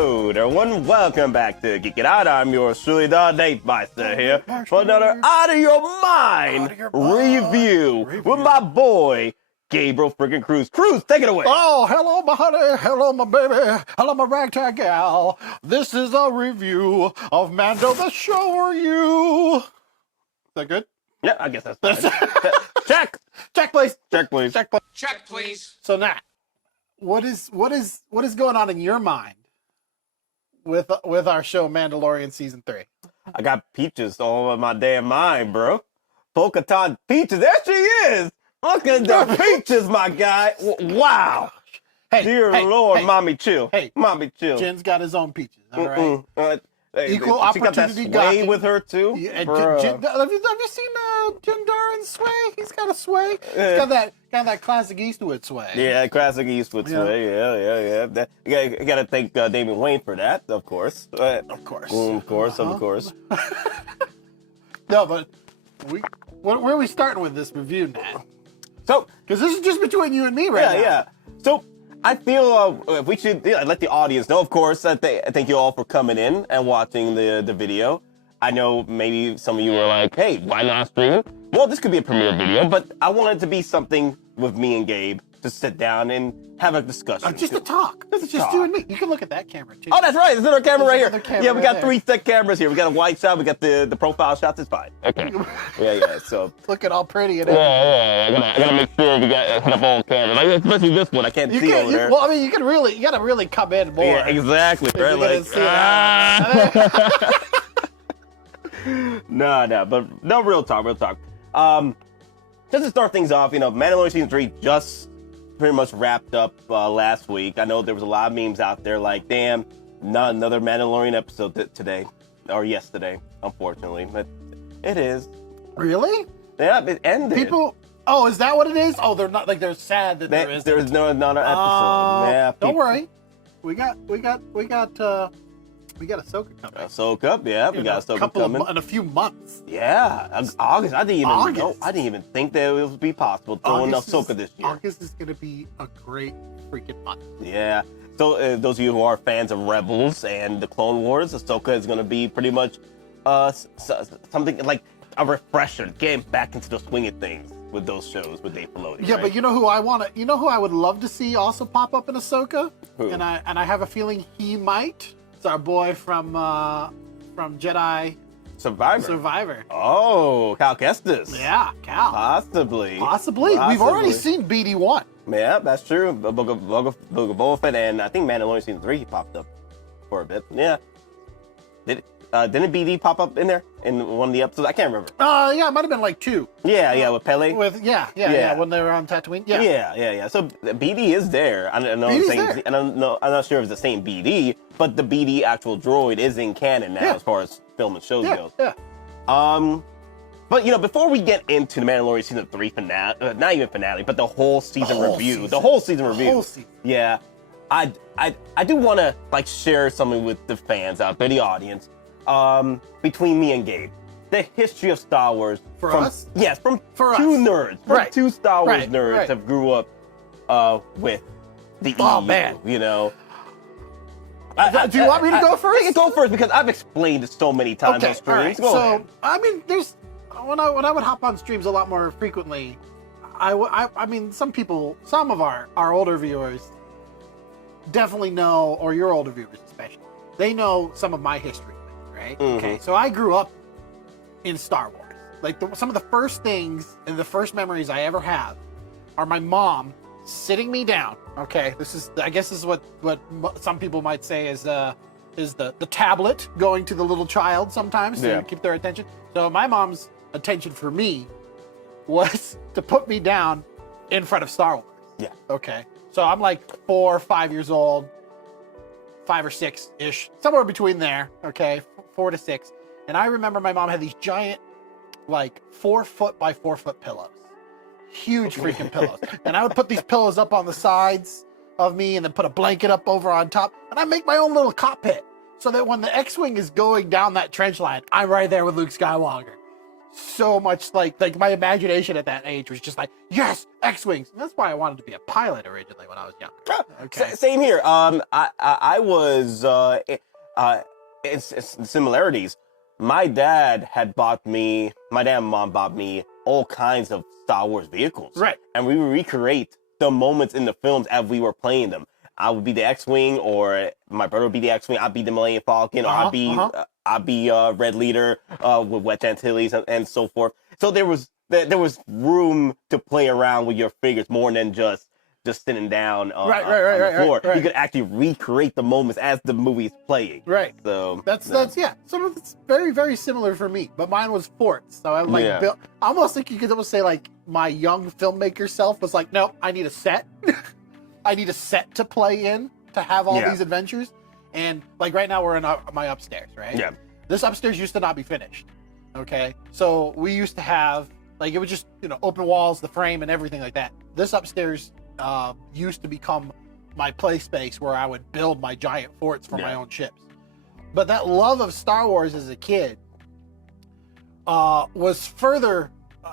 Hello, everyone. Welcome back to Geekin Out. I'm yours truly, the Nate Meister here for another Out of Your Mind review with my boy Gabriel freaking Cruz. Cruz, take it away. Oh, hello, my honey. Hello, my baby. Hello, my ragtag gal. This is a review of Mando the Show Review. Is that good? Yeah, I guess that's fine. Check. Check, please. Check, please. Check, please. Check, please. So, Nat, what is going on in your mind with our show Mandalorian season 3? I got peaches all over my damn mind, bro. Polka-tot peaches. There she is. Look at the peaches, my guy. Wow. Hey, Dear Lord, mommy, chill. Hey, mommy, chill. Jen's got his own peaches. All right. she Equal got that opportunity sway jockey with her too. Yeah, have Bruh. you seen Jim Darren's sway? He's got a sway. He's got that classic Eastwood sway. Yeah, classic Eastwood sway. Yeah. You gotta thank Damon Wayne for that, of course. Of course. Of course. No, but where are we starting with this review, Nat? So, because this is just between you and me right now. Yeah. So, I feel we should let the audience know, of course. I thank you all for coming in and watching the video. I know maybe some of you were like, hey, why not stream it? Well, this could be a premiere video, but I want it to be something with me and Gabe to sit down and have a discussion. Just to talk. It's just you and me. You can look at that camera, too. Oh, that's right. There's another camera right here. Camera Yeah, we got right three thick cameras here. We got a wide shot. We got the profile shots. It's fine. Okay. Yeah. So. Looking all pretty and everything. I gotta make sure we got set up all cameras. Like, especially this one. I can't see over there. Well, I mean, you gotta really come in more. Yeah, exactly. Right? Like, no, but no, real talk. Just to start things off, Mandalorian season 3 just pretty much wrapped up last week. I know there was a lot of memes out there like, damn, not another Mandalorian episode today or yesterday, unfortunately, but it is. Really? Yeah, it ended. People. Oh, is that what it is? Oh, they're not like they're sad that there isn't. There's no another episode. Yeah. Don't worry, we got Ahsoka coming. Ahsoka, yeah, we got Ahsoka coming in a few months. Yeah, August. I didn't even think that it would be possible throwing Ahsoka this year. August is gonna be a great freaking month. Yeah. So those of you who are fans of Rebels and the Clone Wars, Ahsoka is gonna be pretty much something like a refresher, getting back into the swing of things with those shows with Dave Filoni. Yeah, right? but you know who I would love to see also pop up in Ahsoka? Who? And I have a feeling he might. It's our boy from Jedi Survivor. Oh, Cal Kestis. Yeah, Cal. Possibly. We've already seen BD1. Yeah, that's true. Book of Boba Fett, and I think Mandalorian season 3 he popped up for a bit. Yeah. Didn't BD pop up in there in one of the episodes? I can't remember. Yeah, it might have been like 2. Yeah, with Pele. Yeah, when they were on Tatooine. Yeah. So BD is there. I don't know. I'm not sure if it's the same BD, but the BD actual droid is in canon now as far as film and shows goes. Yeah. But before we get into the Mandalorian season 3 finale, not even finale, but the whole season review. Yeah, I do want to share something with the fans out there, the audience. Between me and Gabe, the history of Star Wars from us? Yes, from For two us. nerds, Right. two Star Wars Right. nerds Right. have grew up with the Oh, EU. man. Do you want me to go first? You can go first because I've explained it so many times on streams. All right. Go ahead. I mean, when I would hop on streams a lot more frequently, I mean, some of our older viewers definitely know, or your older viewers especially, they know some of my history, right? Mm-hmm. Okay, so I grew up in Star Wars. Like some of the first things and the first memories I ever have are my mom sitting me down. Okay, I guess this is what some people might say is the tablet going to the little child sometimes to keep their attention. So my mom's attention for me was to put me down in front of Star Wars. Yeah. Okay. So I'm like 4 or 5 years old, 5 or 6-ish, somewhere between there. Okay, 4 to 6. And I remember my mom had these giant, 4 foot by 4 foot pillows, huge freaking pillows. And I would put these pillows up on the sides of me, and then put a blanket up over on top, and I make my own little cockpit so that when the X-wing is going down that trench line, I'm right there with Luke Skywalker. so much like my imagination at that age was just like, yes, X-Wings. And that's why I wanted to be a pilot originally when I was young. Okay. Same here. I was it's similarities. My dad and mom bought me all kinds of Star Wars vehicles. Right. And we would recreate the moments in the films as we were playing them. I would be the X-Wing, or my brother would be the X-Wing. I'd be the Millennium Falcon, or I'd be Red Leader with Wet Antilles and so forth. So there was room to play around with your figures more than just sitting down on the floor. Right. You could actually recreate the moments as the movie's playing. Right. So that's some of it's very, very similar for me, but mine was forts. So I built. I almost think you could almost say like my young filmmaker self was like, no, I need a set. I need a set to play in to have all these adventures. And like right now we're in my upstairs, right? Yeah. This upstairs used to not be finished. Okay. So we used to have like, it was just, open walls, the frame and everything like that. This upstairs used to become my play space where I would build my giant forts for my own ships. But that love of Star Wars as a kid was further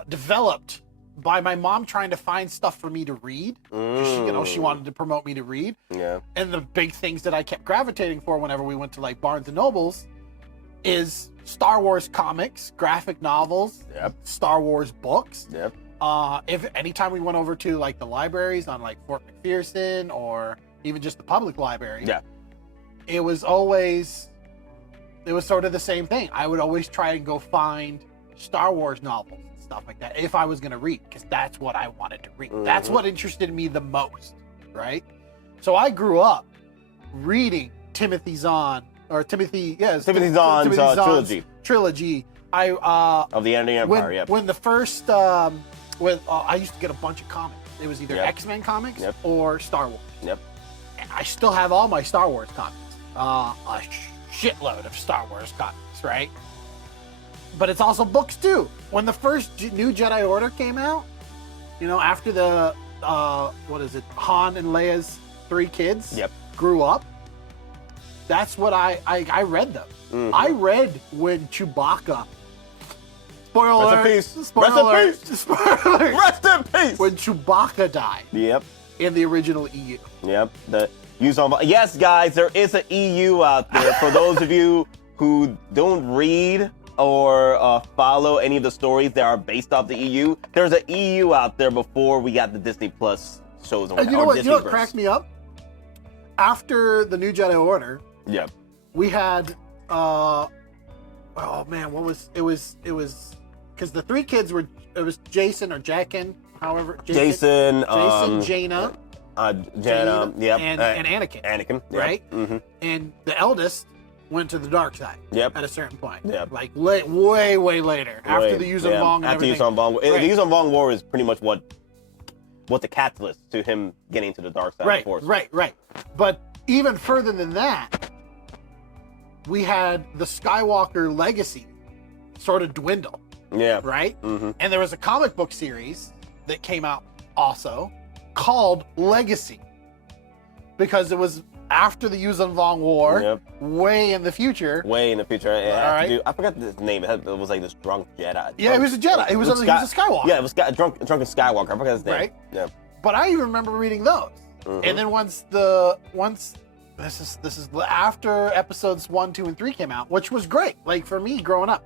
developed by my mom trying to find stuff for me to read. She wanted to promote me to read. Yeah. And the big things that I kept gravitating for whenever we went to like Barnes and Nobles is Star Wars comics, graphic novels, Star Wars books. Yep. Anytime we went over to like the libraries on like Fort McPherson or even just the public library, it was sort of the same thing. I would always try and go find Star Wars novels and stuff like that if I was going to read, because that's what I wanted to read. That's what interested me the most, right? So I grew up reading Timothy Zahn's trilogy. Of the Ending Empire. When the first I used to get a bunch of comics. It was either X-Men comics or Star Wars. Yep. And I still have all my Star Wars comics. A shitload of Star Wars comics, right? But it's also books too. When the first new Jedi Order came out, after the Han and Leia's 3 kids grew up, that's what I read them. Mm-hmm. I read when Chewbacca. Spoiler alert. Rest in peace. Rest in peace. When Chewbacca died. Yep. In the original EU. Yep. Yes, guys, there is an EU out there. For those of you who don't read or follow any of the stories that are based off the EU, there's an EU out there before we got the Disney Plus shows. And you know what cracked me up? After the new Jedi Order, we had what was because the 3 kids it was Jason or Jackin, however. Jason, Jaina, and Anakin. Anakin, right? Mm-hmm. And the eldest went to the dark side. Yep. At a certain point. Yep. Like way later, after the Yuuzhan Vong and everything. After Yuuzhan Vong, the Yuuzhan Vong War is pretty much what the catalyst to him getting to the dark side of the Force. Right. But even further than that, we had the Skywalker legacy sort of dwindle. Yeah. Right? Mm-hmm. And there was a comic book series that came out also called Legacy. Because it was after the Yuuzhan Vong War, way in the future. I forgot the name. It was like this drunk Jedi. He was a Jedi. He was a Skywalker. Yeah, it was drunken Skywalker. I forgot his name. Right? Yeah. But I even remember reading those. Mm-hmm. And then this is after episodes 1, 2, and 3 came out, which was great. Like for me growing up,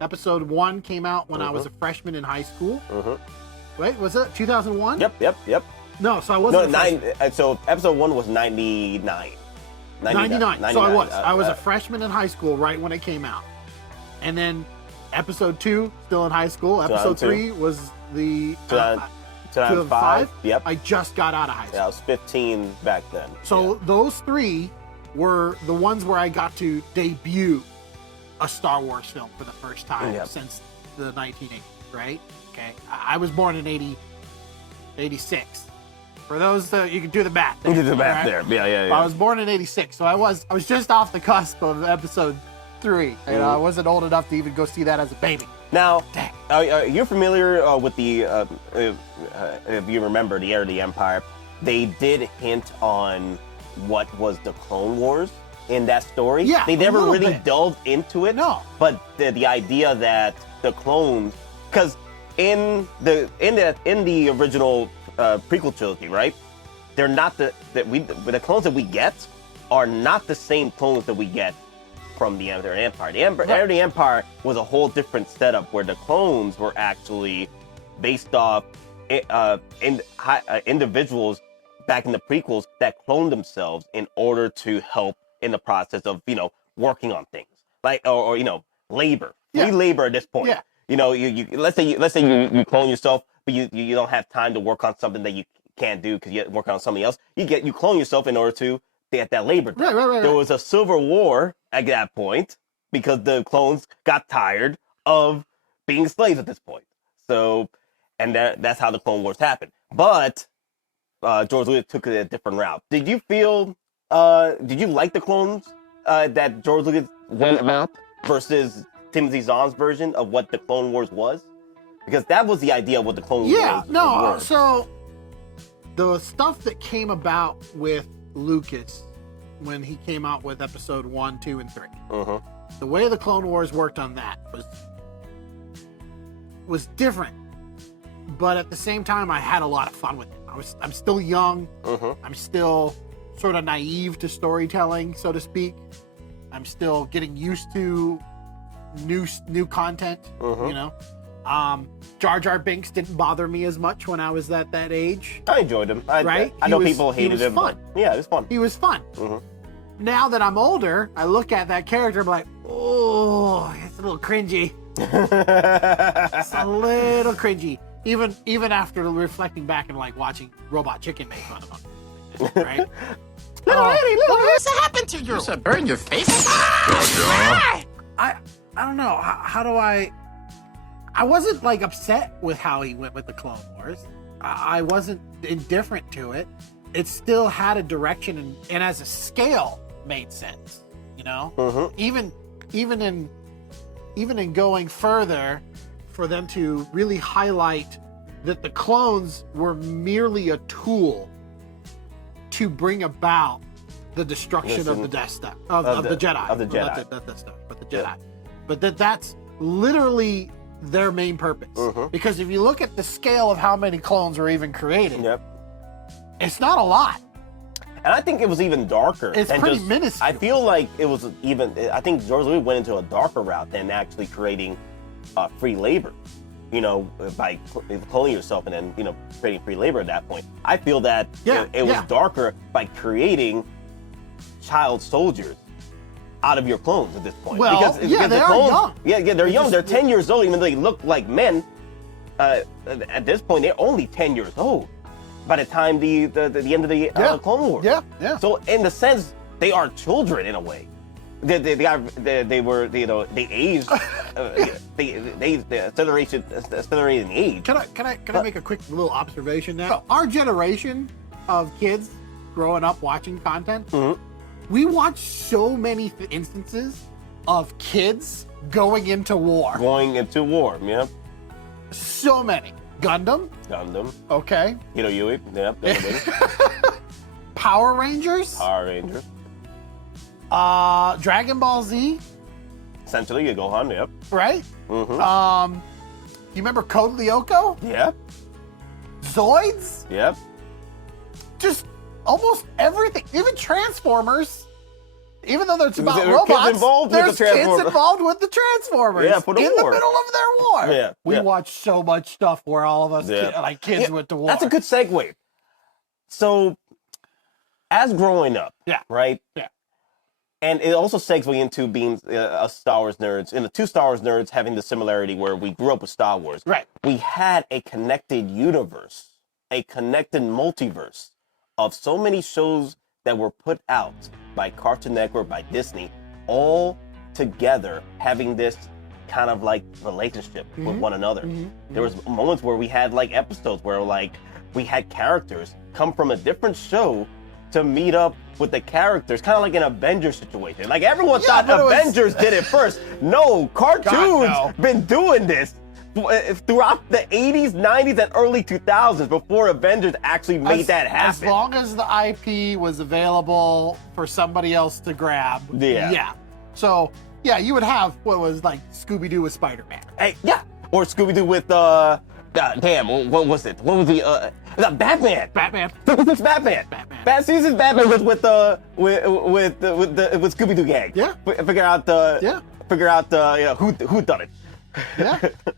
episode 1 came out when I was a freshman in high school. Mm-hmm. Wait, was it 2001? Yep. No, so I wasn't. So episode 1 was 99. 99. So I was a freshman in high school right when it came out, and then episode 2 still in high school. Episode 3 was the 2005. Yep. I just got out of high school. Yeah, I was 15 back then. So those 3 were the ones where I got to debut a Star Wars film for the first time since the 1980s. Right? Okay. I was born in 86. For those, you can do the math. You can do the math there. Yeah. I was born in 86, so I was just off the cusp of episode 3. I wasn't old enough to even go see that as a baby. Now, you're familiar with the, if you remember, the Heir of the Empire, they did hint on what was the Clone Wars in that story. Yeah, they never really delved into it. No. But the idea that the clones, because in the original prequel trilogy, right? They're not the clones that we get are not the same clones that we get from the Emperor Empire. The Empire was a whole different setup where the clones were actually based off individuals back in the prequels that cloned themselves in order to help in the process of, working on things like, or labor, free labor at this point. Yeah. You let's say you clone yourself, but you don't have time to work on something that you can't do because you work on something else. You clone yourself in order to get that labor done. Right. There was a civil war at that point because the clones got tired of being slaves at this point. So, and that's how the Clone Wars happened. But George Lucas took it a different route. Did you like the clones that George Lucas went about versus Timothy Zahn's version of what the Clone Wars was? Because that was the idea of what the Clone Wars were. So the stuff that came about with Lucas when he came out with episode 1, 2, and 3. The way the Clone Wars worked on that was different. But at the same time, I had a lot of fun with it. I'm still young. I'm still sort of naive to storytelling, so to speak. I'm still getting used to new content, Jar Jar Binks didn't bother me as much when I was at that age. I enjoyed him. Right? I know people hated him. Fun. Yeah, it was fun. He was fun. Now that I'm older, I look at that character, I'm like, oh, it's a little cringy. It's a little cringy. Even after reflecting back and like watching Robot Chicken make fun of him, right? What's happened to you? You burn your face? I don't know. How do I wasn't like upset with how he went with the Clone Wars. I wasn't indifferent to it. It still had a direction and as a scale made sense, Even in going further, for them to really highlight that the clones were merely a tool to bring about the destruction of the Death Star, of the Jedi. Of the Jedi. Not the Death Star, but the Jedi. But that's literally their main purpose. Because if you look at the scale of how many clones were even created, it's not a lot. And I think it was even darker. It's pretty minuscule. I feel like it was I think George Lucas went into a darker route than actually creating free labor, by cloning yourself and then, creating free labor at that point. I feel that it was darker by creating child soldiers out of your clones at this point. Well, because they the are clones, young. Yeah, they're young. They're 10 years old, even though they look like men. At this point, they're only 10 years old by the time the end of the Clone Wars. Yeah. So in the sense, they are children in a way. They aged. They accelerated in age. Can I make a quick little observation now? So our generation of kids growing up watching content, we watch so many instances of kids going into war. Yeah. So many. Gundam. Okay. Yui. Yeah. Power Rangers. Dragon Ball Z. Essentially, you go on. Yep. Right. Do you remember Code Lyoko? Yeah. Zoids. Yep. Just almost everything. Even Transformers. Even though it's about There's robots, kids involved there's with the Transformers. kids involved with the Transformers. Yeah, for the in war. the middle of their war. Yeah, We watch so much stuff where all of us kids went to war. That's a good segue. So, as growing up, right? Yeah. And it also segues into being a Star Wars nerds, and the two Star Wars nerds having the similarity where we grew up with Star Wars. Right. We had a connected universe, a connected multiverse of so many shows that were put out by Cartoon Network, by Disney, all together having this kind of like relationship with one another. There was moments where we had like episodes where like we had characters come from a different show to meet up with the characters, kind of like an Avengers situation. Like everyone thought Avengers did it first. No, cartoons been doing this throughout the 80s, 90s, and early 2000s before Avengers actually made that happen. As long as the IP was available for somebody else to grab. Yeah. Yeah. So Yeah, you would have what was like Scooby-Doo with Spider-Man. Hey, yeah. Or Scooby-Doo with, damn, what was it? What was the Batman. Batman. It's Batman. Bad season's Batman with Scooby-Doo gang. Yeah. Figure out who done it.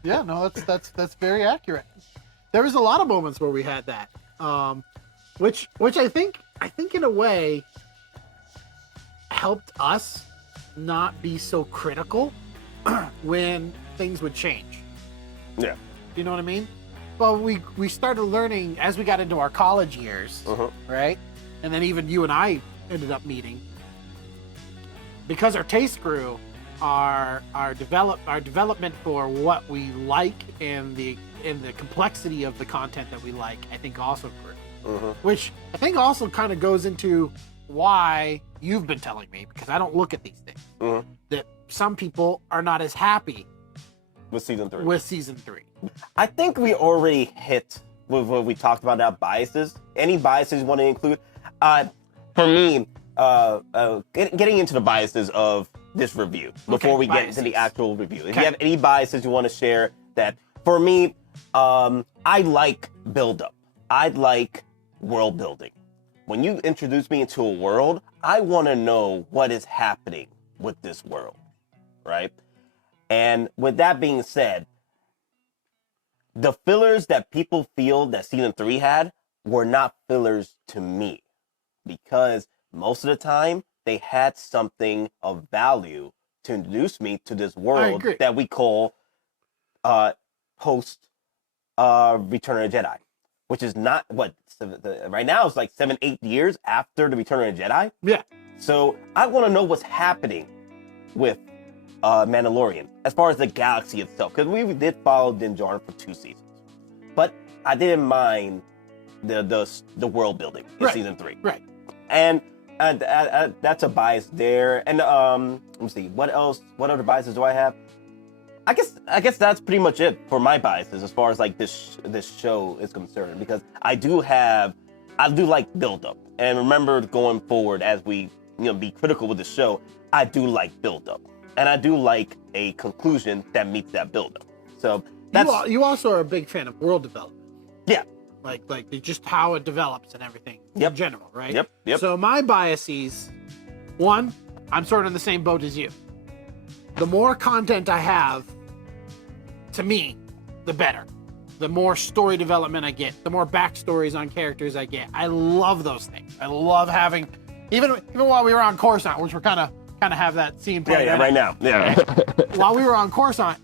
Yeah. No, that's very accurate. There was a lot of moments where we had that, which I think in a way helped us not be so critical when things would change. Yeah. You know what I mean? Well, we started learning as we got into our college years, right? And then even you and I ended up meeting because our taste grew. Our development for what we like and the complexity of the content that we like, I think also grew. Which I think also kind of goes into why you've been telling me, because I don't look at these things, that some people are not as happy with season 3. I think we already hit with what we talked about now, biases. Any biases you want to include? For me, getting into the biases of this review before we get into the actual review. If you have any biases you want to share, that for me, I like build-up. I like world building. When you introduce me into a world, I want to know what is happening with this world, right? And with that being said, the fillers that people feel that season 3 had were not fillers to me, because most of the time they had something of value to introduce me to this world that we call post Return of the Jedi, which is not what right now it's like 7-8 years after the Return of the Jedi. Yeah. So I want to know what's happening with Mandalorian as far as the galaxy itself, because we did follow Din Djarin for 2 seasons, but I didn't mind the world building in season 3. Right. And that's a bias there. And let me see, what else? What other biases do I have? I guess that's pretty much it for my biases as far as like this show is concerned, because I do like build up. And remember, going forward as we be critical with the show, I do like build up, and I do like a conclusion that meets that build up. So that's you also are a big fan of world development. Yeah. Like just how it develops and everything in general, right? Yep. So my biases, one, I'm sort of in the same boat as you. The more content I have, to me, the better. The more story development I get, the more backstories on characters I get. I love those things. I love having, even while we were on Coruscant, which we're kind of have that scene playing right now. Yeah. While we were on Coruscant,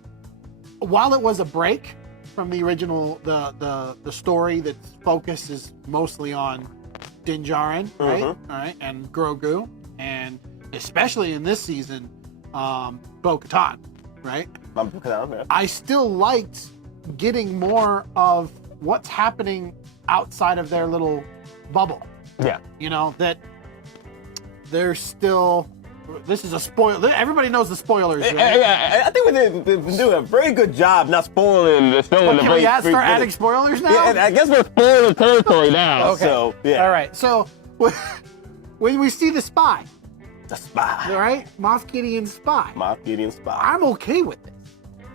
while it was a break from the original, the story that's focus is mostly on Din Djarin, right? All right, and Grogu, and especially in this season, Bo-Katan, right? I still liked getting more of what's happening outside of their little bubble. Yeah. That they're still. This is a spoil. Everybody knows the spoilers. Right? Yeah, I think we do a very good job not spoiling the show. Can we start adding spoilers now? Yeah, I guess we're spoiling territory now. Okay. So yeah. All right. So when we see the spy, all right, Moff Gideon's spy. I'm okay with this.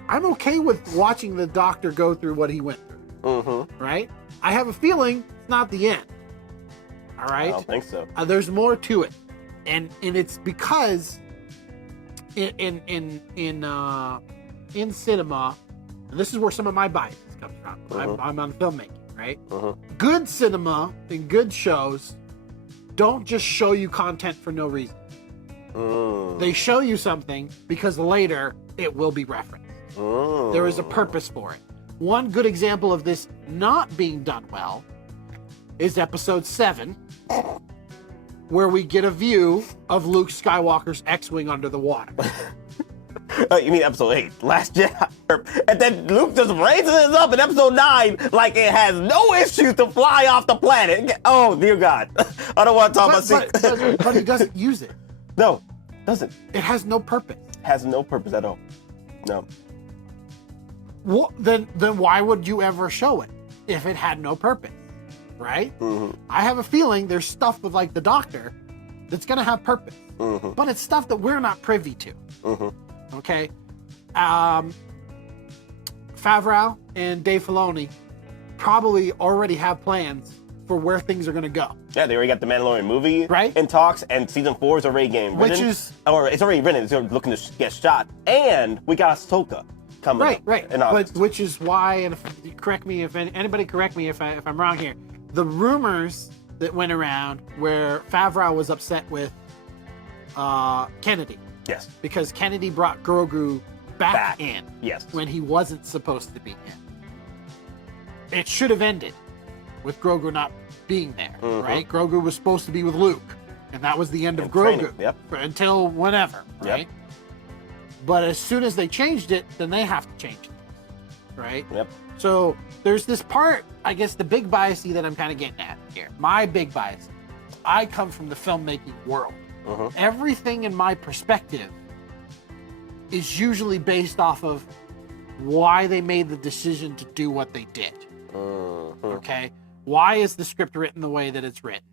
I'm okay with watching the Doctor go through what he went through. Right. I have a feeling it's not the end. All right. I don't think so. There's more to it. And it's because in cinema, and this is where some of my bias comes from. I'm on filmmaking, right? Good cinema and good shows don't just show you content for no reason. They show you something because later it will be referenced. There is a purpose for it. One good example of this not being done well is episode 7. Where we get a view of Luke Skywalker's X-Wing under the water. You mean episode 8, Last Jedi? And then Luke just raises it up in episode 9 like it has no issue to fly off the planet. Oh, dear God. I don't want to talk about but he doesn't use it. No, doesn't. It has no purpose. Has no purpose at all. No. Well, then why would you ever show it if it had no purpose? Right? I have a feeling there's stuff with like the Doctor that's going to have purpose. But it's stuff that we're not privy to. Okay. Favreau and Dave Filoni probably already have plans for where things are going to go. Yeah, they already got the Mandalorian movie in talks, and season 4 is already getting written. It's already written. It's looking to get shot, and we got Ahsoka coming up. Right. But which is why, and correct me if anybody correct me if I'm wrong here. The rumors that went around where Favreau was upset with Kennedy. Yes. Because Kennedy brought Grogu back in. Yes. When he wasn't supposed to be in. It should have ended with Grogu not being there, right? Grogu was supposed to be with Luke, and that was the end of Grogu until whenever, right? Yep. But as soon as they changed it, then they have to change it, right? Yep. So there's this part, I guess, the big bias that I'm kind of getting at here. My big bias. I come from the filmmaking world. Everything in my perspective is usually based off of why they made the decision to do what they did. Okay? Why is the script written the way that it's written?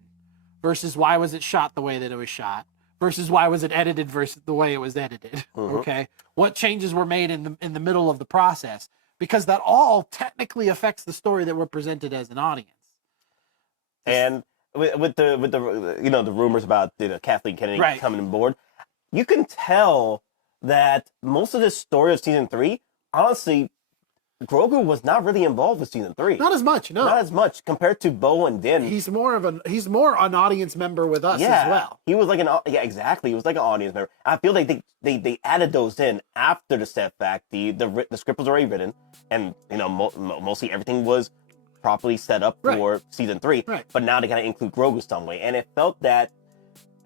Versus why was it shot the way that it was shot? Versus why was it edited versus the way it was edited? Okay? What changes were made in the middle of the process? Because that all technically affects the story that we're presented as an audience. And with the the rumors about Kathleen Kennedy coming on board, you can tell that most of the story of season 3, honestly, Grogu was not really involved with season 3. Not as much, no. Not as much compared to Bo and Din. He's more an audience member with us as well. He was like exactly. He was like an audience member. I feel like they added those in after the setback. The script was already written, and mostly everything was properly set up for season 3. Right. But now they gotta include Grogu some way, and it felt that's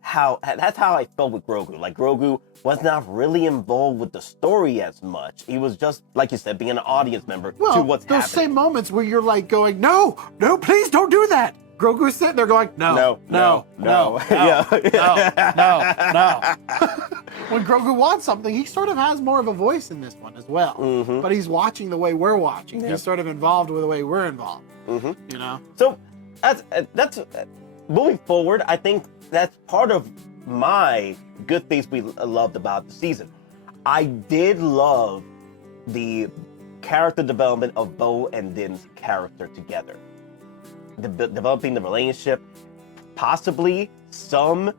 how I felt with Grogu. Like, Grogu was not really involved with the story as much. He was just, like you said, being an audience member to what's happening. Those same moments where you're like going, no, please don't do that. Grogu's sitting there going, no. When Grogu wants something, he sort of has more of a voice in this one as well. But he's watching the way we're watching. He's sort of involved with the way we're involved. So that's moving forward. I think that's part of my good things we loved about the season. I did love the character development of Bo and Din's character together. Developing the relationship, possibly some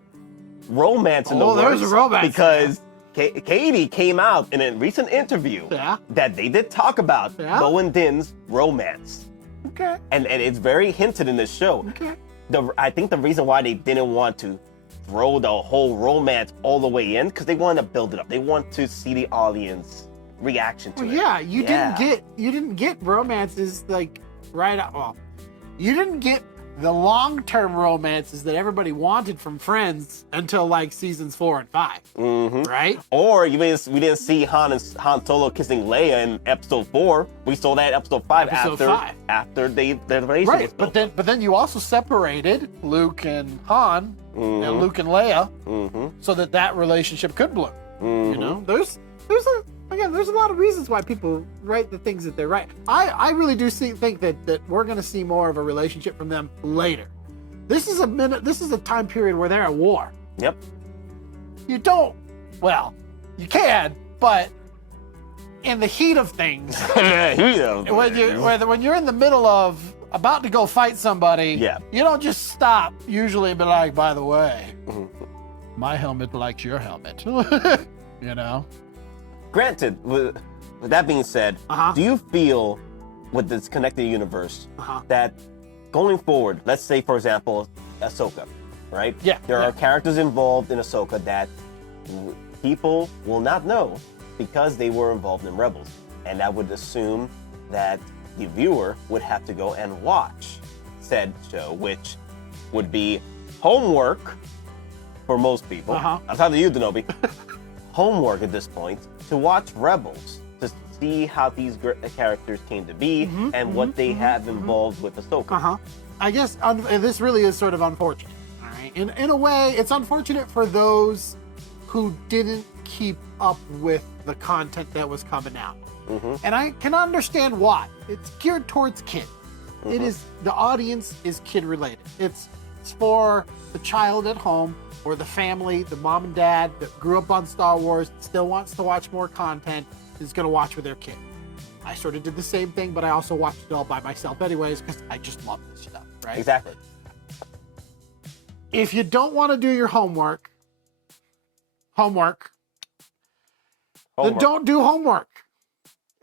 romance in the works. There's a romance. Because Katie came out in a recent interview that they did talk about Bo and Din's romance. Okay. And it's very hinted in this show. Okay. I think the reason why they didn't want to throw the whole romance all the way in, because they wanted to build it up. They want to see the audience reaction to it. Yeah, you didn't get romances like right out. Well, you didn't get the long-term romances that everybody wanted from Friends until like seasons 4 and 5, right? Or we didn't see Han Solo kissing Leia in episode 4. We saw that in episode 5 after their relationship. Right, but then you also separated Luke and Han and Luke and Leia, so that relationship could bloom. There's a lot of reasons why people write the things that they write. I really do think that we're going to see more of a relationship from them later. This is a time period where they're at war. Yep. You can, but in the heat of things, when you're in the middle of about to go fight somebody, you don't just stop usually and be like, by the way, my helmet likes your helmet. Granted, with that being said, do you feel with this connected universe that going forward, let's say, for example, Ahsoka, right? Yeah. There are characters involved in Ahsoka that people will not know because they were involved in Rebels. And I would assume that the viewer would have to go and watch said show, which would be homework for most people. I'm talking to you, Denobi. Homework at this point to watch Rebels to see how these characters came to be and what they have involved with Ahsoka. I guess this really is sort of unfortunate. All right, in a way, it's unfortunate for those who didn't keep up with the content that was coming out, and I can understand why. It's geared towards kids. It is, the audience is kid related. It's It's for the child at home or the family, the mom and dad that grew up on Star Wars, still wants to watch more content, is going to watch with their kid. I sort of did the same thing, but I also watched it all by myself anyways because I just love this stuff, right? Exactly. If you don't want to do your homework, then don't do homework.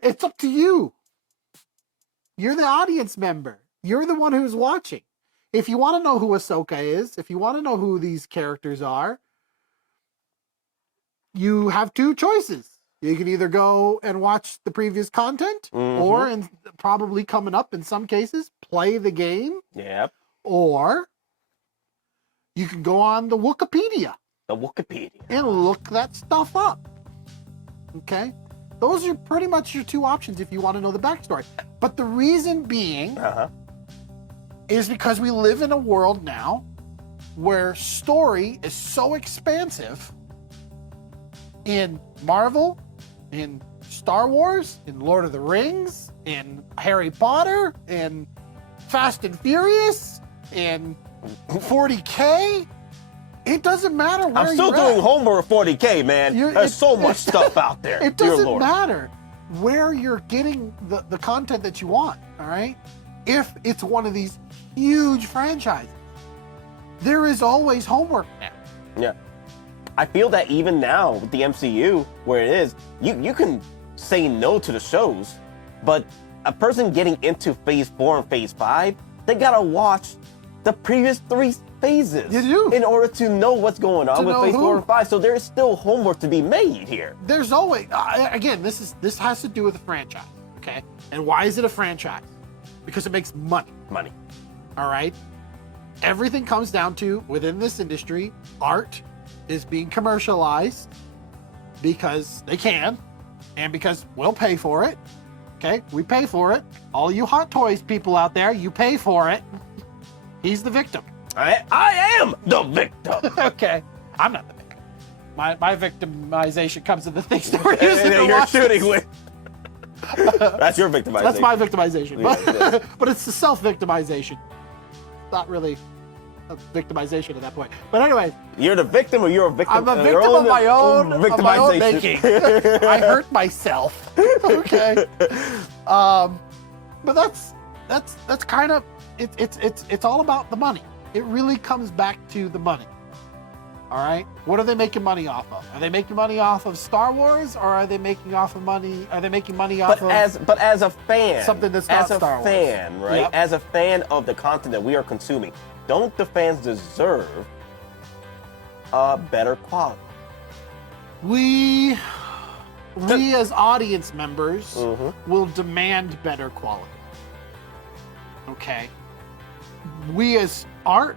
It's up to you. You're the audience member. You're the one who's watching. If you want to know who Ahsoka is, if you want to know who these characters are, you have two choices. You can either go and watch the previous content, or, and probably coming up in some cases, play the game. Yep. Or you can go on the Wikipedia. The Wikipedia. And look that stuff up. Okay? Those are pretty much your two options if you want to know the backstory. But the reason being is because we live in a world now where story is so expansive in Marvel, in Star Wars, in Lord of the Rings, in Harry Potter, in Fast and Furious, in 40K. It doesn't matter where I'm still you're doing at. homework 40K, man. There's so much stuff out there. It doesn't matter where you're getting the content that you want, all right? If it's one of these huge franchises, there is always homework now. Yeah. I feel that even now with the MCU, where it is, you can say no to the shows, but a person getting into Phase 4 and Phase 5, they gotta watch the previous 3 phases. You do. In order to know what's going on with Phase 4 and 5. So there is still homework to be made here. There's always, again, this has to do with the franchise, okay? And why is it a franchise? Because it makes money. Money. All right? Everything comes down to, within this industry, art is being commercialized because they can, and because we'll pay for it. Okay? We pay for it. All you Hot Toys people out there, you pay for it. He's the victim. I am the victim. Okay. I'm not the victim. My victimization comes in the things that we're using to you're watch shooting this. with. That's your victimization. That's my victimization. Yeah, but it's the self-victimization. Not really a victimization at that point. But anyway. You're the victim or you're a victim? I'm a victim of my own making. I hurt myself. Okay. But that's kind of, it's all about the money. It really comes back to the money. All right. What are they making money off of? Are they making money off of Star Wars, or are they making off of money? Are they making money off of? But as a fan, something that's not Star Wars. As a fan, right? Yep. As a fan of the content that we are consuming, don't the fans deserve a better quality? We as audience members will demand better quality. Okay. We as art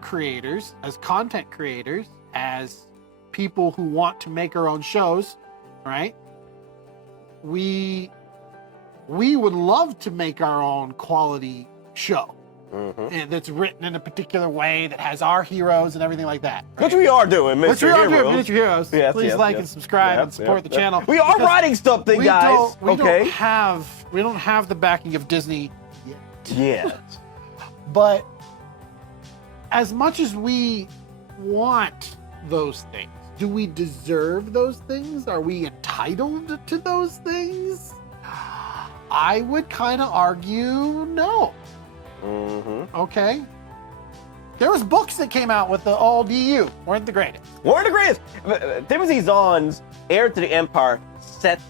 creators, as content creators, as people who want to make our own shows, right? We would love to make our own quality show. And that's written in a particular way that has our heroes and everything like that. Right? Which we are doing, Mr. Which we are Heroes. doing, Mr. Heroes. Yes, Please like and subscribe and support the channel. We are writing something, guys. We don't have the backing of Disney yet. Yeah. But as much as we want those things, do we deserve those things? Are we entitled to those things? I would kind of argue no. Okay. There was books that came out with the old EU. Weren't the greatest. Weren't the greatest. Timothy Zahn's Heir to the Empire set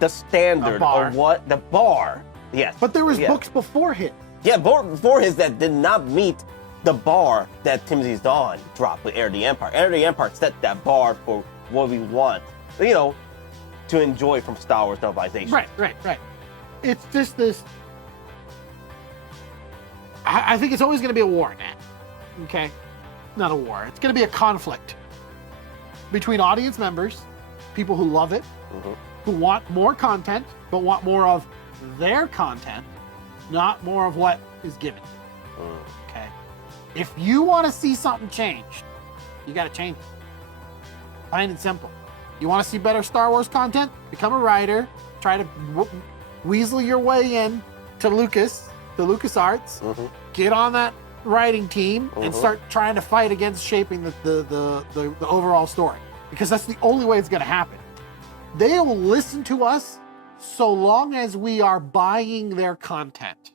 the standard of what the bar. Yes. But there was books before his. Yeah, before his that did not meet the bar that Timothy Zahn dropped with Heir to the Empire. Heir to the Empire set that bar for what we want, to enjoy from Star Wars novelization. Right. It's just this. I think it's always going to be a war now. Okay? Not a war. It's going to be a conflict between audience members, people who love it, who want more content, but want more of their content, not more of what is given. Okay? If you want to see something changed, you got to change it. Plain and simple. You want to see better Star Wars content? Become a writer. Try to weasel your way in to LucasArts. Get on that writing team and start trying to fight against shaping the overall story, because that's the only way it's going to happen. They will listen to us so long as we are buying their content.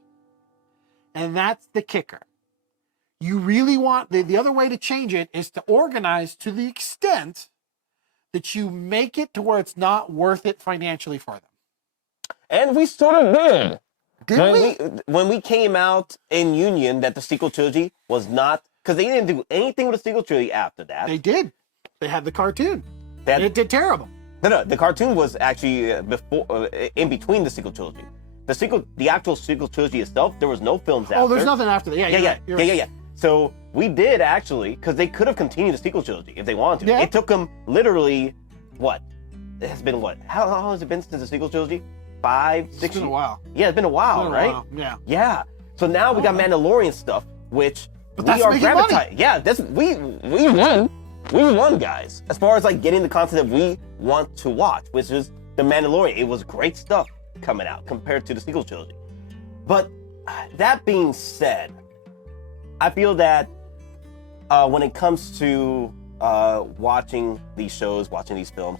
And that's the kicker. You really want, the other way to change it is to organize to the extent that you make it to where it's not worth it financially for them. And we sort of did. Did When we came out in union that the sequel trilogy was not, because they didn't do anything with the sequel trilogy after that. They did. They had the cartoon. That, and it did terrible. No, the cartoon was actually before, in between the sequel trilogy. The actual sequel trilogy itself, there was no films after. Oh, there's nothing after that. Yeah. So we did actually, because they could have continued the sequel trilogy if they wanted to. Yeah. It took them literally, what? It has been what? How long has it been since the sequel trilogy? 5, 6 years? It's been a while. Yeah, it's been a while, right? Yeah. Yeah. So now we got Mandalorian stuff, which But we that's are making gravitating. Yeah, we won. We won, guys. As far as like getting the content that we want to watch, which is the Mandalorian. It was great stuff coming out compared to the sequel trilogy. But that being said, I feel that when it comes to watching these shows, watching these films,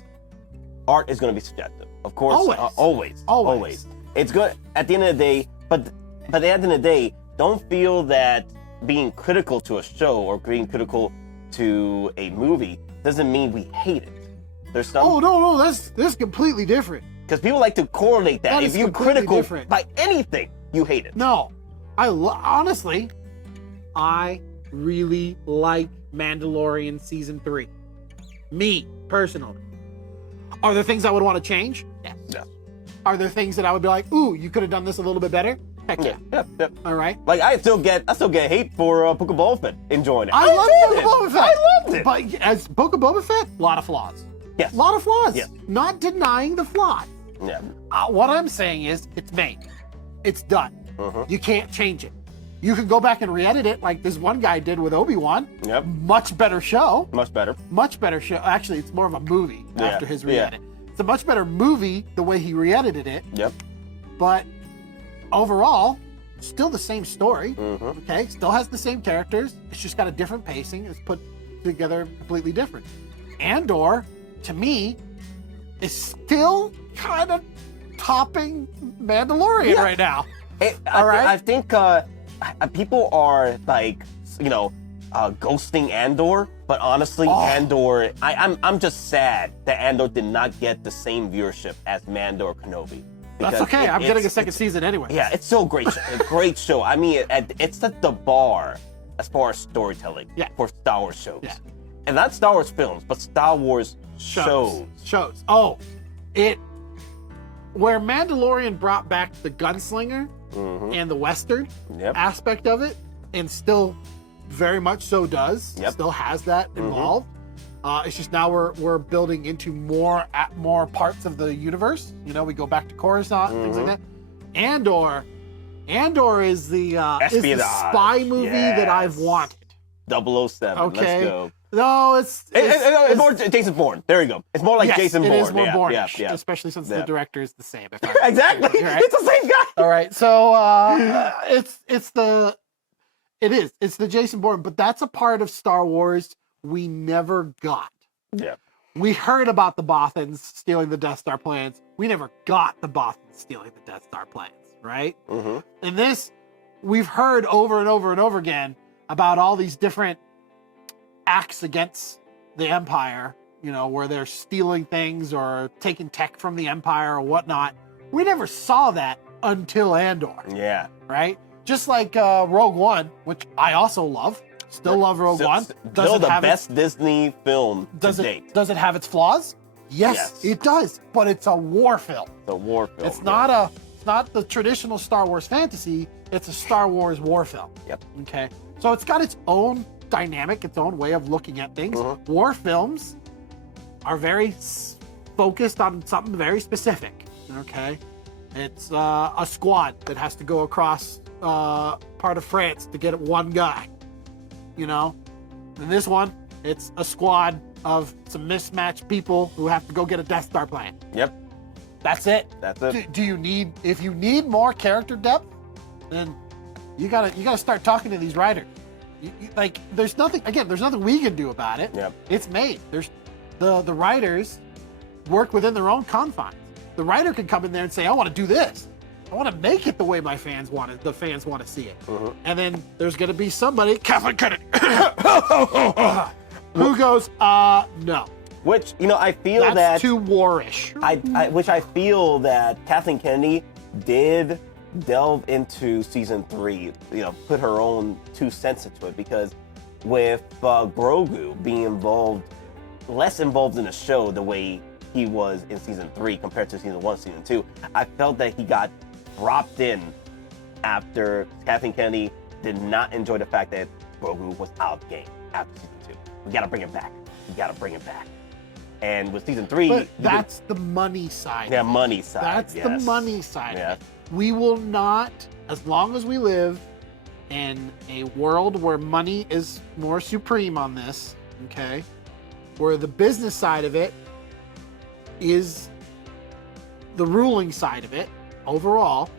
art is going to be subjective. Of course, always. It's good at the end of the day, but at the end of the day, don't feel that being critical to a show or being critical to a movie doesn't mean we hate it. There's some. Oh no, that's completely different. Because people like to correlate that. That If is you're completely critical different. by anything, you hate it. No, honestly, I really like Mandalorian season 3. Me personally. Are there things I would want to change? Yes. Yeah. Are there things that I would be like, ooh, you could have done this a little bit better? Heck yeah. Yeah. All right. Like I still get hate for Book of Boba Fett enjoying it. I love Book of Boba Fett. I loved it. But as Book of Boba Fett, a lot of flaws. Yes. A lot of flaws. Yes. Not denying the flaws. Yeah. What I'm saying is, it's made. It's done. You can't change it. You can go back and re-edit it like this one guy did with Obi-Wan. Yep. Much better show. Much better. Much better show. Actually, it's more of a movie after his re-edit. Yeah. It's a much better movie the way he re-edited it. Yep. But overall, still the same story. Okay, still has the same characters. It's just got a different pacing. It's put together completely different. Andor, to me, is still kind of topping Mandalorian right now. I think people are like, ghosting Andor, but honestly, Andor, I'm just sad that Andor did not get the same viewership as Mando or Kenobi. That's okay. I'm getting a second season anyway. Yeah, it's still a great show. A great show. I mean, it set the bar as far as storytelling for Star Wars shows. Yeah. And not Star Wars films, but Star Wars shows. Oh, where Mandalorian brought back the gunslinger and the Western aspect of it, and still very much so does, still has that involved. It's just now we're building into more parts of the universe. We go back to Coruscant and things like that. Andor is the spy movie that I've wanted. 007. Okay. Let's go. No, it's more Jason Bourne. There you go. It's more like Jason Bourne. It is more Bourne, especially since the director is the same. Exactly. It's the same guy. All right. So it's the Jason Bourne, but that's a part of Star Wars we never got. Yeah. We heard about the Bothans stealing the Death Star plans. We never got the Bothans stealing the Death Star plans, right? In this, we've heard over and over and over again about all these different acts against the Empire, where they're stealing things or taking tech from the Empire or whatnot. We never saw that until Andor. Yeah. Right? Just like Rogue One, which I also love. Still love Rogue One. Still the best Disney film to date. Does it have its flaws? Yes, it does. But it's a war film. It's a war film. It's not the traditional Star Wars fantasy. It's a Star Wars war film. Yep. Okay. So it's got its own dynamic, its own way of looking at things. War films are very focused on something very specific. Okay. It's a squad that has to go across part of France to get one guy. In this one, it's a squad of some mismatched people who have to go get a Death Star plan. Yep. That's it. That's it. If you need more character depth, then you gotta start talking to these writers. Like, there's nothing we can do about it. Yep. It's made. There's the writers work within their own confines. The writer can come in there and say, I want to do this. I want to make it the way my fans want it. The fans want to see it. And then there's going to be somebody, Kathleen Kennedy, who goes, no. Which, I feel That's that too warish. Which I feel that Kathleen Kennedy did delve into season 3, put her own 2 cents into it, because with Grogu being less involved in the show the way he was in season 3 compared to season 1, season 2, I felt that he got dropped in after Kathleen Kennedy did not enjoy the fact that Grogu was out of the game after season 2. We gotta bring him back. And with season 3, but that's the money side. Yeah, money side. That's the money side. Of it. We will not, as long as we live in a world where money is more supreme on this, okay, where the business side of it is the ruling side of it overall,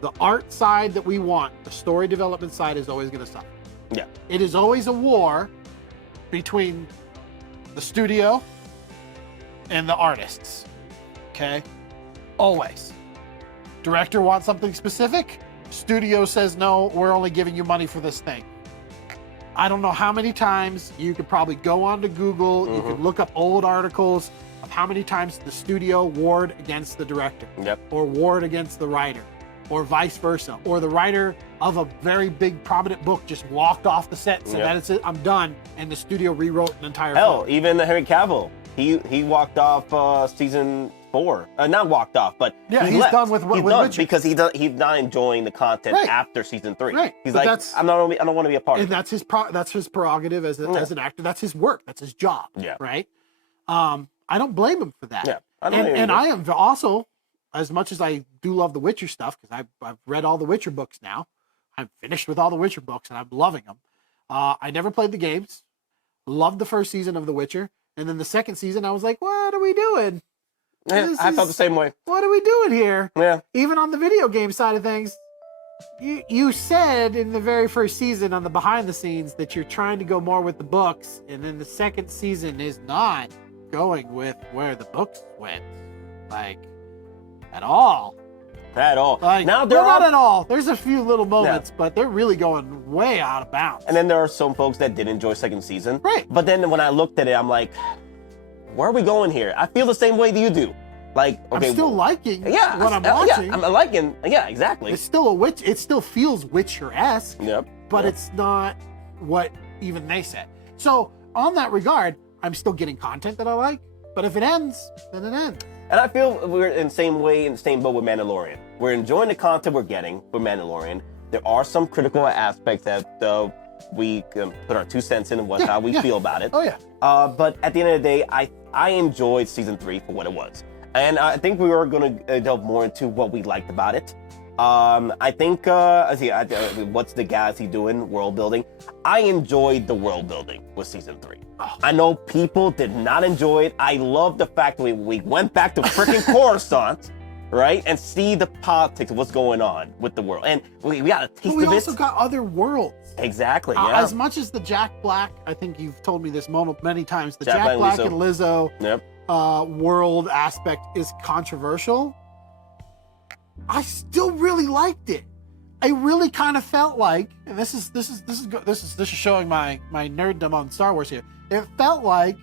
the art side that we want, the story development side, is always going to suffer. Yeah. It is always a war between the studio and the artists, okay? Always. Director wants something specific, studio says, no, we're only giving you money for this thing. I don't know how many times you could probably go onto Google, you could look up old articles of how many times the studio warred against the director, or warred against the writer, or vice versa, or the writer of a very big prominent book just walked off the set and said, that's it, I'm done, and the studio rewrote an entire film. Even Henry Cavill, he walked off season 4. Not walked off, but he's left. done with Witcher. Because he's not enjoying the content after season 3. Right. He's but like, I don't want to be a part of it. And that's his prerogative as an actor. That's his work. That's his job. Yeah. Right. I don't blame him for that. Yeah. I am also, as much as I do love the Witcher stuff, because I've read all the Witcher books now. I'm finished with all the Witcher books and I'm loving them. I never played the games. Loved the first season of The Witcher. And then the second season, I was like, what are we doing? Yeah, I felt the same way. What are we doing here? Yeah. Even on the video game side of things, you said in the very first season on the behind the scenes that you're trying to go more with the books, and then the second season is not going with where the books went, like, at all. At all. Like, now not at all. There's a few little moments, but they're really going way out of bounds. And then there are some folks that did enjoy second season. Right. But then when I looked at it, I'm like, where are we going here? I feel the same way that you do. Like, okay, I'm still liking what I'm Yeah, watching. I'm liking. Yeah, exactly. It's still a witch. It still feels Witcher-esque. Yep. But it's not what even they said. So on that regard, I'm still getting content that I like. But if it ends, then it ends. And I feel we're in the same boat with Mandalorian. We're enjoying the content we're getting with Mandalorian. There are some critical aspects that we can put our 2 cents in and how we feel about it. Oh yeah. But at the end of the day, I enjoyed season 3 for what it was. And I think we are going to delve more into what we liked about it. I think, what's the Galaxy doing? World building. I enjoyed the world building with season 3. Oh. I know people did not enjoy it. I love the fact that we went back to freaking Coruscant, right? And see the politics of what's going on with the world. And we got a taste of it. We also got other worlds. Exactly, yeah. As much as the Jack Black, I think you've told me this many times, the Jack Black and Lizzo world aspect is controversial. I still really liked it. I really kind of felt like, and this is showing my nerddom on Star Wars here. It felt like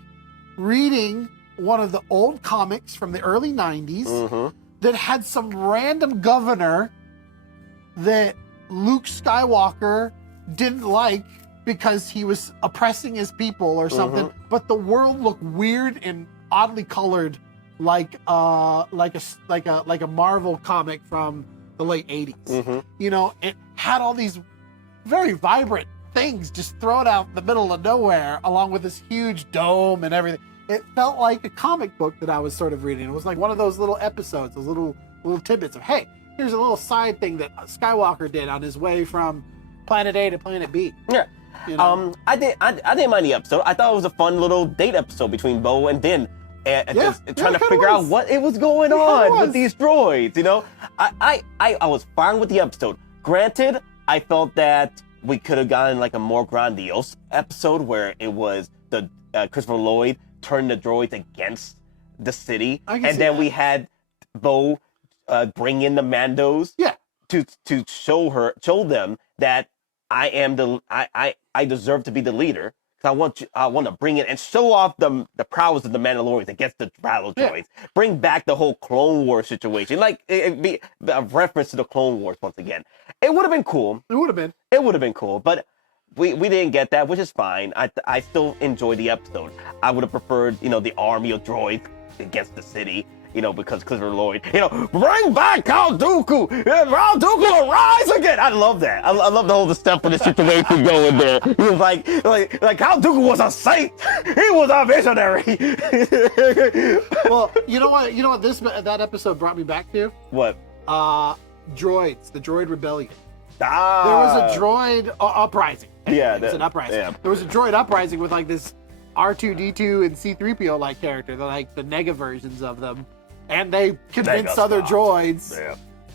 reading one of the old comics from the early 90s that had some random governor that Luke Skywalker didn't like because he was oppressing his people or something, but the world looked weird and oddly colored, like a Marvel comic from the late 80s. You know, it had all these very vibrant things just thrown out in the middle of nowhere, along with this huge dome and everything. It felt like a comic book that I was sort of reading. It was like one of those little episodes, those little tidbits of, hey, here's a little side thing that Skywalker did on his way from planet A to planet B. Yeah. You know? I didn't mind the episode. I thought it was a fun little date episode between Bo and Din. Just trying to figure out what it was going on with these droids, you know? I was fine with the episode. Granted, I felt that we could have gotten like a more grandiose episode where it was the Christopher Lloyd turned the droids against the city, and then we had Bo bring in the Mandos, to show them that I deserve to be the leader. I want to bring in and show off the prowess of the Mandalorians against the battle droids. Bring back the whole Clone Wars situation, like it be a reference to the Clone Wars once again. It would have been cool. It would have been cool, but we didn't get that, which is fine. I still enjoyed the episode. I would have preferred, the army of droids against the city. Because Christopher Lloyd, bring back Count Dooku! Count Dooku will rise again! I love that. I love the whole step of the situation going there. He was like Count Dooku was a saint! He was a visionary! Well, you know what that episode brought me back to? What? Droids, the droid rebellion. There Ah! was a droid uprising. Yeah, it's an uprising. yeah. There was a droid uprising with like this R2-D2 and C-3PO like character. They're like the nega versions of them. And they convinced other droids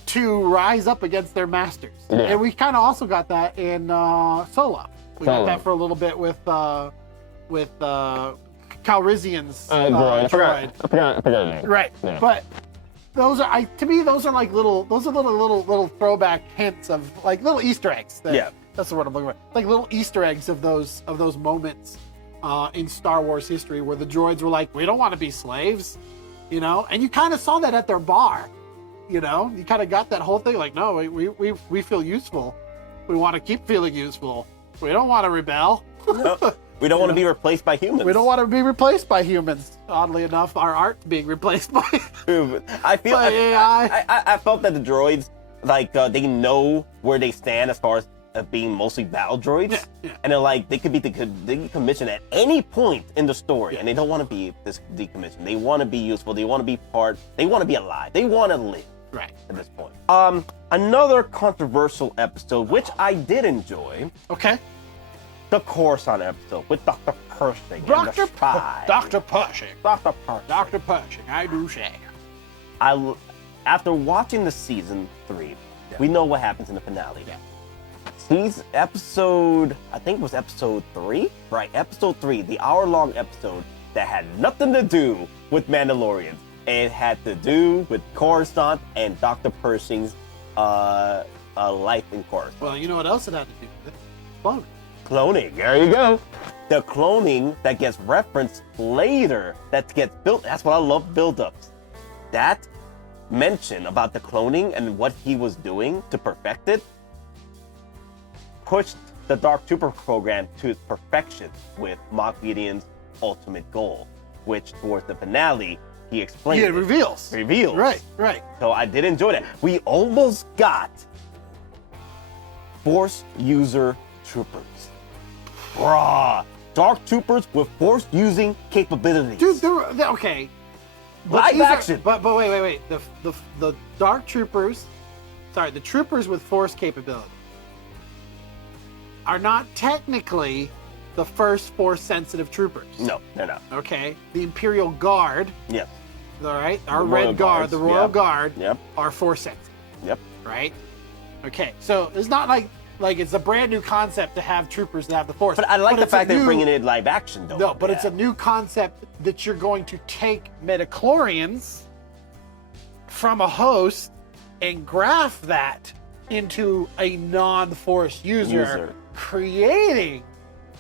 to rise up against their masters. Yeah. And we kind of also got that in Solo. We got that for a little bit with Calrissian's droid. I forgot the name. Right. Yeah. But those are those are like little throwback hints of like little Easter eggs. That's the word I'm looking for. Like little Easter eggs of those moments in Star Wars history where the droids were like, we don't want to be slaves. And you kind of saw that at their bar, you kind of got that whole thing like, no, we feel useful. We want to keep feeling useful. We don't want to rebel. No, we don't want to be replaced by humans. We don't want to be replaced by humans. Oddly enough, our art's being replaced by AI. I felt that the droids, they know where they stand as far as being mostly battle droids, and they're like they could be decommissioned at any point in the story, and they don't want to be decommissioned. They want to be useful. They want to be part. They want to be alive. They want to live. Right at this point. Another controversial episode, which I did enjoy. Okay. The Coruscant episode with Dr. Pershing. Dr. Pershing. I do say. After watching the season 3, we know what happens in the finale. Episode, I think it was episode 3? Right, episode 3, the hour-long episode that had nothing to do with Mandalorians. It had to do with Coruscant and Dr. Pershing's life in Coruscant. Well, you know what else it had to do with it? Cloning. Cloning, there you go. The cloning that gets referenced later, that gets built, that's what I love build-ups. That mention about the cloning and what he was doing to perfect it pushed the Dark Trooper program to its perfection with Moff Gideon's ultimate goal, which towards the finale, he explained. Yeah, it reveals. Right. So I did enjoy that. We almost got Force user troopers. Bruh. Dark Troopers with Force using capabilities. Dude, okay. Live action. But wait. The Dark Troopers, the troopers with Force capability are not technically the first Force-sensitive troopers. No, they're not. Okay? The Imperial Guard. Yep. All right? Our Red Guard, the Royal Guard, are Force-sensitive. Yep. Right? Okay, so it's not like it's a brand new concept to have troopers that have the Force. But I like the fact that they're bringing it live action, though. No, but it's a new concept that you're going to take midichlorians from a host and graft that into a non-Force user. Creating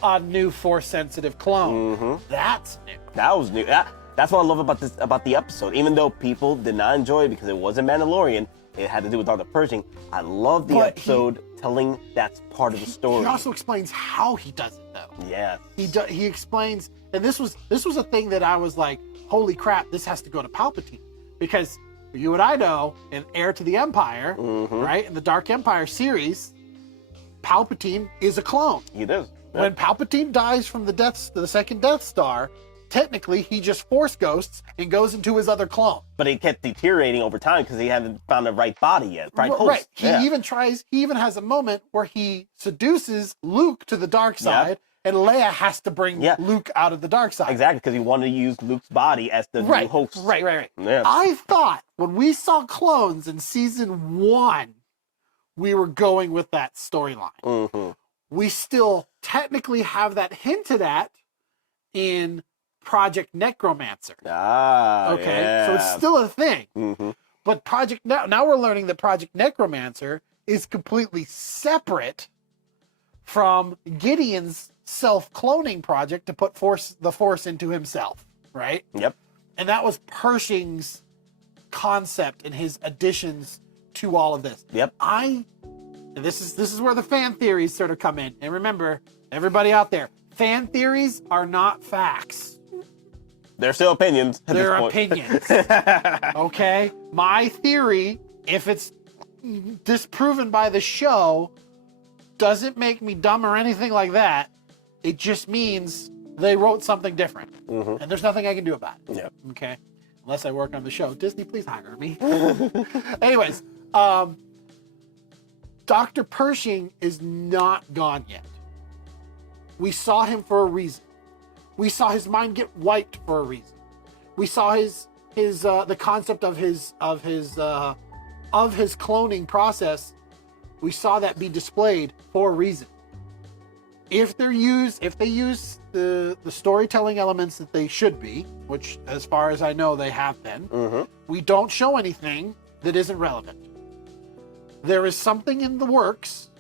a new Force-sensitive clone. Mm-hmm. That's new. That was new. That's what I love about the episode. Even though people did not enjoy it because it wasn't Mandalorian, it had to do with Dr. Pershing. I love the episode telling that's part of the story. He also explains how he does it, though. Yeah. He explains, and this was a thing that I was like, holy crap, this has to go to Palpatine, because you and I know in Heir to the Empire, right, in the Dark Empire series, Palpatine is a clone. He is. Yeah. When Palpatine dies from the second Death Star, technically he just Force ghosts and goes into his other clone. But he kept deteriorating over time because he hadn't found the right body yet. Right. Right. He even has a moment where he seduces Luke to the dark side, and Leia has to bring Luke out of the dark side. Exactly, because he wanted to use Luke's body as the new host. Right. Yeah. I thought when we saw clones in season 1, we were going with that storyline. we still technically have that hinted at in Project Necromancer. Okay, yeah. so it's still a thing. Mm-hmm. But now we're learning that Project Necromancer is completely separate from Gideon's self-cloning project to put the force into himself, right? Yep. And that was Pershing's concept and his additions to all of this. Yep. And this is where the fan theories sort of come in. And remember, everybody out there, fan theories are not facts. They're still opinions. They're opinions. Okay? My theory, if it's disproven by the show, doesn't make me dumb or anything like that. It just means they wrote something different. Mm-hmm. And there's nothing I can do about it. Yep. Okay? Unless I work on the show. Disney, please hire me. Anyways, Dr. Pershing is not gone yet. We saw him for a reason. We saw his mind get wiped for a reason. We saw the concept of his cloning process. We saw that be displayed for a reason. If they use the storytelling elements that they should be, which as far as I know they have been, Mm-hmm. we don't show anything that isn't relevant. There is something in the works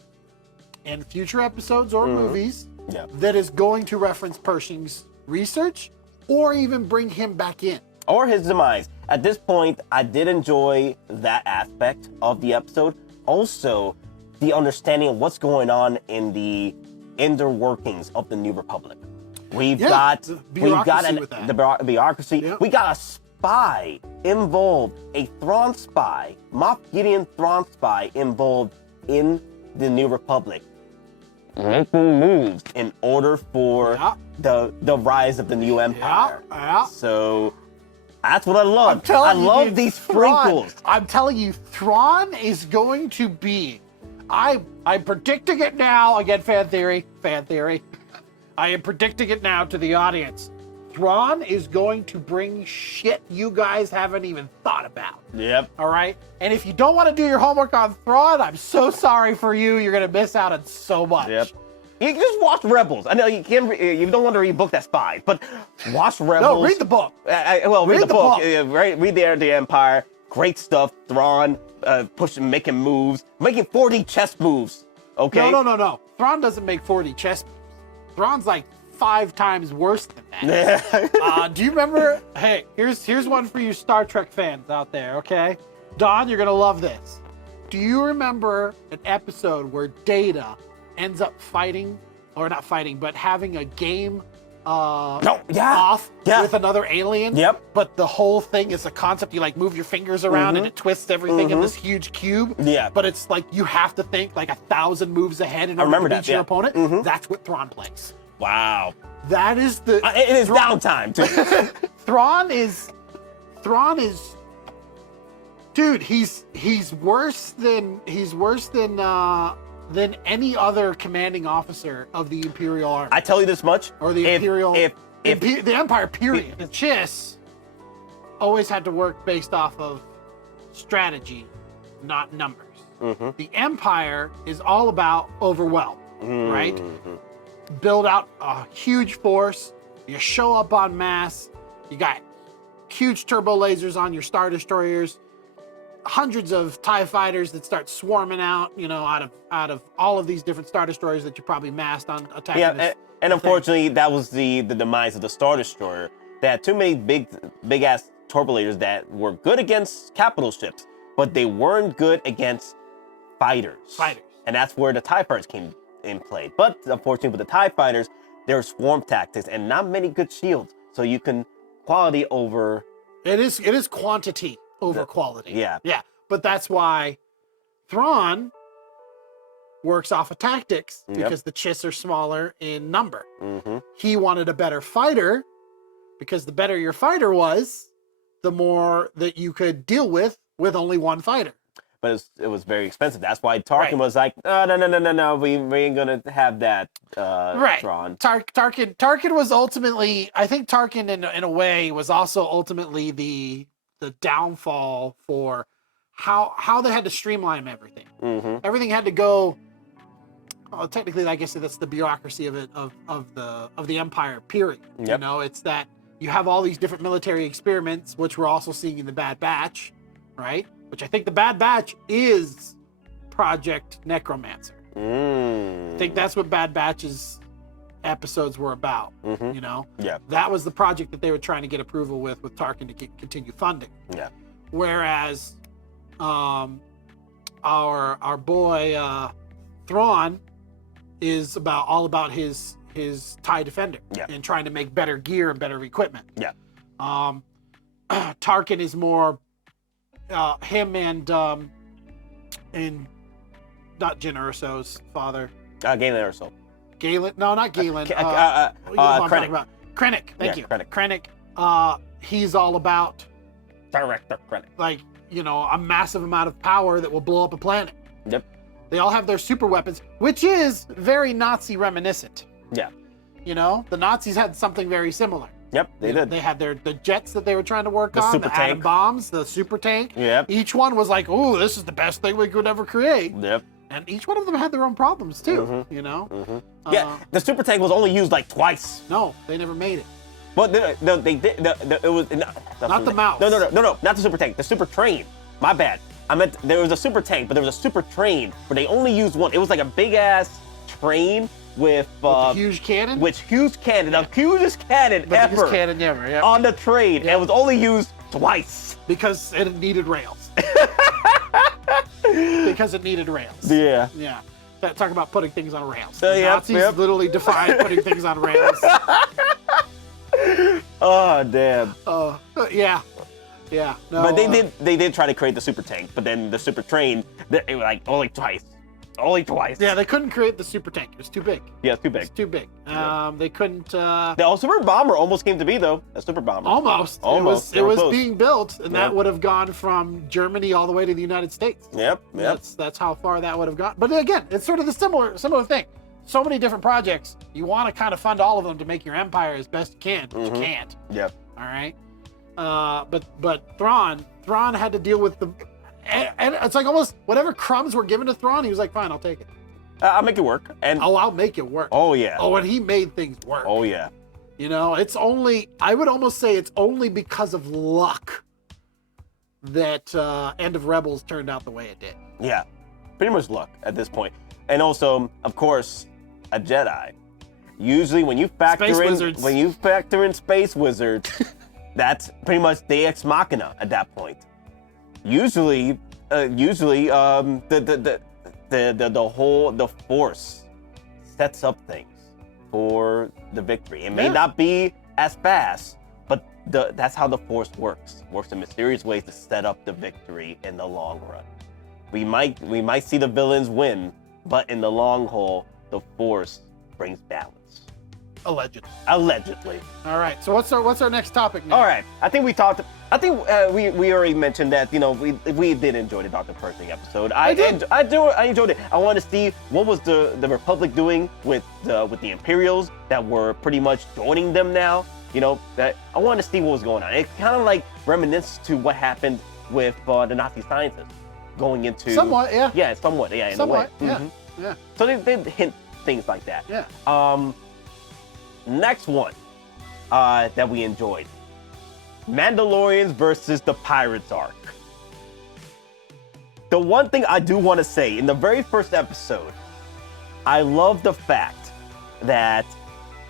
in future episodes or movies that is going to reference Pershing's research or even bring him back in. Or his demise. At this point, I did enjoy that aspect of the episode. Also, the understanding of what's going on in the inner workings of the New Republic. We've got the bureaucracy. Yeah. We got a spy involved, a Thrawn spy, Moff Gideon Thrawn spy involved in the New Republic, making moves in order for the rise of the new empire. So that's what I love. I love these sprinkles. I'm telling you, Thrawn is going to be. I'm predicting it now. Again, fan theory. I am predicting it now to the audience. Thrawn is going to bring shit you guys haven't even thought about. Yep. All right? And if you don't want to do your homework on Thrawn, I'm so sorry for you. You're going to miss out on so much. Yep. You can just watch Rebels. I know you don't want to read a book that's spies, but watch Rebels. No, read the book. Read the book. Read the Empire. Great stuff. Thrawn making moves, making 4D chess moves. Okay. No. Thrawn doesn't make 4D chess moves. Thrawn's like 5 times worse than that. Do you remember? Hey, here's one for you Star Trek fans out there. Okay, Don, you're gonna love this. Do you remember an episode where Data ends up fighting, or not fighting, but having a game off with another alien? Yep. But the whole thing is a concept. You like move your fingers around and it twists everything in this huge cube. Yeah. But it's like you have to think like 1,000 moves ahead in order to beat your opponent. That's what Thrawn plays. Wow. That is the. It is downtime too. Thrawn is. Dude, he's worse than any other commanding officer of the Imperial Army. I tell you this much. Or the Imperial. The Empire. Period. The Chiss always had to work based off of strategy, not numbers. The Empire is all about overwhelm, right? Build out a huge force. You show up en masse. You got huge turbo lasers on your Star Destroyers. Hundreds of TIE fighters that start swarming out, out of all of these different Star Destroyers that you probably massed on attacking. Yeah, and unfortunately, that was the demise of the Star Destroyer. They had too many big ass turbo lasers that were good against capital ships, but they weren't good against fighters. And that's where the TIE fighters came in play. But unfortunately, with the TIE fighters, there are swarm tactics and not many good shields. So you can quality over. It is quantity over quality. Yeah. But that's why Thrawn works off of tactics, because the Chiss are smaller in number. He wanted a better fighter, because the better your fighter was, the more that you could deal with only one fighter. But it was very expensive. That's why Tarkin was like, no, we ain't gonna have that. Thrawn. Tarkin was ultimately, I think Tarkin in a way was also ultimately the downfall for how they had to streamline everything. Everything had to go technically, I guess that's the bureaucracy of it, of the Empire. Period. Yep. You know, it's that you have all these different military experiments, which we're also seeing in the Bad Batch, right? Which I think the Bad Batch is Project Necromancer. I think that's what Bad Batch's episodes were about. You know, that was the project that they were trying to get approval with Tarkin to continue funding. Yeah. Whereas, our boy Thrawn is all about his TIE Defender and trying to make better gear and better equipment. Yeah. Tarkin is more him and not Jyn Erso's father. Galen Erso. Galen? No, not Galen. Krennic. Krennic. Thank you. Krennic. He's all about Director Krennic. like, you know, a massive amount of power that will blow up a planet. Yep. They all have their super weapons, which is very Nazi reminiscent. Yeah. You know, the Nazis had something very similar. Yep, they did. They had the jets that they were trying to work The on, super the atom tank. bombs, the super tank. Yep. Each one was like, "Oh, this is the best thing we could ever create." Yep. And each one of them had their own problems too. You know. Yeah, the super tank was only used like twice. No, they never made it. But they did. It was Not the mouse. No, not the super tank. The super train. My bad. I meant there was a super tank, but there was a super train, but they only used one. It was like a big ass train with a huge cannon. Which huge cannon, the hugest cannon The ever biggest cannon ever. Yeah. on the train, and it was only used twice. Because it needed rails. Because it needed rails. Yeah. Yeah. Talk about putting things on rails. Yep, Nazis literally defined putting things on rails. Oh damn. Yeah. Yeah. No, But they did try to create the super tank, but then the super train, it was like only twice. Only twice. Yeah, they couldn't create the super tank. It was too big. Yeah, it's too big. It's too big. They couldn't. The super bomber almost came to be though. A super bomber. Almost. Almost. It was Close. being built, and that Yep. would have gone from Germany all the way to the United States. Yep. That's how far that would have gone. But again, it's sort of the similar thing. So many different projects. You want to kind of fund all of them to make your empire as best you can, but you can't. Yep. All right. But Thrawn had to deal with and it's like almost whatever crumbs were given to Thrawn, he was like, fine, I'll take it. I'll make it work. And I'll make it work. oh yeah. Oh, and he made things work. Oh yeah. You know, I would almost say it's only because of luck that End of Rebels turned out the way it did. Yeah. Pretty much luck at this point. And also, of course, a Jedi. Usually when you factor in space wizards, that's pretty much Deus Ex Machina at that point. Usually, the Force sets up things for the victory. It may not be as fast, but that's how the Force works. Works in mysterious ways to set up the victory in the long run. We might see the villains win, but in the long haul, the Force brings balance. Allegedly. All right. So what's our next topic now? All right. I think we already mentioned that, you know, we did enjoy the Dr. Pershing episode. I enjoyed it. I wanted to see what was the Republic doing with the Imperials that were pretty much joining them now. You know, that I wanted to see what was going on. It kind of like reminisces to what happened with the Nazi scientists going into somewhat, yeah. Yeah, somewhat, yeah, in somewhat, a way. yeah, yeah. So they hint things like that. Yeah. Next one that we enjoyed. Mandalorians versus the Pirates arc. The one thing I do want to say, in the very first episode, I love the fact that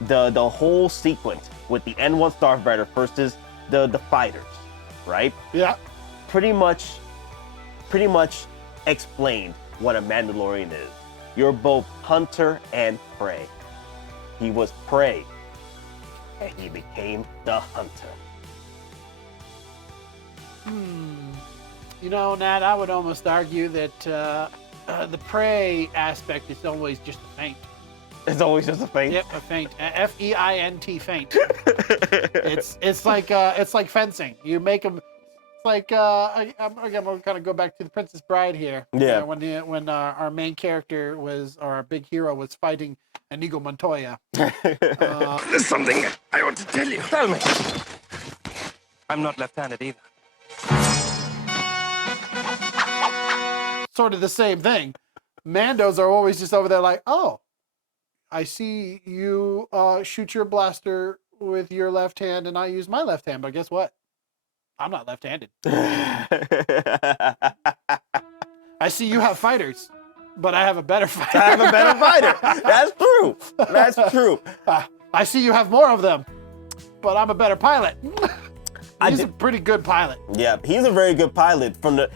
the whole sequence with the N1 Starfighter versus the fighters, right? Yeah. Pretty much explained what a Mandalorian is. You're both hunter and prey. He was prey, and he became the hunter. You know, Nat, I would almost argue that the prey aspect is always just a feint. It's always just a feint. Yep, a feint. F-E-I-N-T feint. It's like fencing. You make them. It's like I'm gonna kind of go back to the Princess Bride here. Yeah. When our main character our big hero was fighting Inigo Montoya. There's something I ought to tell you. Tell me. I'm not left-handed either. Sort of the same thing. Mandos are always just over there like, oh, I see you shoot your blaster with your left hand and I use my left hand, but guess what? I'm not left-handed. I see you have fighters, but I have a better fighter. I have a better fighter. That's true. That's true. I see you have more of them, but I'm a better pilot. He's a pretty good pilot. Yeah, he's a very good pilot. From the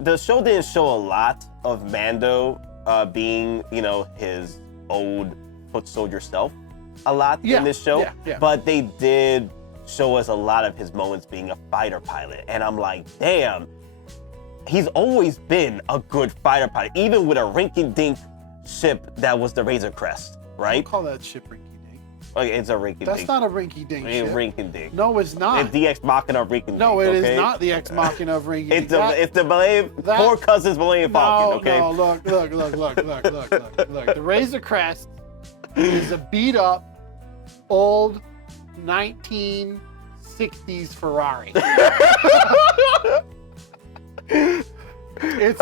the show didn't show a lot of Mando being, you know, his old foot soldier self a lot in this show. Yeah. But they did show us a lot of his moments being a fighter pilot, and I'm like, damn, he's always been a good fighter pilot, even with a rinky-dink ship that was the Razor Crest, right? Don't call that ship rinky-dink. Okay, it's a rinky-dink. That's not a rinky-dink ship. Rinky-dink. No, it's not. It's the Ex Machina of rinky-dink. No, it okay? is not the Ex Machina of rinky-dink. It's the Millennium, poor cousin's Millennium Falcon, okay? No, look. The Razor Crest is a beat-up, old 1960s Ferrari. It's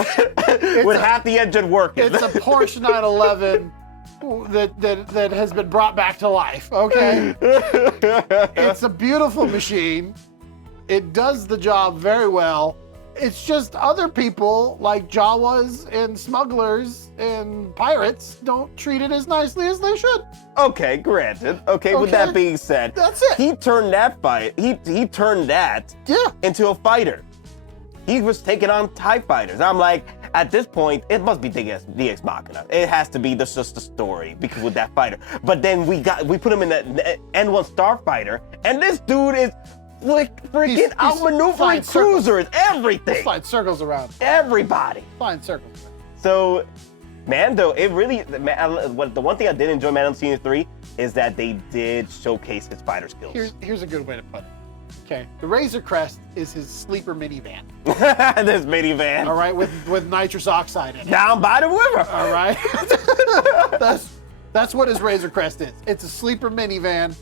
with half the engine working. It's a Porsche 911 that has been brought back to life, okay? It's a beautiful machine. It does the job very well. It's just other people like Jawas and smugglers and pirates don't treat it as nicely as they should. Okay, granted. Okay, with that being said, that's it. He turned that he turned that into a fighter. He was taking on TIE fighters. I'm like, at this point, it must be the Ex Machina. It has to be just the story because with that fighter. But then we put him in the N1 Starfighter, and this dude is freaking outmaneuvering cruisers, everything. He's flying circles around. Everybody. Flying circles. So, Mando, the one thing I did enjoy Mando Season 3 is that they did showcase his fighter skills. Here's a good way to put it. Okay, the Razor Crest is his sleeper minivan. This minivan. All right, with nitrous oxide in it. Down by the river. All right. That's what his Razor Crest is. It's a sleeper minivan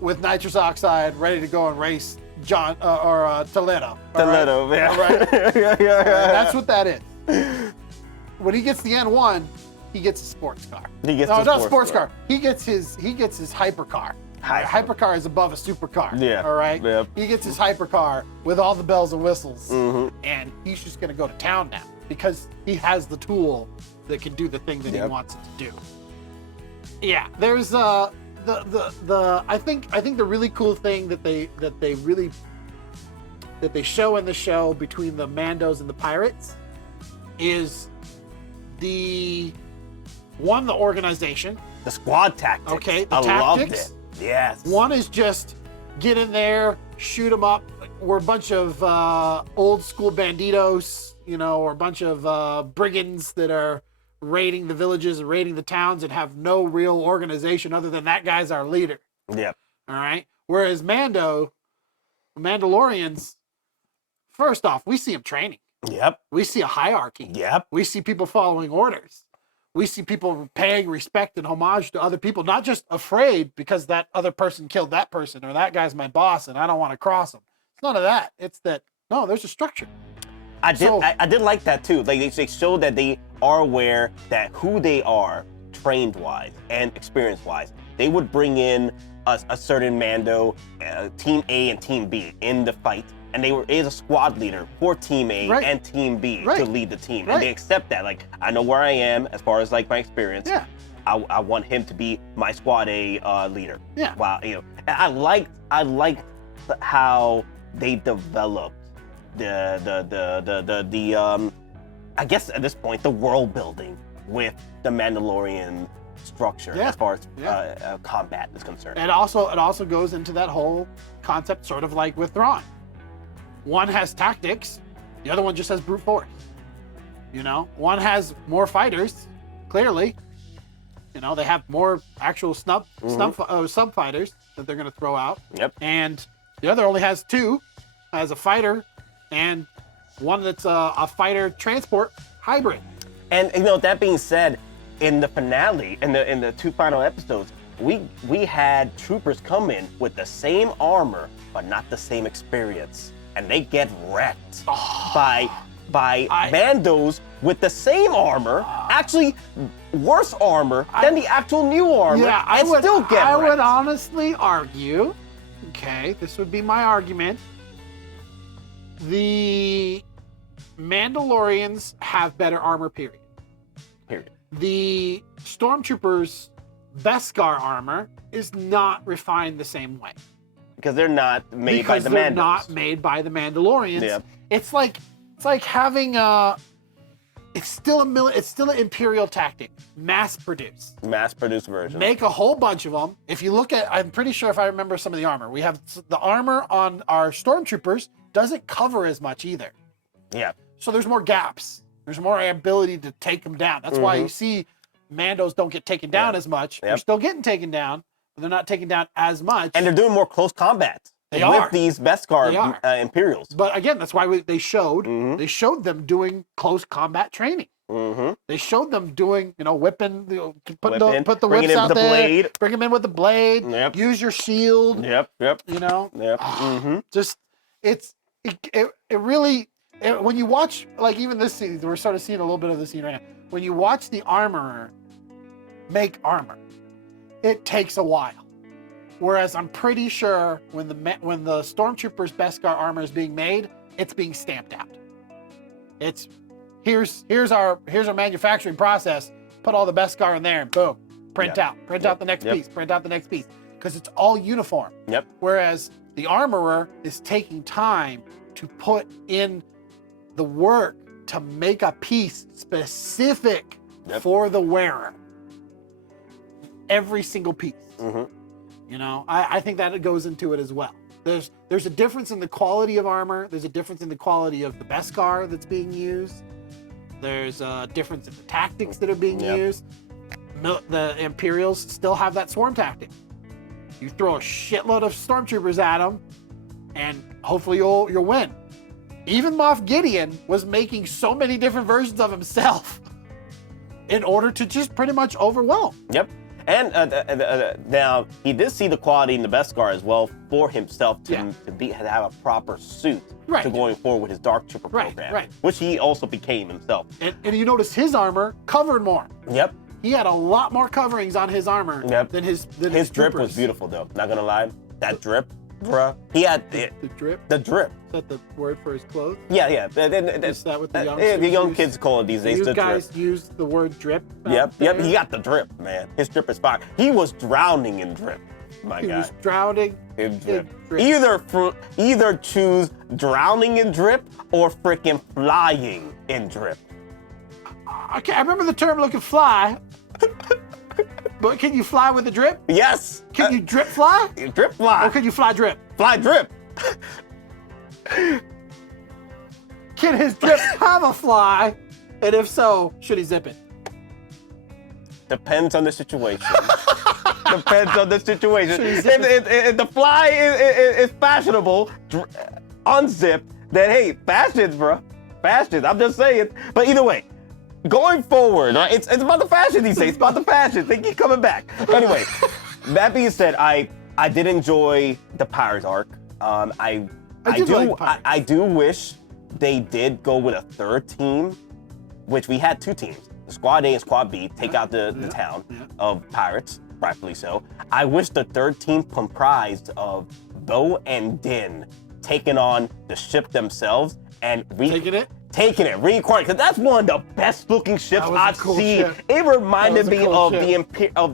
with nitrous oxide, ready to go and race Toledo. Toledo, right? yeah. All right. That's what that is. When he gets the N1, he gets a sports car. Not a sports car. He gets his hypercar. Hypercar is above a supercar. Yeah. All right. Yeah. He gets his hypercar with all the bells and whistles, and he's just gonna go to town now because he has the tool that can do the thing that he wants it to do. Yeah. There's I think the really cool thing that they show in the show between the Mandos and the pirates is the organization. The squad tactics. Okay. The I tactics. loved it. Yes. One is just get in there, shoot them up. We're a bunch of old school banditos, you know, or a bunch of brigands that are raiding the villages and raiding the towns and have no real organization other than that guy's our leader. Yep. All right. Whereas Mandalorians, first off, we see them training. Yep. We see a hierarchy. Yep. We see people following orders. We see people paying respect and homage to other people, not just afraid because that other person killed that person or that guy's my boss and I don't want to cross him. It's none of that. It's that, no, there's a structure. I did like that too. Like they showed that they are aware that who they are, trained-wise and experience-wise. They would bring in a certain Mando, Team A and Team B in the fight. And they were a squad leader for Team A and Team B to lead the team. And they accept that. Like, I know where I am as far as like my experience. Yeah. I want him to be my squad A leader. Yeah. Wow. You know, I liked how they developed the I guess at this point the world building with the Mandalorian structure as far as combat is concerned. And it also goes into that whole concept, sort of like with Thrawn. One has tactics, the other one just has brute force. You know, one has more fighters, clearly. You know, they have more actual sub fighters that they're going to throw out. Yep. And the other only has two, has a fighter and one that's a fighter transport hybrid. And you know, that being said, in the finale, in the two final episodes, we had troopers come in with the same armor but not the same experience. And they get wrecked by Mandos with the same armor, actually worse armor than the actual new armor, and still get I wrecked. would honestly argue, okay, this would be my argument. The Mandalorians have better armor, period. The Stormtroopers' Beskar armor is not refined the same way. Because they're not made by the they're Mandos. not made by the Mandalorians. Yeah. It's like having it's still an Imperial tactic. Mass produce. Mass-produced version. Make a whole bunch of them. If you look at, I'm pretty sure if I remember some of the armor, we have the armor on our Stormtroopers doesn't cover as much either. Yeah. So there's more gaps. There's more ability to take them down. That's why you see Mandos don't get taken down as much. They're still getting taken down, but they're not taken down as much. And they're doing more close combat with these Beskar Imperials. But again, that's why they showed them doing close combat training. They showed them doing, whipping, put the whips out there, blade. bring them in with the blade, use your shield. Just it really. When you watch, like even this scene, we're sort of seeing a little bit of the scene right now. When you watch the armorer make armor, it takes a while. Whereas I'm pretty sure when the Stormtroopers' Beskar armor is being made, it's being stamped out. It's here's our manufacturing process. Put all the Beskar in there, and boom, print out the next piece, print out the next piece, because it's all uniform. Whereas the armorer is taking time to put in the work to make a piece specific for the wearer. Every single piece. I think that it goes into it as well. There's a difference in the quality of armor. There's a difference in the quality of the Beskar that's being used. There's a difference in the tactics that are being used. The Imperials still have that swarm tactic. You throw a shitload of Stormtroopers at them, and hopefully you'll win. Even Moff Gideon was making so many different versions of himself in order to just pretty much overwhelm. And now he did see the quality in the Beskar as well for himself to have a proper suit to going forward with his Dark Trooper program, which he also became himself. And you notice his armor covered more. He had a lot more coverings on his armor than his drip was beautiful though. Not gonna lie, that drip, bruh. He had the drip. The drip. Is that the word for his clothes? Yeah. Is that what the young kids call it these days? You the guys drip. use the word drip? Yep. He got the drip, man. His drip is fire. He was drowning in drip. He was drowning in drip. Either choose drowning in drip or freaking flying in drip. Okay, I remember the term looking fly. But can you fly with a drip? Yes. Can you drip fly? Drip fly. Or can you fly drip? Fly drip. Can his drip have a fly? And if so, should he zip it? Depends on the situation. Depends on the situation. If the fly is fashionable, unzipped, then hey, fashions, bro. Fashions. I'm just saying. But either way, going forward, right? It's about the fashion these days. It's about the fashion. They keep coming back. Anyway, that being said, I did enjoy the Pirates arc. I do wish they did go with a third team, which we had two teams. The Squad A and Squad B take out the town of pirates, rightfully so. I wish the third team comprised of Bo and Din taking on the ship themselves and taking it, reincarnating, because that's one of the best looking ships I've seen. It reminded me of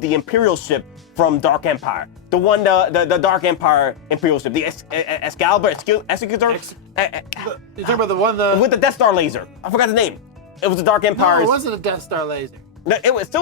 the Imperial ship from Dark Empire. The one, the Dark Empire Imperial ship, the Excalibur, Executor? You're talking about the one with the Death Star laser. I forgot the name. It was the Dark Empire. No, it wasn't a Death Star laser. No, it was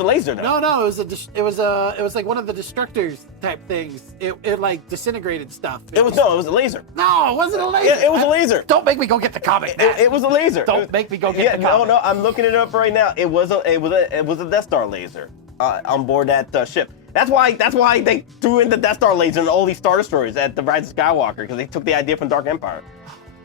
a laser though. No, it was like one of the destructors type things. It like disintegrated stuff. It was a laser. No, it wasn't a laser. It was a laser. Don't make me go get the comic. It was a laser. Don't make me go get the comic. No, I'm looking it up right now. It was a Death Star laser on board that ship. That's why they threw in the Death Star laser and all these Star Destroyers at the Rise of Skywalker, because they took the idea from Dark Empire.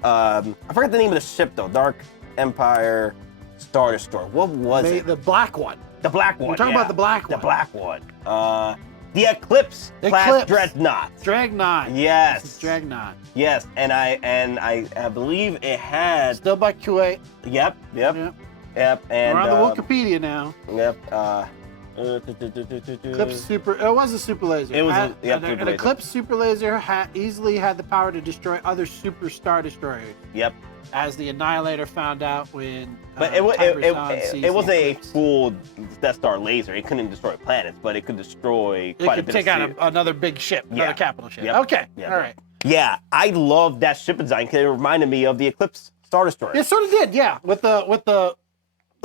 I forgot the name of the ship though. Dark Empire Star Destroyer. What was it? The black one. The black one. We're talking about the black one. The black one. The Eclipse class Dreadnought. Dreadnought. Yes. It's Dreadnought. Yes, and I believe it had still by Kuwait. Yep. Yep. And we're on the Wikipedia now. Yep. Eclipse Super. It was a super laser. It was an Eclipse Super Laser easily had the power to destroy other super star destroyers. Yep. As the Annihilator found out when. But it wasn't a full Death Star laser. It couldn't destroy planets, but it could destroy quite a bit. It could take out another big ship, another capital ship. Yep. Okay. Yep. All right. Yeah, I love that ship design because it reminded me of the Eclipse Star Destroyer. It sort of did, yeah, with the.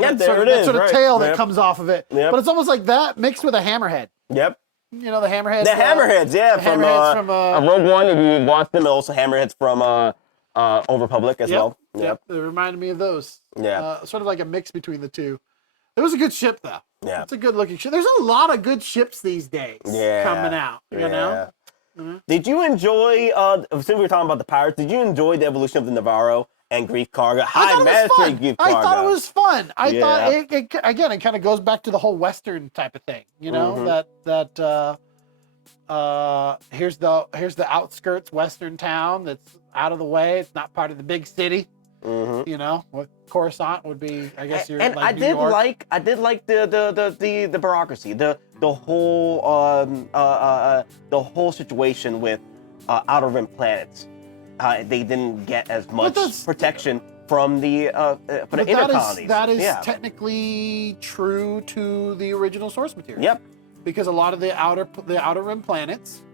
Yeah, there it is. That sort of tail that comes off of it. Yep. But it's almost like that mixed with a hammerhead. Yep. You know the hammerheads. The hammerheads, yeah, from Rogue One. If you watch them, and also hammerheads from Old Republic as well. Yep. It reminded me of those. Yeah. Sort of like a mix between the two. It was a good ship though. Yeah. It's a good looking ship. There's a lot of good ships these days. Coming out. You know. Mm-hmm. Did you enjoy? Since we were talking about the pirates, did you enjoy the evolution of the Navarro and Grief Karga? I thought it was fun. I thought it again. It kind of goes back to the whole Western type of thing. You know here's the outskirts Western town that's out of the way. It's not part of the big city. Mm-hmm. You know, what Coruscant would be, I guess. And like I did like the bureaucracy, the whole situation with Outer Rim planets. They didn't get as much protection from the inner colonies. That is technically true to the original source material. Yep. Because a lot of the Outer Rim planets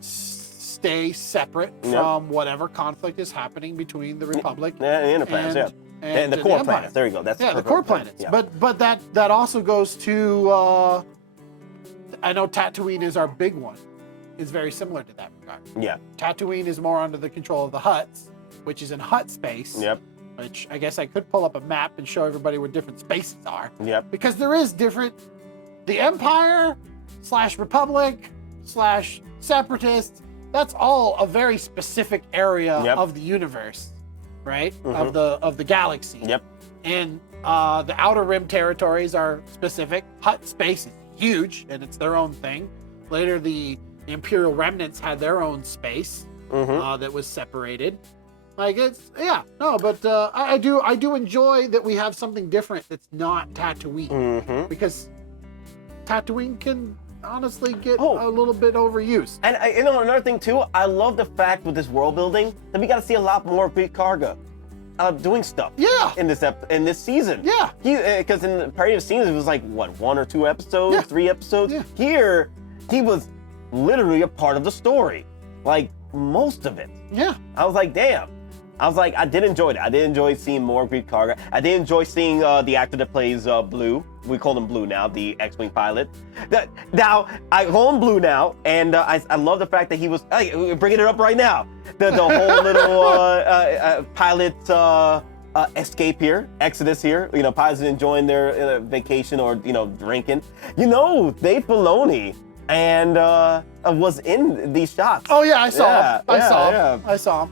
stay separate from whatever conflict is happening between the Republic and the inner planets, and the core planets. There you go. That's the core planets. Yeah. But that also goes to I know Tatooine is our big one. Is very similar to that regard. Yeah. Tatooine is more under the control of the Hutts, which is in Hutt space. Yep. Which I guess I could pull up a map and show everybody where different spaces are. Yep. Because there is different. The Empire / Republic / Separatists. That's all a very specific area of the universe, right? Mm-hmm. Of the galaxy. Yep. And the Outer Rim territories are specific. Hutt space is huge, and it's their own thing. Later, the Imperial remnants had their own space that was separated. Like but I do enjoy that we have something different that's not Tatooine because Tatooine can honestly get a little bit overused. And another thing too, I love the fact with this world building that we got to see a lot more of Greef Karga doing stuff. Yeah. In this season. Yeah. Because in the previous seasons it was like what 1 or 2 episodes, 3 episodes. Yeah. Here he was literally a part of the story, like most of it. Yeah. I was like, damn. I did enjoy that. I did enjoy seeing more Greef Karga. I did enjoy seeing the actor that plays Blue. We call him Blue now, the X-Wing pilot. Now, I call him Blue now, and I love the fact that he was, we're bringing it up right now. The whole little pilot escape here, exodus here. You know, pilots enjoying their vacation or, drinking. Dave Filoni and was in these shots. Oh yeah, I saw him.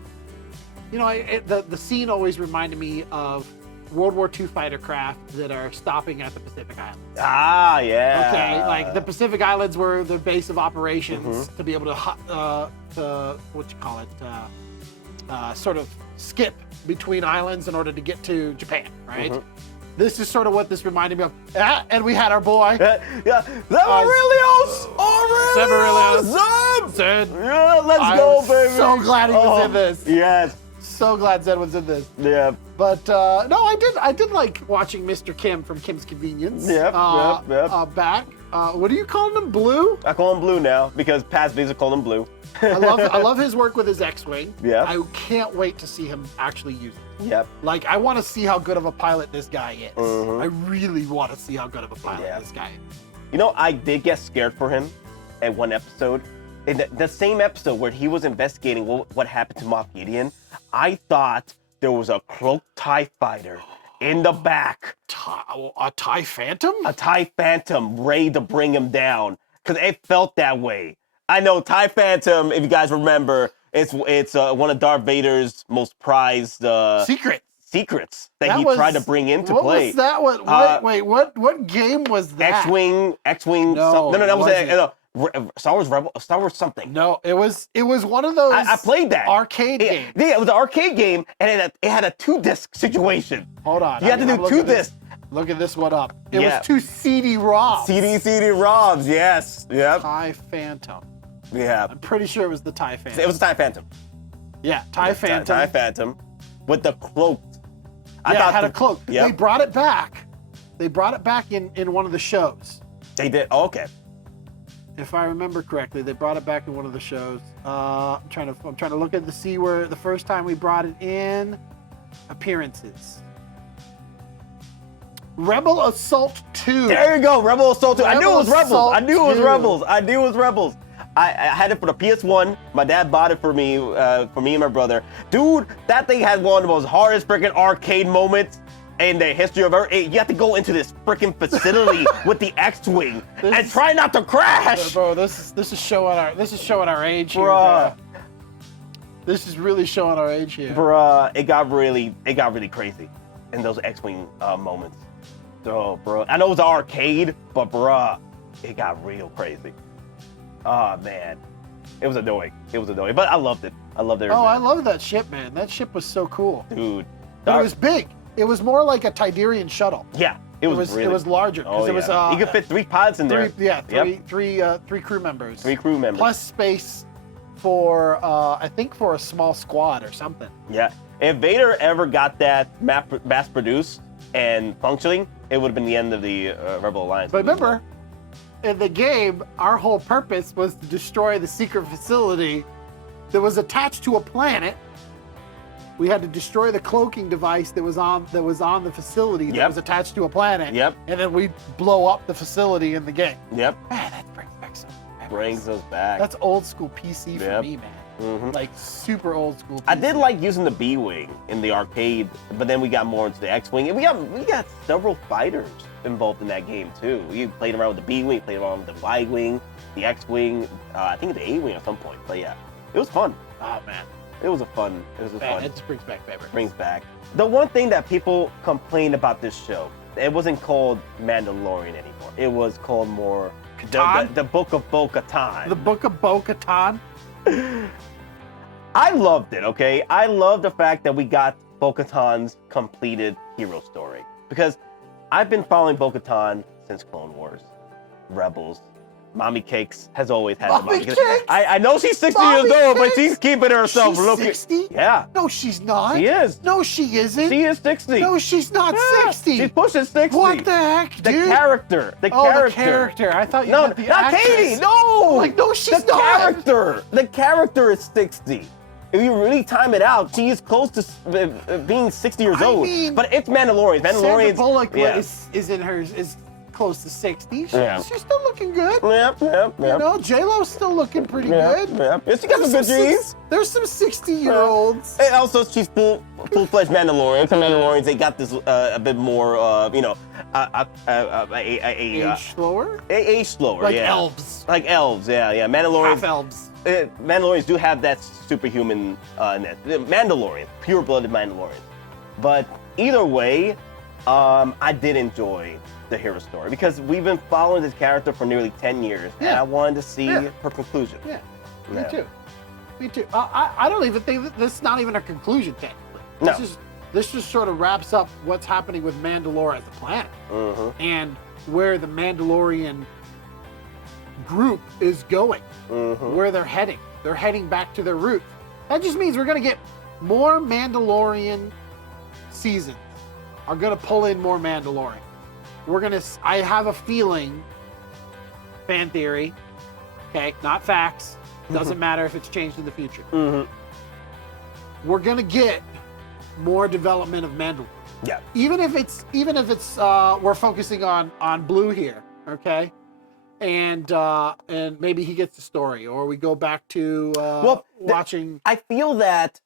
The scene always reminded me of World War II fighter craft that are stopping at the Pacific Islands. Ah, yeah. Okay, like the Pacific Islands were the base of operations to be able to sort of skip between islands in order to get to Japan, right? This is sort of what this reminded me of. And we had our boy. Zed. Yeah, let's go, baby. So glad he was in this. Yes. So glad Zed was in this. Yeah. But no, I did like watching Mr. Kim from Kim's Convenience. Yep. Back. What are you calling him, Blue? I call him Blue now because past videos call him Blue. I love his work with his X-Wing. Yeah. I can't wait to see him actually use it. Yep. Like, I want to see how good of a pilot this guy is. I really want to see how good of a pilot this guy is. I did get scared for him at one episode. In the same episode where he was investigating what happened to Moff Gideon, I thought there was a cloaked TIE fighter in the back. A TIE Phantom? A TIE Phantom ready to bring him down. Because it felt that way. I know TIE Phantom, if you guys remember, it's one of Darth Vader's most prized secrets that he tried to bring into play. What was that? What game was that? X-Wing. No, That was Star Wars Rebel, Star Wars something. No, it was one of those. I played that arcade games. Yeah, it was an arcade game, and it had a 2-disc situation. Hold on, you had to do 2 discs. Looking this one up. It was 2 CD-ROMs. CD-ROMs, yes. Yep. TIE Phantom. Yeah. I'm pretty sure it was the TIE Phantom. It was a TIE Phantom. Yeah, TIE Phantom. TIE Phantom with the cloak. I thought it had a cloak. Yep. They brought it back. They brought it back in one of the shows. They did. Oh, okay. If I remember correctly, they brought it back in one of the shows. I'm trying to look at see where the first time we brought it in. Appearances. Rebel Assault 2. There you go, Rebel Assault 2. I knew it was Rebels. Assault I knew it was 2. Rebels. I knew it was Rebels. I had it for the PS1. My dad bought it for me and my brother. Dude, that thing had one of the most hardest freaking arcade moments in the history of ever. You have to go into this freaking facility with the X-wing and try not to crash. Bro, this is showing our age here. Bruh. Bro. This is really showing our age here. Bruh, it got really crazy in those X-wing moments. So, bro, I know it was an arcade, but bruh, it got real crazy. Oh man, it was annoying. But I loved it. I loved it. Oh, I love that ship, man. That ship was so cool. Dude. But it was big. It was more like a Tidarian shuttle. Yeah, it was larger. Oh, it was, you could fit 3 pilots in there. Three crew members. 3 crew members. Plus space for I think for a small squad or something. Yeah. If Vader ever got that mass produced and functioning, it would have been the end of the Rebel Alliance. But remember, in the game, our whole purpose was to destroy the secret facility that was attached to a planet. We had to destroy the cloaking device that was on the facility that was attached to a planet. Yep. And then we blow up the facility in the game. Yep. Man, that brings back some memories. Brings us back. That's old school PC for me, man. Mm-hmm. Like super old school PC. I did like using the B-Wing in the arcade, but then we got more into the X-Wing, and we got several fighters involved in that game too. We played around with the B-Wing, played around with the Y-Wing, the X-Wing, I think the A-Wing at some point. But yeah, it was fun. Oh man. It was fun. It just brings back memories. Brings back. The one thing that people complained about this show, it wasn't called Mandalorian anymore. It was called more the Book of Bo-Katan. The Book of Bo-Katan. I loved it, okay? I love the fact that we got Bo-Katan's completed hero story. Because I've been following Bo-Katan since Clone Wars, Rebels. Mommy Cakes has always had the Mommy Cakes. I know she's 60 years old, but she's keeping herself looking. 60? Yeah. No, she's not. She is. No, she isn't. She is 60. No, she's not 60. She's pushing 60. What the heck, dude? The character. The character. I thought you meant the actress. Katie. No. Like, no, she's the not. Character. The character is 60. If you really time it out, she is close to being 60 years old. Mean, but it's Mandalorian. Sandra Bullock is close to 60. She's still looking good. Yep. You know, J-Lo's still looking pretty good. Yeah. She got some good genes. There's some 60-year-olds. And also, she's full-fledged Mandalorian. Some Mandalorians, they got this a bit more, age slower? Age slower, like elves. Like elves, yeah. Mandalorians. Half elves. Mandalorians do have that superhuman Mandalorian, pure-blooded Mandalorian. But either way, I did enjoy the hero story because we've been following this character for nearly 10 years, and I wanted to see her conclusion. Yeah, me too. I don't even think this is not even a conclusion technically. No. This just sort of wraps up what's happening with Mandalore as a planet and where the Mandalorian group is going, where they're heading. They're heading back to their roots. That just means we're going to get more Mandalorian seasons. Are going to pull in more Mandalorian. I have a feeling, fan theory, okay, not facts. Doesn't matter if it's changed in the future. We're going to get more development of Mandalore. Yeah. Even if it's we're focusing on Blue here, okay? And maybe he gets the story, or we go back to watching. I feel that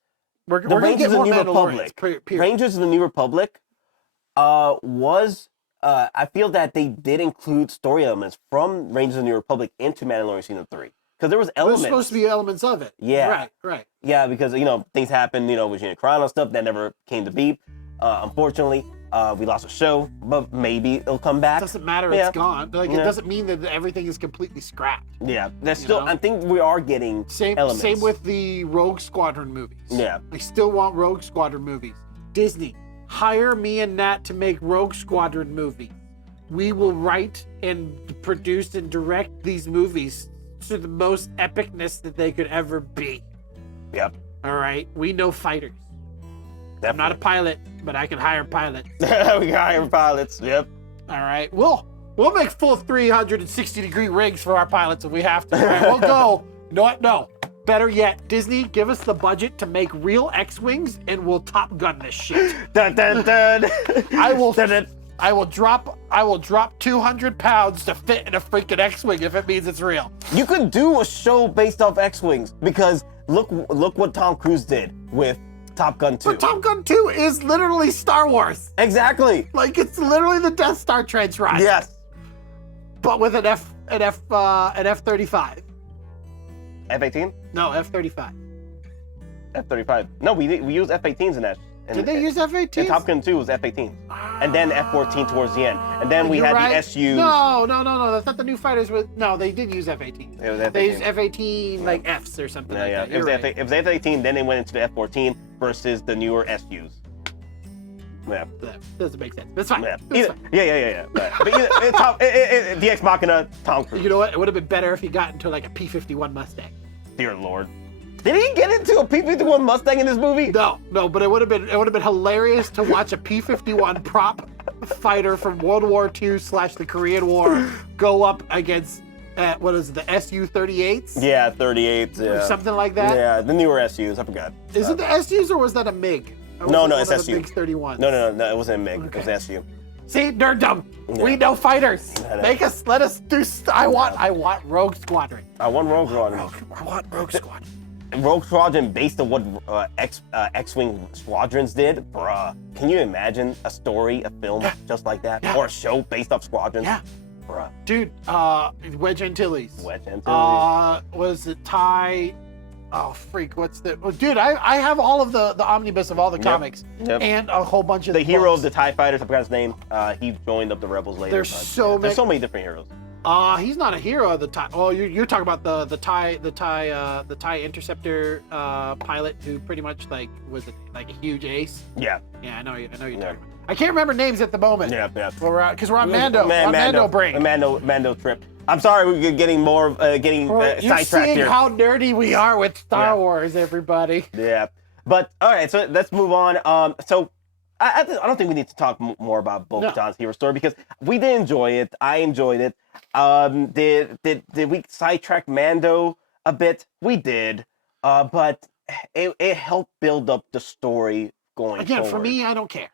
we're going to get more Mandalorians. Rangers of the New Republic I feel that they did include story elements from Rangers of the New Republic into Mandalorian Season 3. Because there was elements. There's supposed to be elements of it. Yeah. Right. Yeah, because, things happened, with Gina Carano stuff that never came to be, unfortunately. We lost a show, but maybe it'll come back. Doesn't matter. Yeah. It's gone. Like it doesn't mean that everything is completely scrapped. Yeah, there's You still. know? I think we are getting elements. Same with the Rogue Squadron movies. Yeah. I still want Rogue Squadron movies. Disney, hire me and Nat to make Rogue Squadron movies. We will write and produce and direct these movies to the most epicness that they could ever be. Yep. All right. We know fighters. I'm not a pilot, but I can hire pilots. We can hire pilots. Yep. All right. We'll make full 360-degree rigs for our pilots if we have to. All right, we'll go. You know what? No. Better yet, Disney, give us the budget to make real X-Wings and we'll Top Gun this shit. Dun, dun, dun. I will Dun, dun. I will drop 200 pounds to fit in a freaking X-Wing if it means it's real. You could do a show based off X-Wings because look what Tom Cruise did with Top Gun 2. But Top Gun 2 is literally Star Wars. Exactly. Like it's literally the Death Star trench ride. Yes. But with an F-35. F-18? No, F-35. F-35. No, we use F-18s in that. Did they use F-18s? And Top Gun 2 was F-18. And then F-14 towards the end. And then we had the SUs. No. That's not the new fighters. No, they did use F-18. It was F-18. They used F-18 like Fs or something like that. It was F-18, then they went into the F-14 versus the newer SUs. Yeah. That doesn't make sense. That's fine. Yeah. That's fine. Yeah. But the Ex Machina, Tom Cruise. You know what? It would have been better if he got into like a P-51 Mustang. Dear Lord. Did he get into a P-51 Mustang in this movie? No, but it would have been hilarious to watch a P-51 prop fighter from World War II / the Korean War go up against what is it, the Su-38s? Yeah, 38s. Or Yeah. something like that. Yeah, the newer SUs. I forgot. Is it the SUs or was that a MiG? No, it's SU. MiG 31. No, it wasn't a MiG. Okay. It was SU. See, nerddom. Yeah. We know fighters. I know. Let us do. I want Rogue Squadron. I want Rogue Squadron. I want Rogue Squadron. Rogue Squadron based on what X-Wing Squadrons did, bruh. Can you imagine a story, a film just like that? Yeah. Or a show based off Squadrons? Yeah. Bruh. Dude, Wedge Antilles. Wedge Antilles. Was it Ty? Oh, freak, what's the... Oh, dude, I have all of the omnibus of all the comics. Yep. And a whole bunch of the hero books. of the TIE Fighters, I forgot his name. He joined up the Rebels later. There's so many... There's so many different heroes. He's not a hero of the TIE. Oh, you're talking about the TIE Interceptor pilot who pretty much like was like a huge ace. Yeah. Yeah, I know you're talking about. I can't remember names at the moment. Yeah. Because we're on Mando. Mando brain. Mando trip. I'm sorry, we're getting more You're sidetracked seeing here. how nerdy we are with Star Wars, everybody. Yeah. But all right, so let's move on. So I don't think we need to talk more about Bo-Katan's hero story because we did enjoy it. I enjoyed it. Did we sidetrack Mando a bit? We did. But it helped build up the story going Again, forward. for me, I don't care.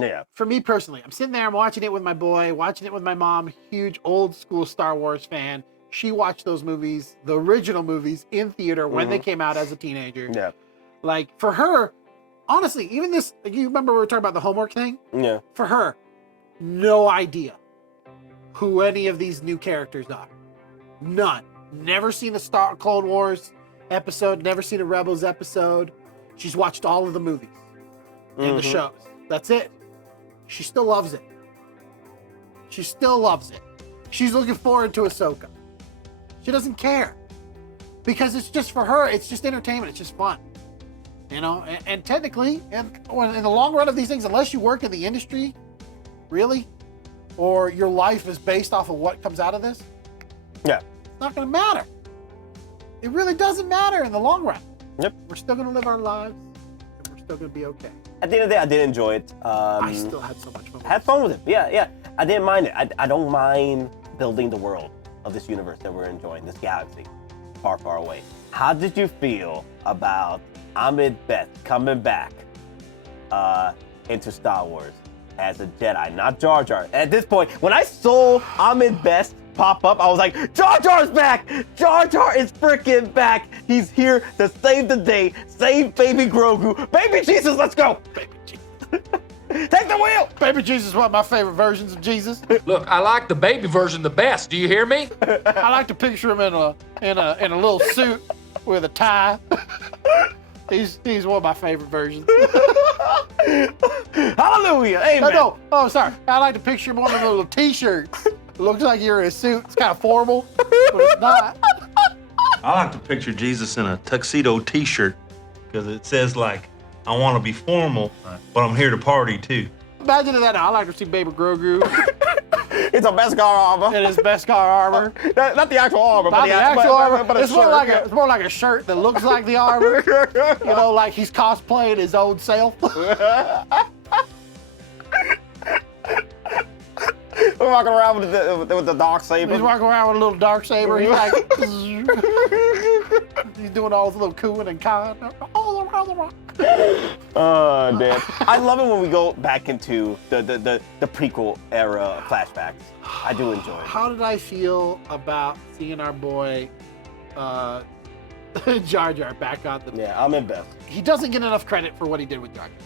Yeah. For me personally, I'm sitting there, I'm watching it with my boy, watching it with my mom, huge old school Star Wars fan. She watched those movies, the original movies, in theater when they came out as a teenager. Yeah. Like, for her, honestly, even this, like, you remember we were talking about the homework thing? Yeah. For her, no idea who any of these new characters are. None. Never seen the Clone Wars episode, never seen a Rebels episode. She's watched all of the movies and the shows. That's it. She still loves it. She still loves it. She's looking forward to Ahsoka. She doesn't care. Because it's just for her, it's just entertainment, it's just fun. You know, and technically, in the long run of these things, unless you work in the industry, really, or your life is based off of what comes out of this, it's not going to matter. It really doesn't matter in the long run. Yep. We're still going to live our lives, and we're still going to be okay. At the end of the day, I did enjoy it. I still had so much fun. Had fun with it. Yeah. I didn't mind it. I don't mind building the world of this universe that we're enjoying, this galaxy, far, far away. How did you feel about Ahmed Best coming back into Star Wars as a Jedi, not Jar Jar? At this point, when I saw Ahmed Best pop up, I was like, Jar Jar's back! Jar Jar is freaking back! He's here to save the day, save baby Grogu. Baby Jesus, let's go! Baby Jesus. Take the wheel! Baby Jesus is one of my favorite versions of Jesus. Look, I like the baby version the best. Do you hear me? I like to picture him in a little suit with a tie. He's one of my favorite versions. Hallelujah. Amen. No. Oh, sorry. I like to picture him on a little t-shirts. It looks like you're in a suit. It's kind of formal, but it's not. I like to picture Jesus in a tuxedo t-shirt because it says like, I want to be formal, but I'm here to party too. Imagine that. I like to see Baby Grogu It's a Beskar armor. in his Beskar armor. Not the actual armor, Not but the actual armor. But It's more like a shirt that looks like the armor. You know, like he's cosplaying his own self. We're walking around with the dark saber. He's walking around with a little dark saber. He's like, he's doing all his little cooing and con all around the rock. Oh, damn. I love it when we go back into the prequel era flashbacks. I do enjoy it. How did I feel about seeing our boy Jar Jar back on the... Yeah, I'm invested. He doesn't get enough credit for what he did with Jar Jar.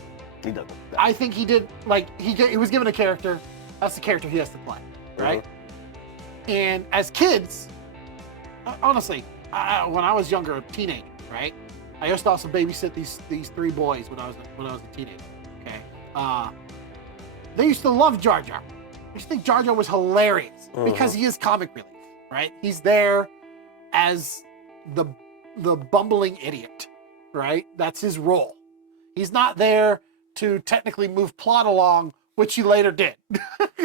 He doesn't. I think he did, like, he was given a character. That's the character he has to play, right? And as kids, honestly, when I was younger, a teenager, right? I used to also babysit these three boys when I was a teenager. Okay, they used to love Jar Jar. I used to think Jar Jar was hilarious because he is comic relief, right? He's there as the bumbling idiot, right? That's his role. He's not there to technically move plot along, which he later did.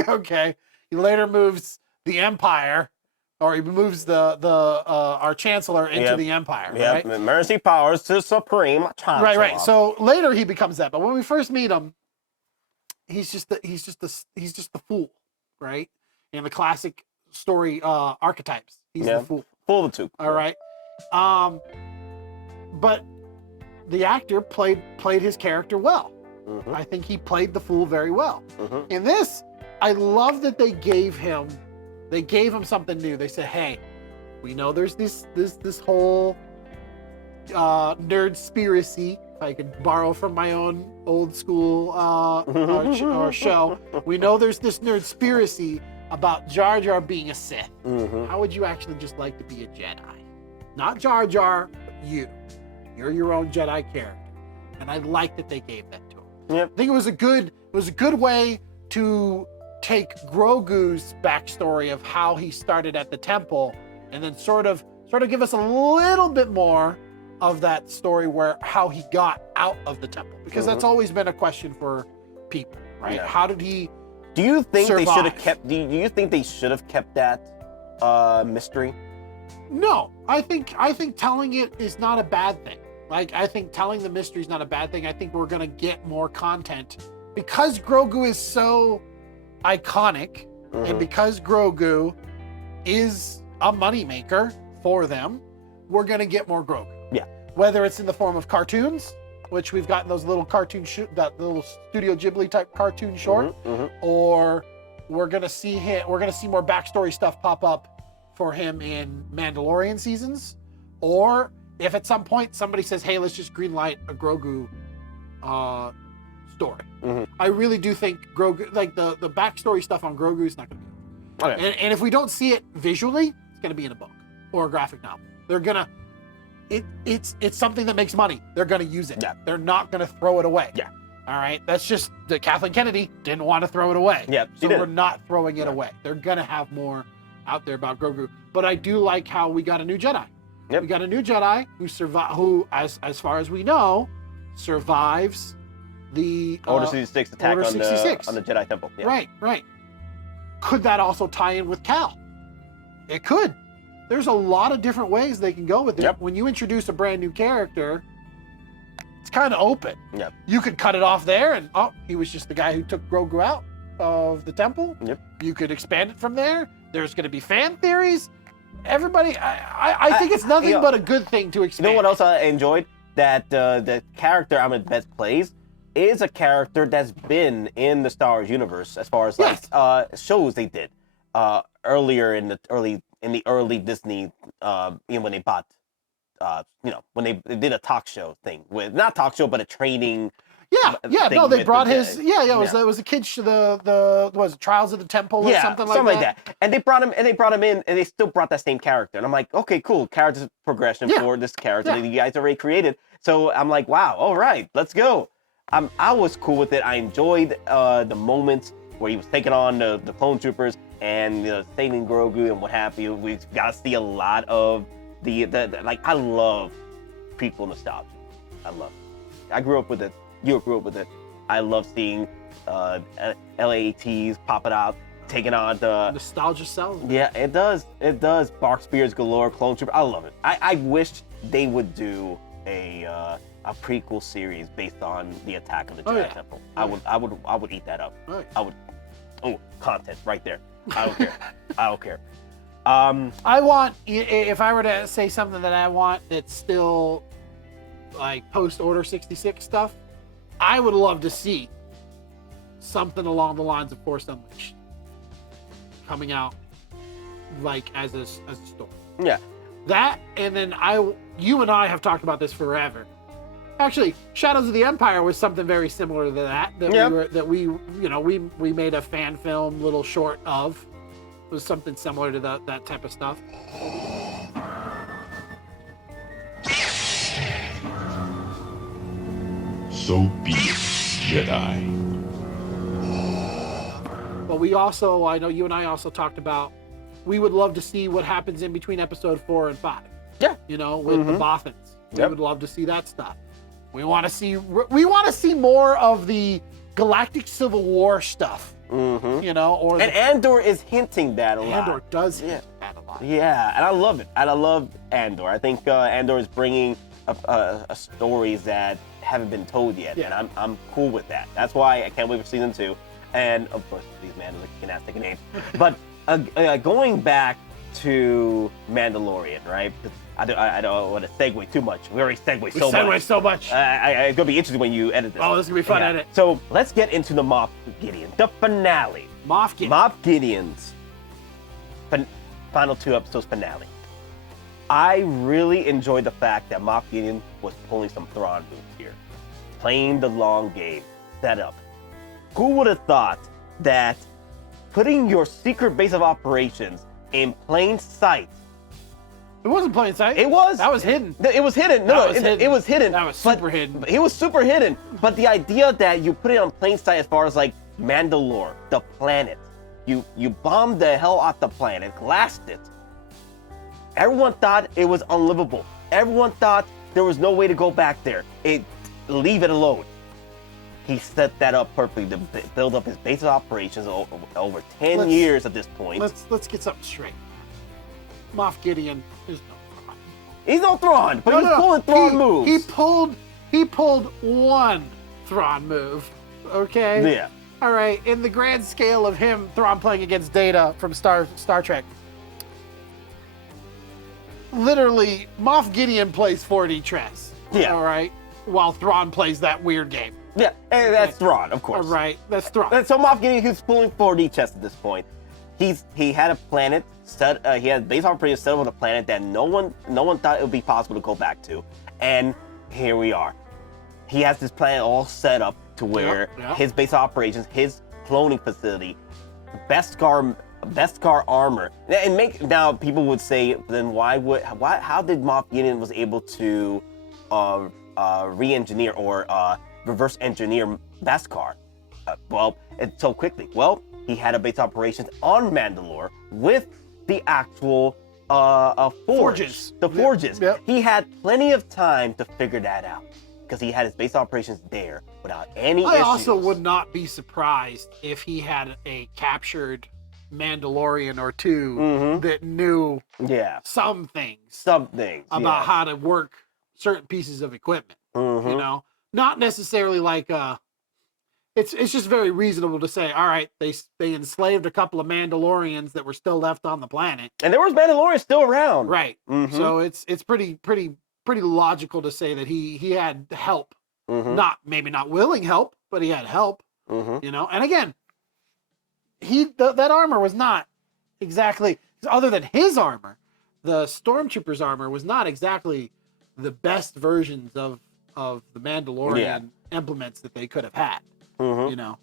Okay, he later moves the Empire, or he moves our Chancellor into the Empire. Yep. Right? Mercy powers to Supreme Chancellor. Right. So later he becomes that, but when we first meet him, he's just the fool, right? In the classic story archetypes, he's the fool. Fool of the two. All right. But the actor played his character well. I think he played the fool very well. In this, I love that they gave him something new. They said, "Hey, we know there's this whole nerd-spiracy, if I could borrow from my own old school or show. We know there's this nerd-spiracy about Jar Jar being a Sith. How would you actually just like to be a Jedi? Not Jar Jar, but you. You're your own Jedi character." And I like that they gave that to him. Yep. I think it was a good way to take Grogu's backstory of how he started at the temple, and then sort of give us a little bit more of that story where how he got out of the temple, because that's always been a question for people, right? Yeah. How did he? Do you think survive? they should have kept? Do you think they should have kept that mystery? No, I think telling it is not a bad thing. Like, I think telling the mystery is not a bad thing. I think we're gonna get more content because Grogu is so iconic, and because Grogu is a moneymaker for them, we're gonna get more Grogu. Yeah. Whether it's in the form of cartoons, which we've gotten those little cartoon that little Studio Ghibli type cartoon short, or we're gonna see more backstory stuff pop up for him in Mandalorian seasons, or if at some point somebody says, "Hey, let's just greenlight a Grogu story." I really do think Grogu, like the backstory stuff on Grogu, is not going to be. Okay. And if we don't see it visually, it's going to be in a book or a graphic novel. They're gonna, it's something that makes money. They're going to use it. Yeah. They're not going to throw it away. Yeah. All right. That's just that Kathleen Kennedy didn't want to throw it away. Yeah. So we're not throwing it away. They're going to have more out there about Grogu. But I do like how we got a new Jedi. Yep. We got a new Jedi who, as far as we know, survives the Order 66 attack Order on 66. the Jedi Temple. Yeah. Right. Could that also tie in with Cal? It could. There's a lot of different ways they can go with it. Yep. When you introduce a brand new character, it's kind of open. Yep. You could cut it off there and, he was just the guy who took Grogu out of the temple. Yep. You could expand it from there. There's going to be fan theories. Everybody, I think it's nothing but a good thing to expand. You know what else I enjoyed? That the character Ahmed Best plays is a character that's been in the Star Wars universe as far as shows they did earlier in the early Disney, when they bought, when they did a talk show thing with, not talk show, but a training. They brought his. It was a kid's was it Trials of the Temple or something like that. And they brought him in, and they still brought that same character. And I'm like, okay, cool, character progression for this character that you guys already created. So I'm like, wow, all right, let's go. I was cool with it. I enjoyed the moments where he was taking on the clone troopers and saving Grogu and what have you. We got to see a lot of the like. I love prequel nostalgia. I love it. I grew up with it. You grew up with it. I love seeing LAATs popping out, taking on the nostalgia sells. Yeah, it does. It does. Bark spears galore, clone trooper. I love it. I wish they would do a prequel series based on the attack of the Jedi Temple. I would eat that up. I would. Oh, content right there. I don't care. I don't care. I want, if I were to say something that I want that's still like post Order 66 stuff, I would love to see something along the lines of Force Unleashed coming out like as a story. Yeah. That, and then you and I have talked about this forever. Actually, Shadows of the Empire was something very similar to that. We made a fan film, little short of. It was something similar to that type of stuff. So be it, Jedi. But we also, I know you and I also talked about, we would love to see what happens in between episode 4 and 5. Yeah. You know, with the Bothans. We Yep. would love to see that stuff. We want to see more of the Galactic Civil War stuff. Mm-hmm. You know, or and Andor is hinting that a lot. Andor does hint that a lot. Yeah, and I love it. And I love Andor. I think Andor is bringing stories that haven't been told yet, and I'm cool with that. That's why I can't wait for season 2. And of course, these man can ask take a name. But going back to Mandalorian, right? I don't want to segue too much. We already segued so much. We segue so much. It's gonna be interesting when you edit this. Oh, this is gonna be fun edit. So let's get into the Moff Gideon, the finale. Moff Gideon's final 2 episodes finale. I really enjoyed the fact that Moff Gideon was pulling some Thrawn moves here, playing the long game, set up. Who would have thought that putting your secret base of operations in plain sight? It wasn't plain sight. It was. That was hidden. It was hidden. No, it was hidden. That was super hidden. It was super hidden. But the idea that you put it on plain sight as far as like Mandalore, the planet, you bombed the hell out the planet, glassed it. Everyone thought it was unlivable. Everyone thought there was no way to go back there. Leave it alone. He set that up perfectly to build up his base of operations over 10 years at this point. Let's get something straight. Moff Gideon is no Thrawn. He's no Thrawn, but he's pulling Thrawn moves. He pulled one Thrawn move. Okay? Yeah. All right. In the grand scale of him, Thrawn playing against Data from Star Trek. Literally, Moff Gideon plays 4D chess. Yeah. All right. While Thrawn plays that weird game. Yeah, and that's Thrawn, of course. All right, that's Thrawn. And so Moff Gideon, he's pulling 4D chess at this point. He had a planet set. He had base operations set up on a planet that no one thought it would be possible to go back to, and here we are. He has this planet all set up to where his base operations, his cloning facility, Beskar armor, and now people would say, then how did Moff Gideon was able to re-engineer or reverse engineer Beskar? So quickly. Well, he had a base operations on Mandalore with the actual forges. The forges. Yep. He had plenty of time to figure that out because he had his base operations there without any issues. I also would not be surprised if he had a captured Mandalorian or two that knew some things about how to work certain pieces of equipment. You know, not necessarily like it's just very reasonable to say, all right, they enslaved a couple of Mandalorians that were still left on the planet, and there was Mandalorians still around, right? So it's pretty logical to say that he had help, maybe not willing help, but he had help. You know, and again, that armor was not exactly, other than his armor, the Stormtrooper's armor was not exactly the best versions of the Mandalorian implements that they could have had. You know,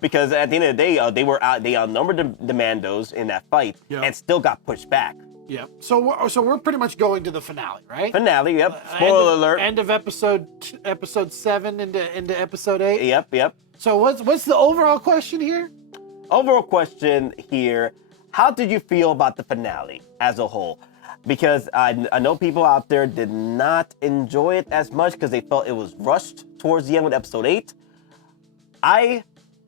because at the end of the day, they outnumbered the Mandos in that fight and still got pushed back. Yeah. So we're pretty much going to the finale, right? Finale, yep. Spoiler alert. End of episode 7 into episode 8. Yep. So what's the overall question here? Overall question here, how did you feel about the finale as a whole? Because I know people out there did not enjoy it as much because they felt it was rushed towards the end with episode 8. I'm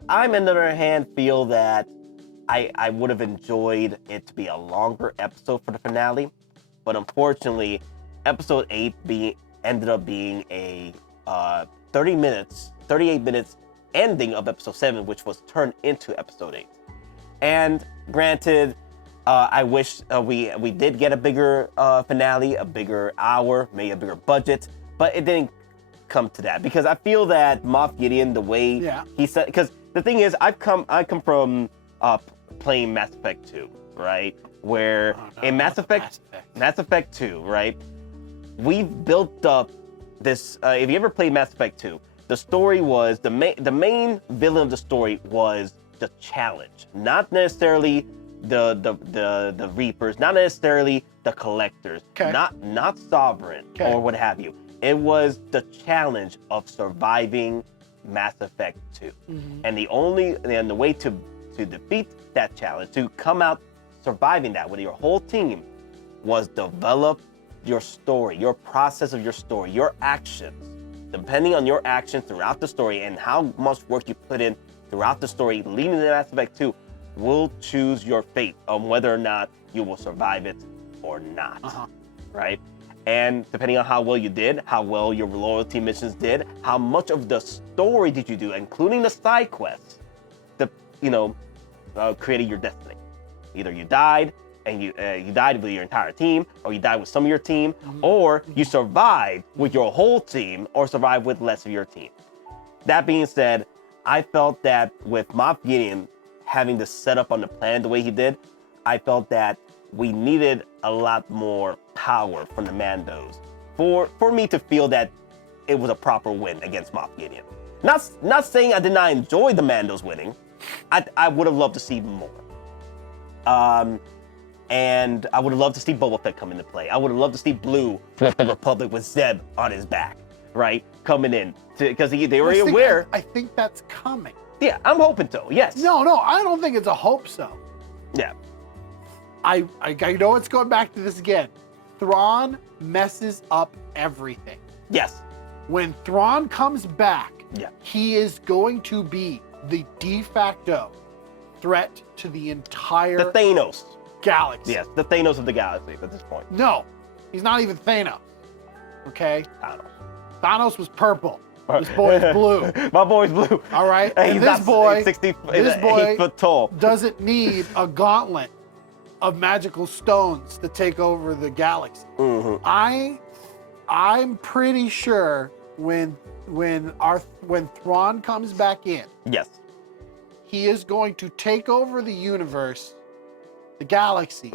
on the other hand feel that I would have enjoyed it to be a longer episode for the finale, but unfortunately, episode 8 ended up being a 38 minutes ending of episode 7, which was turned into episode 8. And granted, I wish we did get a bigger finale, a bigger hour, maybe a bigger budget, but it didn't come to that because I feel that Moff Gideon, the way he said, because the thing is, I come from playing Mass Effect 2, right? Where in Mass Effect 2, right? We've built up this. If you ever played Mass Effect 2, the story was the main villain of the story was the challenge, not necessarily the Reapers, not necessarily the Collectors, not Sovereign or what have you. It was the challenge of surviving Mass Effect 2, and the way to defeat that challenge, to come out surviving that with your whole team, was develop your story, your process of your story, your actions. Depending on your actions throughout the story and how much work you put in throughout the story leading to Mass Effect 2 will choose your fate on whether or not you will survive it or not, right? And depending on how well you did, how well your loyalty missions did, how much of the story did you do, including the side quests, created your destiny. Either you died and you died with your entire team, or you died with some of your team, or you survived with your whole team, or survived with less of your team. That being said, I felt that with Moff Gideon having the setup on the plan the way he did, I felt that we needed a lot more power from the Mandos for me to feel that it was a proper win against Moff Gideon. Not saying I did not enjoy the Mandos winning. I would have loved to see more. And I would have loved to see Boba Fett come into play. I would have loved to see Blue from the Republic with Zeb on his back, right? Coming in. Because they were aware. I think that's coming. Yeah, I'm hoping so, yes. No, I don't think it's a hope so. Yeah. I know it's going back to this again. Thrawn messes up everything. Yes. When Thrawn comes back, yeah, he is going to be the de facto threat to the entire the Thanos galaxy. Yes, the Thanos of the galaxy at this point. No, he's not even Thanos. Okay? Thanos was purple. This boy is blue. My boy's blue. All right? And And he's this boy, 8 foot tall. doesn't need a gauntlet of magical stones to take over the galaxy. I'm pretty sure when Thrawn comes back in, yes, he is going to take over the universe, the galaxy,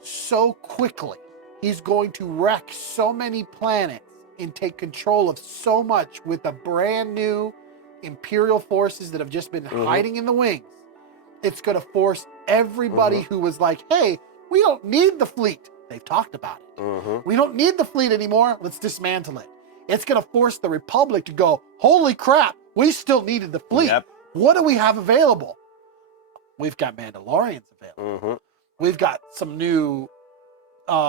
so quickly. He's going to wreck so many planets and take control of so much with the brand new Imperial forces that have just been hiding in the wings. It's going to force everybody who was like, hey, we don't need the fleet. They've talked about it. We don't need the fleet anymore. Let's dismantle it. It's going to force the Republic to go, holy crap, we still needed the fleet. Yep. What do we have available? We've got Mandalorians available. We've got some new,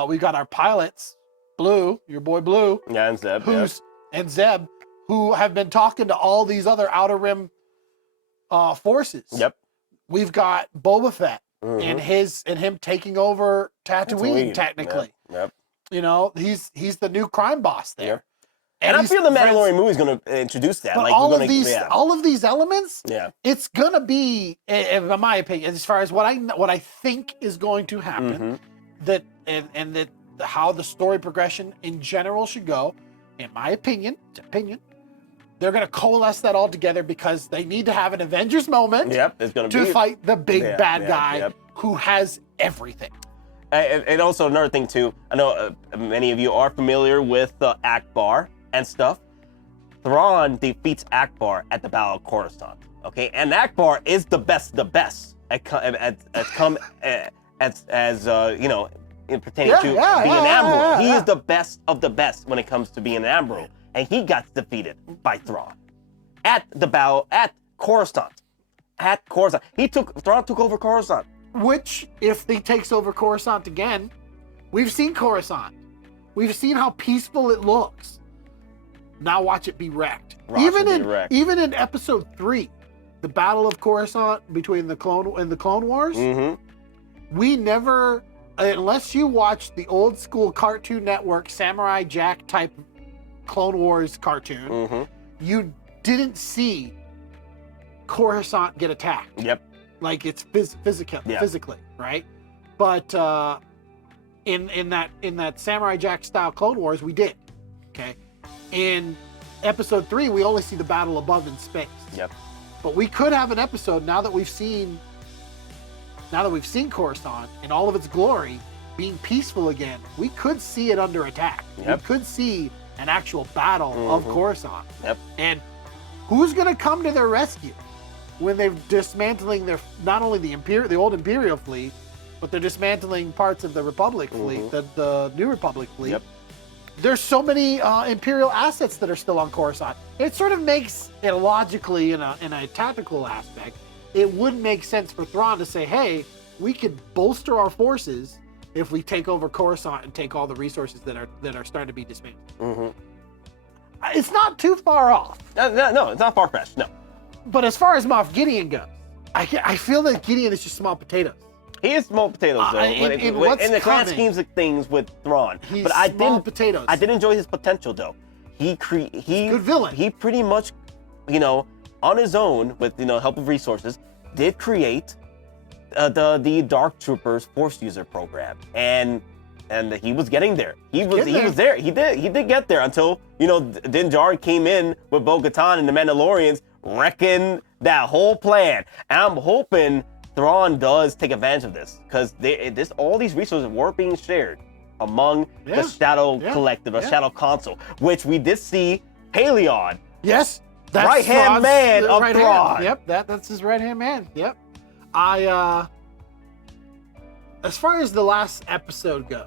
we've got our pilots, Blue, your boy Blue. Yeah, and Zeb. And Zeb, who have been talking to all these other Outer Rim forces. Yep. We've got Boba Fett and him taking over Tatooine, technically. Yep. You know, he's the new crime boss there. Yep. And I feel the Mandalorian movie is going to introduce that. But like all of these elements, it's going to be, in my opinion, as far as what I think is going to happen, that how the story progression in general should go, in my opinion, they're going to coalesce that all together because they need to have an Avengers moment to fight the big bad guy who has everything. And also another thing too, I know many of you are familiar with Akbar and stuff. Thrawn defeats Akbar at the Battle of Coruscant, okay? And Akbar is the best pertaining to being an Admiral. He is the best of the best when it comes to being an Admiral. And he got defeated by Thrawn at the battle at Coruscant. Thrawn took over Coruscant. Which, if he takes over Coruscant again, we've seen Coruscant. We've seen how peaceful it looks. Now watch it be wrecked. Even in Episode 3, the Battle of Coruscant between the Clone Wars, we never, unless you watch the old school Cartoon Network Samurai Jack type Clone Wars cartoon, you didn't see Coruscant get attacked. Yep. Like it's physically, right? But in that Samurai Jack style Clone Wars, we did. Okay. In Episode 3, we only see the battle above in space. Yep. But we could have an episode now that we've seen Coruscant in all of its glory being peaceful again. We could see it under attack. Yep. We could see an actual battle of Coruscant. Yep. And who's going to come to their rescue when they're dismantling not only the old Imperial fleet, but they're dismantling parts of the Republic fleet, the New Republic fleet. Yep. There's so many Imperial assets that are still on Coruscant. It sort of makes it logically in a tactical aspect. It would make sense for Thrawn to say, "Hey, we could bolster our forces if we take over Coruscant and take all the resources that are starting to be dismantled." It's not too far off. No, it's not far-fetched. No. But as far as Moff Gideon goes, I feel that Gideon is just small potatoes. He is small potatoes, though. In the grand schemes of things with Thrawn. But I did enjoy his potential, though. He's a good villain. He pretty much, on his own, with help of resources, did create the Dark Troopers Force User program, and he was getting there. He was there. He did get there until Din Djarin came in with Bo-Katan and the Mandalorians, wrecking that whole plan. And I'm hoping Thrawn does take advantage of this, because all these resources were being shared among the Shadow Collective, the Shadow Council, which we did see Paleon. Yes, that's right-hand man of Thrawn. Yep, that's his right-hand man. Yep. As far as the last episode goes.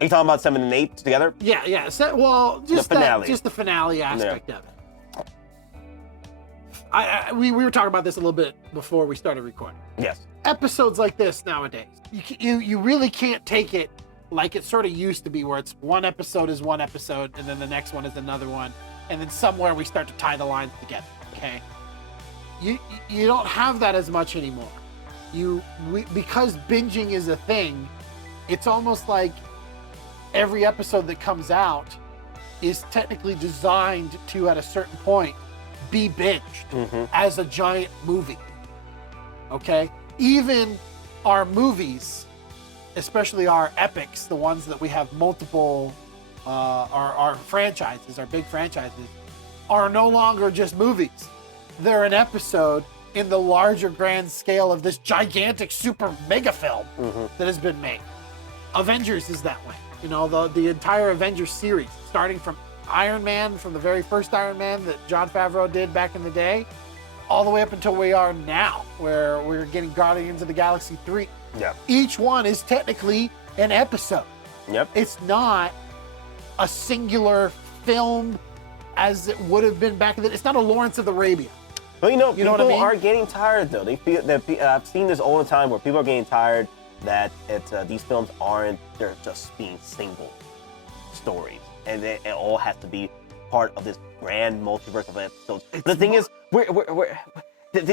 Are you talking about 7 and 8 together? Yeah. Well, just the finale. Just the finale aspect of it. We were talking about this a little bit before we started recording. Yes. Episodes like this nowadays, you really can't take it like it sort of used to be, where it's one episode is one episode, and then the next one is another one, and then somewhere we start to tie the lines together. Okay. You don't have that as much anymore. Because binging is a thing, it's almost like every episode that comes out is technically designed to, at a certain point, be binged as a giant movie. Okay? Even our movies, especially our epics, the ones that we have multiple, our franchises, our big franchises, are no longer just movies. They're an episode in the larger grand scale of this gigantic super mega film that has been made. Avengers is that way. The entire Avengers series, starting from Iron Man, from the very first Iron Man that Jon Favreau did back in the day, all the way up until we are now, where we're getting Guardians of the Galaxy 3. Yeah. Each one is technically an episode. Yep. It's not a singular film as it would have been back in the day. It's not a Lawrence of Arabia. But people what I mean? are getting tired, though. They feel that I've seen this all the time, where people are getting tired that these films they're just being single stories, and it all has to be part of this grand multiverse of episodes. But the thing is, this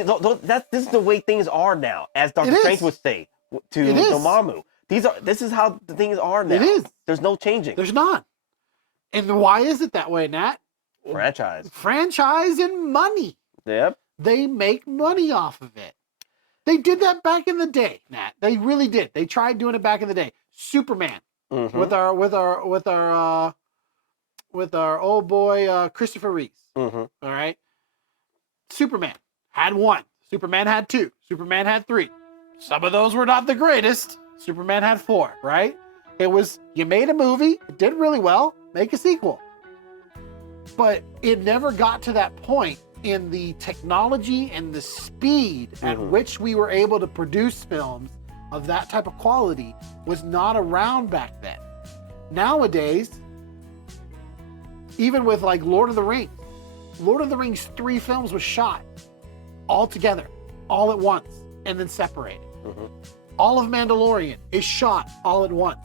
is the way things are now, as Dr. Strange would say to Dormammu. This is how the things are now. It is. There's no changing. There's not. And why is it that way, Nat? Franchise and money. Yep. They make money off of it. They did that back in the day, Nat. They really did. They tried doing it back in the day. Superman with our old boy Christopher Reeves. All right. Superman had 1. Superman had 2. Superman had 3. Some of those were not the greatest. Superman had 4. Right. It was, you made a movie, it did really well, make a sequel. But it never got to that point in the technology and the speed at which we were able to produce films of that type of quality was not around back then. Nowadays, even with like Lord of the Rings 3 films was shot all together, all at once, and then separated. All of Mandalorian is shot all at once,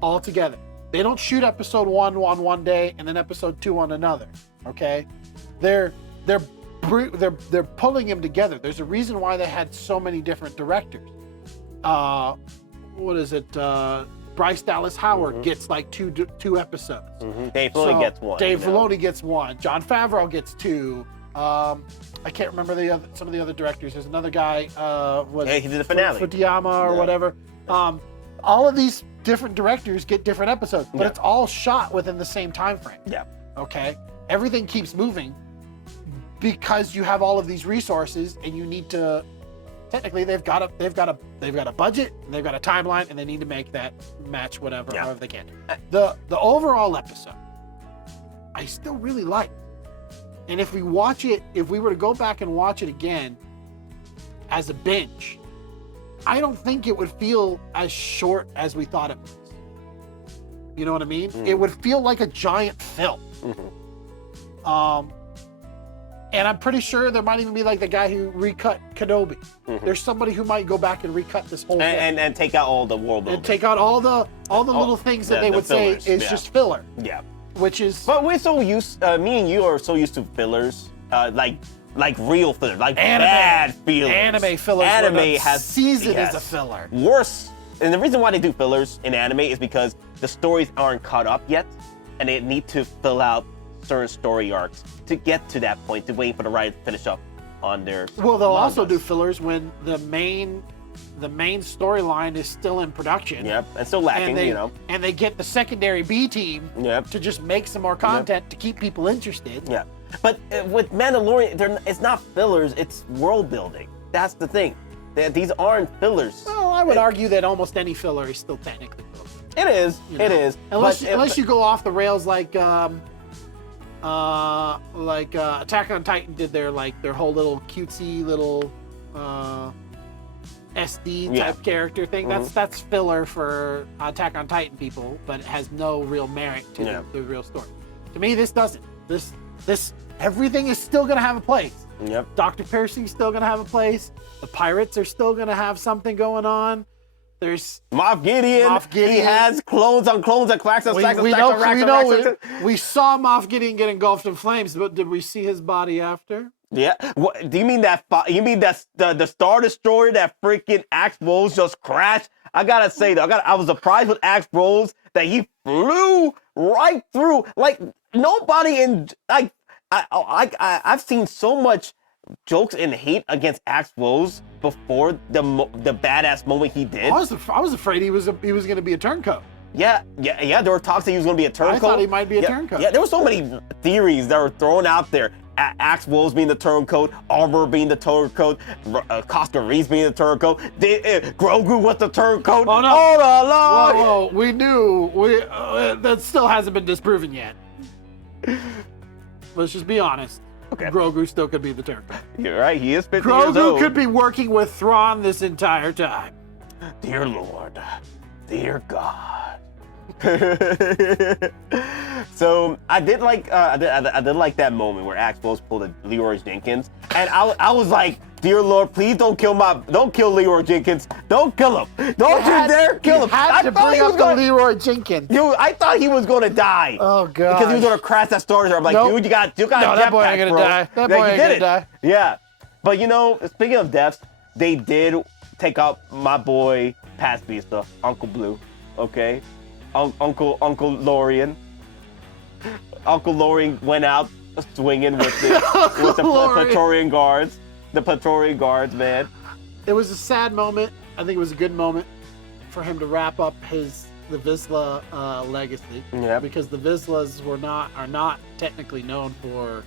all together. They don't shoot episode 1 on one day and then episode 2 on another. Okay, they're pulling them together. There's a reason why they had so many different directors. What is it? Bryce Dallas Howard gets like two episodes. Dave Filoni gets one. Dave Filoni gets one. John Favreau gets 2. I can't remember some of the other directors. There's another guy. He did the finale. Futuyama or whatever. All of these different directors get different episodes, but it's all shot within the same time frame. Yeah. Okay. Everything keeps moving because you have all of these resources, and you need to. Technically, they've got a budget, and they've got a timeline, and they need to make that match whatever, however they can. The overall episode, I still really like. And if we were to go back and watch it again as a binge, I don't think it would feel as short as we thought it was. You know what I mean? It would feel like a giant film. And I'm pretty sure there might even be like the guy who recut Kenobi. There's somebody who might go back and recut this whole thing. And take out all the world building. And take out all the little things that they would say is just filler. Yeah. Which is... But we're so used, me and you are so used to fillers, like real fillers, like bad fillers. Anime fillers. Anime has season is a filler. Worse. And the reason why they do fillers in anime is because the stories aren't caught up yet, and they need to fill out certain story arcs to get to that point, to wait for the writer to finish up on their Well, they'll mangas. also do fillers when the main storyline is still in production. Yep, and still lacking, And they get the secondary B team to just make some more content to keep people interested. Yeah, but with Mandalorian, it's not fillers, it's world building. That's the thing. These aren't fillers. Well, I would argue that almost any filler is still technically filler. It is. It is. Unless you go off the rails like Attack on Titan did their whole little cutesy little SD type character thing. That's filler for Attack on Titan people, but it has no real merit to the real story. To me, this doesn't. This everything is still gonna have a place. Yep. Dr. Percy's still gonna have a place. The pirates are still gonna have something going on. There's Moff Gideon. He has clones on clones and clacks and stacks and stacks and racks and racks. We saw Moff Gideon get engulfed in flames, but did we see his body after? Yeah. What, do you mean that? You mean that's the Star Destroyer that freaking Axe Rose just crashed? I gotta say though, I was surprised with Axe Rose that he flew right through. Like nobody in like I've seen so much jokes and hate against Axe Rose before the badass moment he did. I was afraid he was going to be a turncoat. Yeah. There were talks that he was going to be a turncoat. I thought he might be a turncoat. Yeah, there were so many theories that were thrown out there. Axe Rose being the turncoat, Armor being the turncoat, Costco Reese being the turncoat, Grogu was the turncoat. Oh no! All along. Whoa! We knew. That still hasn't been disproven yet. Let's just be honest. Okay. Grogu still could be the turncoat. You're right. He is 50 years old. Grogu could be working with Thrawn this entire time. Dear Lord, dear God. So I did like that moment where Axe Rose pulled a Leroy Jenkins, and I was like, dear Lord, please don't kill Leroy Jenkins. Don't kill him. Don't you dare kill him. I had to bring up the Leroy Jenkins. I thought he was gonna die. Oh God. Because he was gonna crash that Star Destroyer. I'm like, dude, you got no, that boy ain't gonna die. That boy ain't gonna die. Yeah, but speaking of deaths, they did take out my boy Paz Vista, Uncle Blue. Okay, Uncle Lorian. Uncle Lorian went out swinging with the Praetorian guards. The Praetorian guards, man. It was a sad moment. I think it was a good moment for him to wrap up the Vizsla legacy. Yeah. Because the Vizslas are not technically known for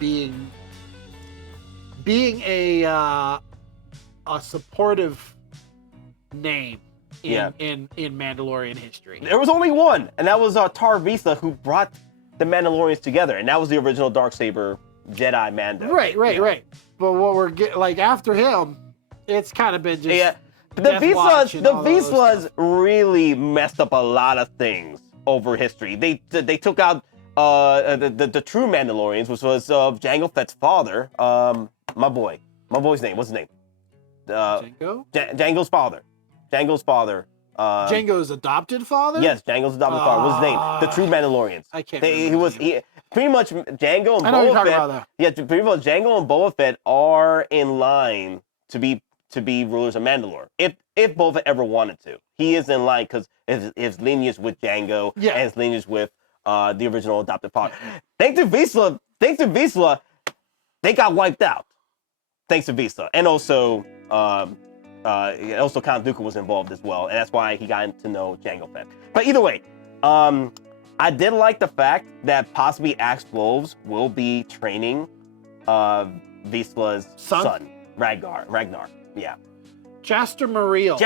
being a supportive name in Mandalorian history. There was only one, and that was Tar Visa, who brought the Mandalorians together, and that was the original Darksaber Jedi Mando. Right. But what we're after him, it's kind of been just Vizslas really messed up a lot of things over history. They took out the true Mandalorians, which was Jango Fett's father. My boy's name. What's his name? Jango? Jango's father. Jango's adopted father? Yes, Jango's adopted father. What's his name? The true Mandalorians. I can't remember. Pretty much Jango and I know what you're Boba talking Fett. about, though. Yeah, pretty much Jango and Boba Fett are in line to be rulers of Mandalore. If Boba Fett ever wanted to, he is in line because his lineage with Jango and his lineage with the original adopted father. Thanks to Vizsla, they got wiped out. Thanks to Vizsla, and also Count Dooku was involved as well, and that's why he got to know Jango Fett. But either way, I did like the fact that possibly Axe Wolves will be training Vizsla's son, Ragnar. Yeah. Jaster Muriel.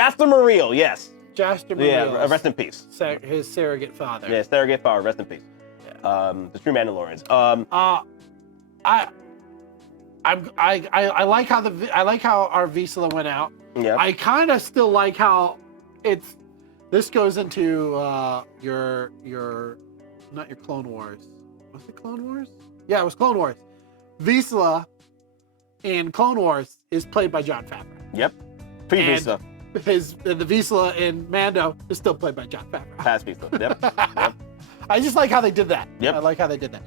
Yes. Jaster Muriel. Yeah, rest in peace. His surrogate father. Yeah, surrogate father, rest in peace. The true Mandalorians. I like how our Vizsla went out. Yeah. I kind of still like how this goes into your not your Clone Wars. Was it Clone Wars? Yeah, it was Clone Wars. Vizsla in Clone Wars is played by Jon Favreau. Yep. Pre-Vizsla. The Vizsla in Mando is still played by Jon Favreau. Past Vizsla. Yep. I just like how they did that. Yep. I like how they did that.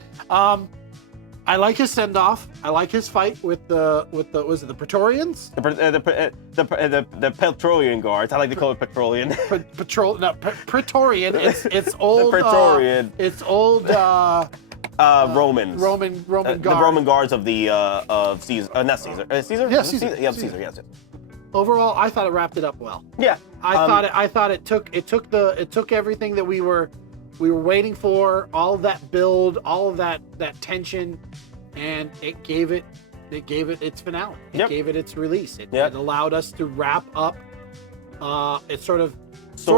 I like his send off. I like his fight with the was it the Praetorians? The Praetorian guards. I like to call it Praetorian. Praetorian. It's old. The Praetorian. It's old. Romans. Roman guard. The Roman guards of the of Caesar. Not Caesar. Caesar. Yeah, Caesar. Yeah, Caesar. Yes. Overall, I thought it wrapped it up well. Yeah. I thought it took everything that we were waiting for, all of that build, all of that tension, and it gave it its finale. It gave it its release. It allowed us to wrap up. It's sort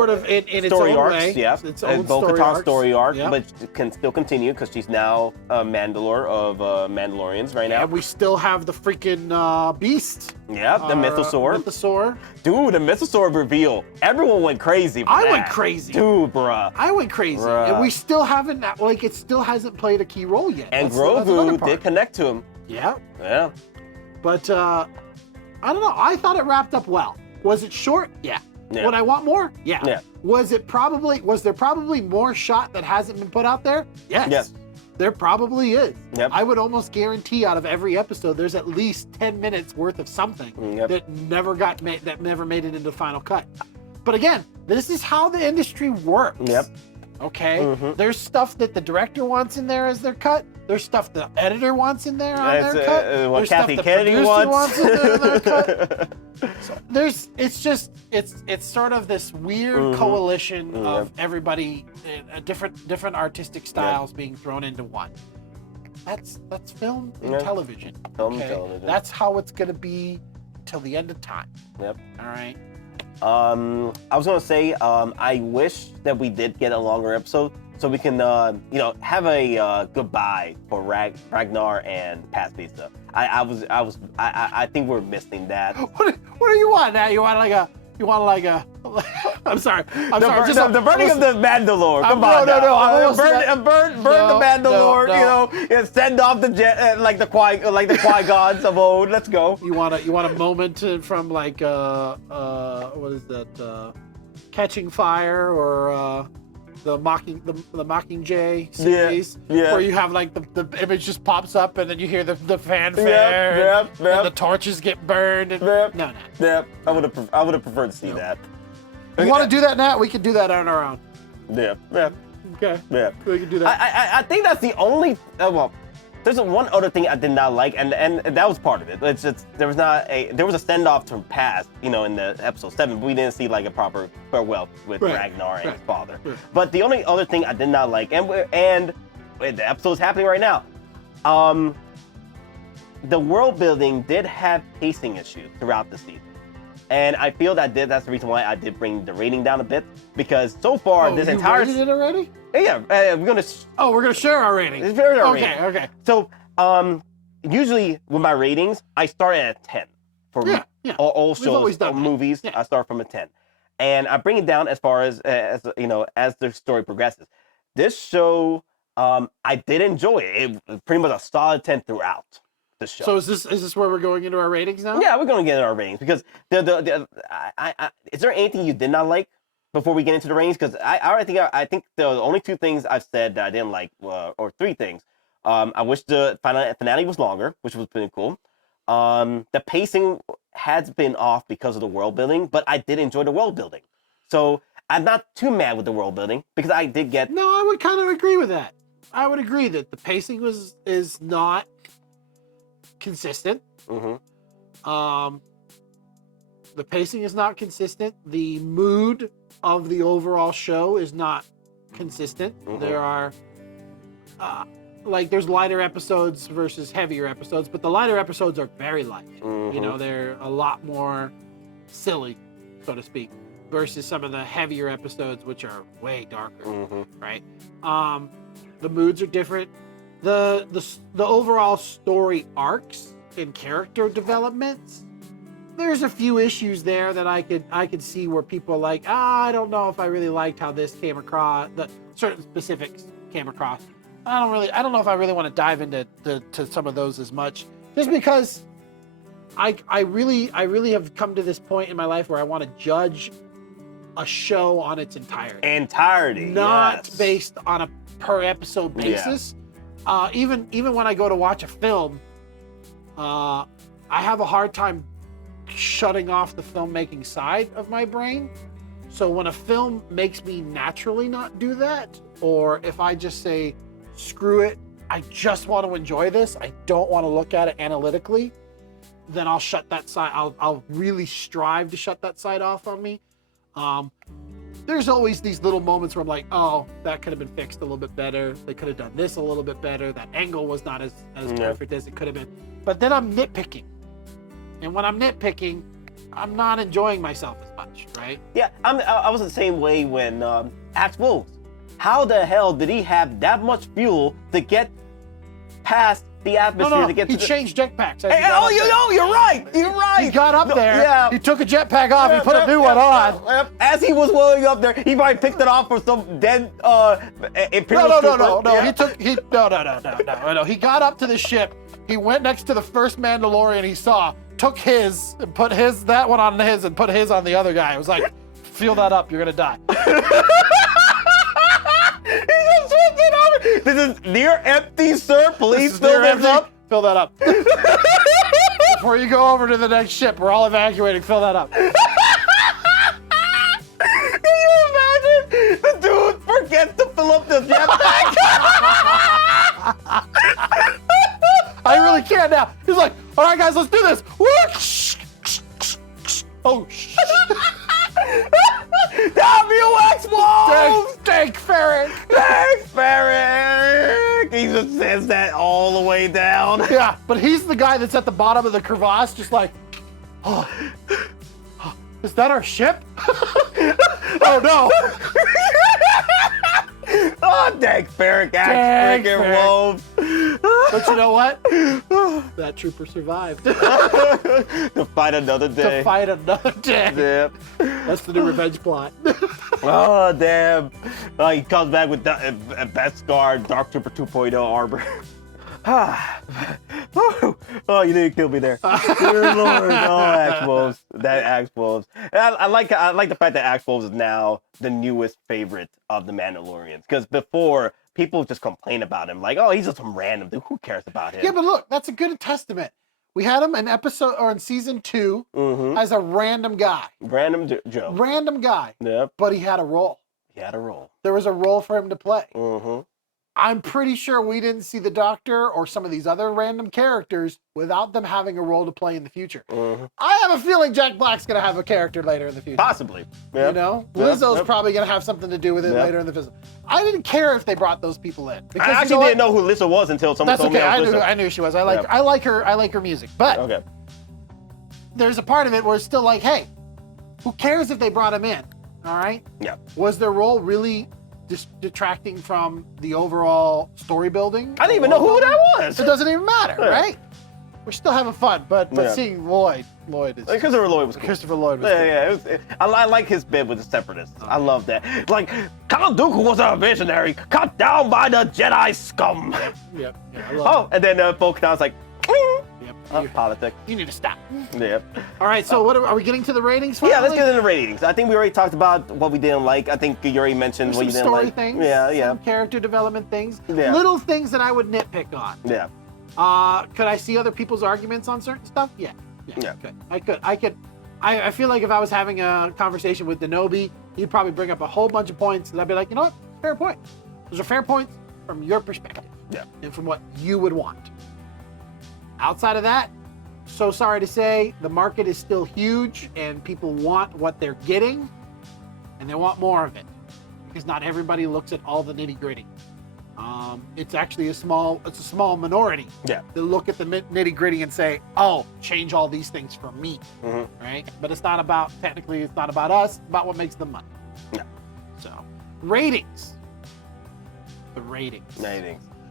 of in its story own arcs, way. yeah. Its own Bo-Katan's story arc, yeah. but it can still continue because she's now a Mandalore of Mandalorians right now. And we still have the freaking beast. Yeah, the Mythosaur. Dude, the Mythosaur reveal. Everyone went crazy. I went crazy. Dude, bruh. I went crazy. Bruh. And we still haven't, it still hasn't played a key role yet. And that's another Grogu part. did connect to him. Yeah. Yeah. But, I don't know. I thought it wrapped up well. Was it short? Yeah. Would I want more? Yeah. Was there probably more shot that hasn't been put out there? Yes. There probably is. Yep. I would almost guarantee out of every episode there's at least 10 minutes worth of something that never made it into the final cut. But again, this is how the industry works. Yep. Okay? Mm-hmm. There's stuff that the director wants in there as their cut. There's stuff the editor wants in there on their cut. What There's Kathy stuff the Kennedy producer wants in there on their cut. So it's sort of this weird coalition of everybody, different artistic styles being thrown into one. That's film and television. Film and television. That's how it's gonna be till the end of time. Yep. All right. I was gonna say, I wish that we did get a longer episode so we can, have a goodbye for Ragnar and Past Vizsla. I think we're missing that. What do you want now? You want like a? I'm sorry. The burning of the Mandalore. Come on. No. Burn the Mandalore. No. Send off the jet like the Qui-Gons of old. Let's go. You want a moment from like what is that? Catching Fire or the Mockingjay series, where you have like the image just pops up and then you hear the fanfare and the torches get burned. And, No. Yeah, I would have preferred to see that. You want to do that now? We can do that on our own. Yeah. Okay. Yeah. We can do that. I think that's the only. There's one other thing I did not like, and that was part of it. It's just there was a send off from past, in the episode 7, but we didn't see like a proper farewell with Ragnar and his father. Right. But the only other thing I did not like, and the episode's happening right now, the world building did have pacing issues throughout the season. And I feel that's the reason why I did bring the rating down a bit, because so far this entire rated it already? Yeah, we're gonna share our rating. It's very rating. Okay. So usually with my ratings, I start at a 10 for Yeah, all we've shows, always done all that. movies, Yeah. I start from a 10. And I bring it down as far as you know, as the story progresses. This show, I did enjoy it. It was pretty much a solid 10 throughout the show. So is this where we're going into our ratings now? Yeah, we're gonna get in our ratings because is there anything you did not like before we get into the ratings? Because I think the only two things I've said that I didn't like, or three things. I wish the finale was longer, which was pretty cool. The pacing has been off because of the world building, but I did enjoy the world building. So I'm not too mad with the world building because I did get. No, I would kind of agree with that. I would agree that the pacing is not consistent. Mm-hmm. The pacing is not consistent. The mood of the overall show is not consistent. Mhm. There are there's lighter episodes versus heavier episodes, but the lighter episodes are very light. Mhm. You know, they're a lot more silly, so to speak, versus some of the heavier episodes, which are way darker, Mm-hmm. right? The moods are different. The overall story arcs and character developments, there's a few issues there that I could see where people are like, I don't know if I really liked how this came across, the certain specifics came across. I don't know if I really want to dive into to some of those as much, just because I really have come to this point in my life where I want to judge a show on its entirety, not yes. based on a per episode basis. Even when I go to watch a film, I have a hard time shutting off the filmmaking side of my brain. So when a film makes me naturally not do that, or if I just say, screw it, I just want to enjoy this, I don't want to look at it analytically, then I'll shut that side. I'll really strive to shut that side off on me. There's always these little moments where I'm like, oh, that could have been fixed a little bit better. They could have done this a little bit better. That angle was not as perfect as it could have been. But then I'm nitpicking. And when I'm nitpicking, I'm not enjoying myself as much, right? Yeah, I was the same way when Axe Wolves. How the hell did he have that much fuel to get past the atmosphere to get to he the... changed jetpacks. You're right. You're right. He got up there. Yeah. He took a jetpack off. He put a new one on. As he was rolling up there, he probably picked it off for some dead Imperial No. Yeah. No. He got up to the ship. He went next to the first Mandalorian he saw, took his and put that one on his and put his on the other guy. It was like, feel that up. You're gonna die. This is near empty, sir. Please fill Near this empty. up. Fill that up. Before you go over to the next ship, we're all evacuating. Fill that up. Can you imagine? The dude forgets to fill up the jetpack. I really can't now. He's like, all right, guys, let's do this. Oh, shit. WX Wolves! Thank Ferret. Thanks, Ferric! He just says that all the way down. Yeah, but he's the guy that's at the bottom of the crevasse, just like, oh, is that our ship? Oh, no. Oh, dang Ferric, Dang, freaking Ferric. wolves. But you know what? That trooper survived. To fight another day. To fight another day. Yep. That's the new revenge plot. Oh, damn. He comes back with Beskar, Dark Trooper 2.0 armor. Oh, you didn't kill me there. Dear Lord. Oh, Axe Wolves. That Axe Wolves. And I like the fact that Axe Wolves is now the newest favorite of the Mandalorians. Because before, people just complain about him. Like, oh, he's just some random dude. Who cares about him? Yeah, but look, that's a good testament. We had him in season 2 as a random guy. Random Joe. Random guy. Yep. But he had a role. He had a role. There was a role for him to play. Mm-hmm. I'm pretty sure we didn't see the Doctor or some of these other random characters without them having a role to play in the future. Mm-hmm. I have a feeling Jack Black's going to have a character later in the future. Possibly. Yep. You know? Yep. Lizzo's Yep. probably going to have something to do with it later in the film. I didn't care if they brought those people in. Because I actually didn't know who Lizzo was until someone That's told me okay. I was Lizzo. I knew she was. I like her music. But Okay. there's a part of it where it's still like, hey, who cares if they brought him in? All right? Yeah. Was their role really detracting from the overall story building? I didn't even know who that was. It doesn't even matter, Yeah. right? We're still having fun, but Yeah. seeing Lloyd Lloyd is. Christopher Lloyd was cool. Christopher Lloyd was. Yeah. I like his bit with the separatists. I love that. Like, Count Dooku was a visionary, cut down by the Jedi scum. Yep. Yeah, I love and then Bo-Katan's like, Yep. politics. You need to stop. Yeah. All right. So what are we getting to the ratings? Finally? Yeah, let's get into the ratings. I think we already talked about what we didn't like. I think you already mentioned There's what you some didn't story like. things. Yeah. Some character development things. Yeah. Little things that I would nitpick on. Yeah. Could I see other people's arguments on certain stuff? Yeah. I could. I feel like if I was having a conversation with Denobi, he'd probably bring up a whole bunch of points, and I'd be like, you know what? Fair point. Those are fair points from your perspective. Yeah. And from what you would want. Outside of that, so sorry to say, the market is still huge, and people want what they're getting, and they want more of it, because not everybody looks at all the nitty gritty. It's actually a small minority that look at the nitty gritty and say, oh, change all these things for me, right? But it's not about us, it's about what makes them money. Yeah. So, ratings. The ratings.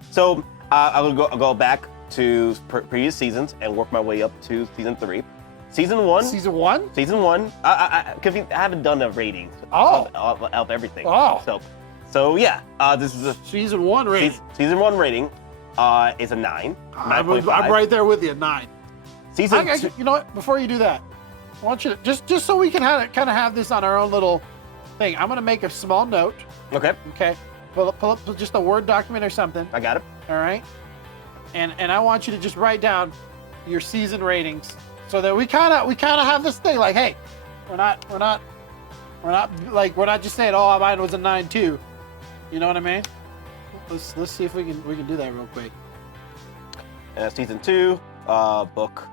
So I'll go back to previous seasons and work my way up to season 3. Season 1. Season 1? Season 1. I haven't done a rating of everything. So yeah, this is a season 1 rating. Season 1 rating is a 9. I'm right there with you, 9. Season 2. You know what? Before you do that, I want you to just so we can kind of have this on our own little thing. I'm gonna make a small note. Okay. Pull up just a Word document or something. I got it. All right. And I want you to just write down your season ratings so that we kind of have this thing like, hey, we're not just saying, oh, mine was a 9 too. You know what I mean? Let's see if we can do that real quick. And season 2, book.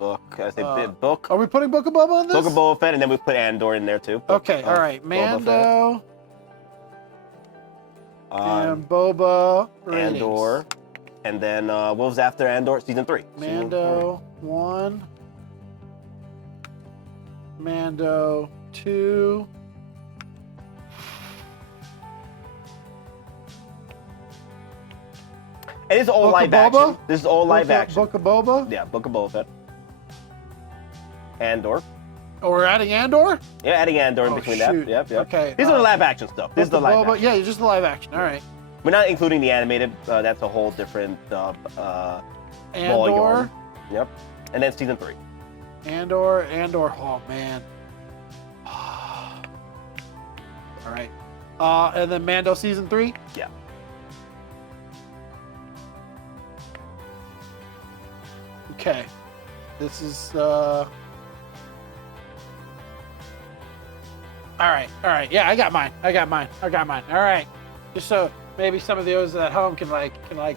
I say book. Are we putting Book of Boba on this? Book of Boba Fett, and then we put Andor in there too. Okay, all right. Mando and Boba ratings. Andor, and then what was after Andor? Season 3. Mando 1. Mando 2. And it's all live action. This is all live action. Book of Boba? Yeah, Book of Boba Fett. Andor. Oh, we're adding Andor? Yeah, adding Andor in between that. Yep. Okay. These are the live action stuff. This is the live action. Yeah, just the live action. All right. We're not including the animated. That's a whole different ball yarn. Yep. And then season 3. Andor. Oh, man. All right. And then Mando season 3? Yeah. Okay. This is All right. Yeah, I got mine. All right. Just so maybe some of those at home can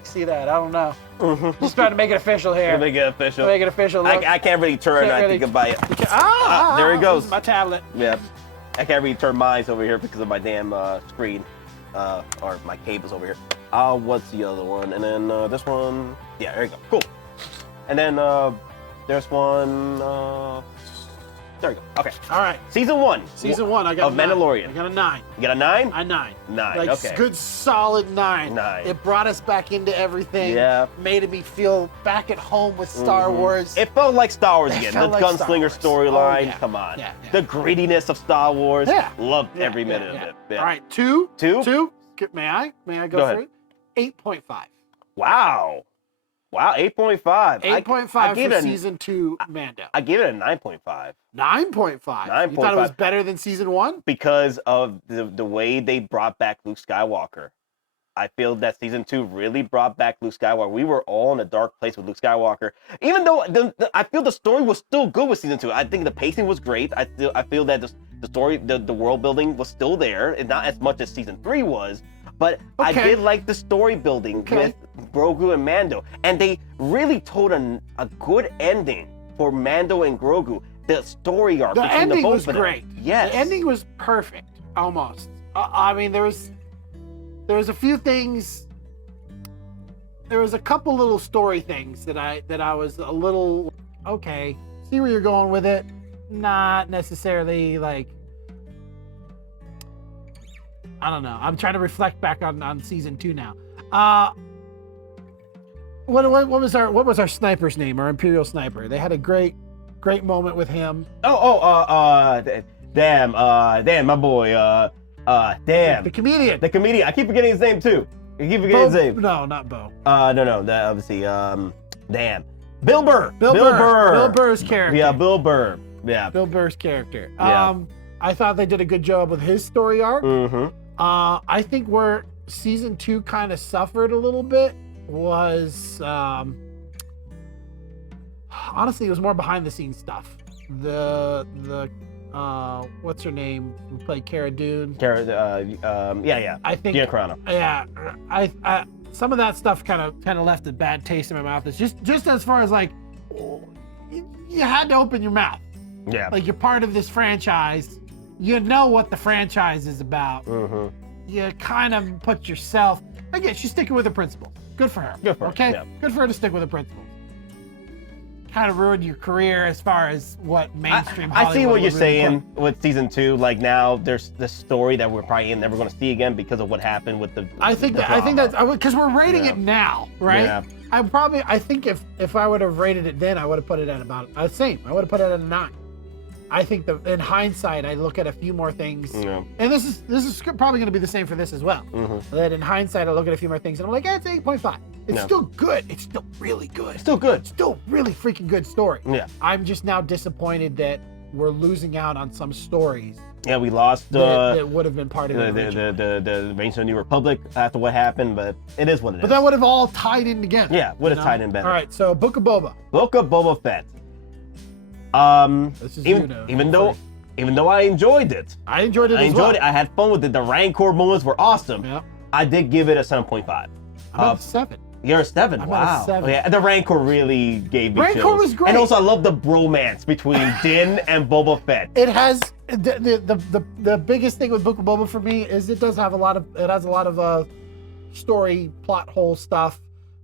see that. I don't know. Just trying to make it official here. Make it official. Look. I can't really turn. I think about it. There he goes. My tablet. Yeah. I can't really turn mine over here because of my damn screen, or my cables over here. What's the other one? And then this one. Yeah, there you go. Cool. And then there's one. There we go. Okay. All right. Season 1. I got of Mandalorian. I got a 9. You got a 9? A 9. 9. Like, okay. Good solid 9. 9. It brought us back into everything. Yeah. Made me feel back at home with Star Wars. It felt like Star Wars again. The like gunslinger storyline. Oh, yeah. Come on. Yeah. The grittiness of Star Wars. Yeah. Loved every minute of it. Yeah. All right. 2. 2. May I go for it? 8.5. Wow. 8.5. 8.5 for season 2 Mando. I give it a 9.5. 9.5. You thought it was better than season 1? Because of the way they brought back Luke Skywalker. I feel that season 2 really brought back Luke Skywalker. We were all in a dark place with Luke Skywalker. Even though I feel the story was still good with season 2. I think the pacing was great. I feel that the story, the world building was still there, and not as much as season 3 was. But I did like the story building with Grogu and Mando. And they really told a good ending for Mando and Grogu. The story arc between the both of them. The ending was great. Yes. The ending was perfect, almost. I mean, there was a few things. There was a couple little story things that I was a little, okay, see where you're going with it. Not necessarily like, I don't know. I'm trying to reflect back on season 2 now. What was our sniper's name? Our Imperial sniper. They had a great Great moment with him. Damn, my boy, damn. The comedian. The comedian. I keep forgetting his name too. I keep forgetting his name. No, not Bo. No, obviously, damn. Bill Burr. Bill Burr. Bill Burr's character. Yeah, Bill Burr. Yeah. Bill Burr's character. Yeah. I thought they did a good job with his story arc. Mm-hmm. I think where season 2 kind of suffered a little bit was, honestly, it was more behind the scenes stuff. The what's her name? Who played Cara Dune? Yeah. I think. Gina Carano. Yeah, I some of that stuff kind of left a bad taste in my mouth. It's just as far as like, you had to open your mouth. Yeah. Like, you're part of this franchise. You know what the franchise is about. Mm-hmm. You kind of put yourself. Again, she's sticking with the principles. Good for her. Good for her. Okay. Yeah. Good for her to stick with the principles. Kind of ruined your career as far as what mainstream. I see what you're Hollywood saying with season 2. Like, now there's this story that we're probably never going to see again because of what happened with the. I think that's because we're rating it now, right? Yeah. I think if I would have rated it then, I would have put it at about same. I would have put it at a 9. I think in hindsight, I look at a few more things, Yeah. and this is probably going to be the same for this as well. Mm-hmm. That in hindsight, I look at a few more things, and I'm like, it's 8.5. It's still good. It's still really good. Still good. Still really freaking good story. Yeah. I'm just now disappointed that we're losing out on some stories Yeah, we lost that would have been part of the Rangers of the New Republic after what happened, but it is what it is. But that would have all tied in together. Yeah, would have tied in better. All right, so Book of Boba. Book of Boba Fett. This is Even though I enjoyed it. I enjoyed it as well. I had fun with it. The Rancor moments were awesome. Yeah. I did give it a 7.5. I'm at a 7. You're a 7. I'm Wow. at a 7. Yeah, the Rancor really gave me Rancor chills. was great. And also, I love the bromance between Din and Boba Fett. It has the biggest thing with Book of Boba for me is it has a lot of story plot hole stuff.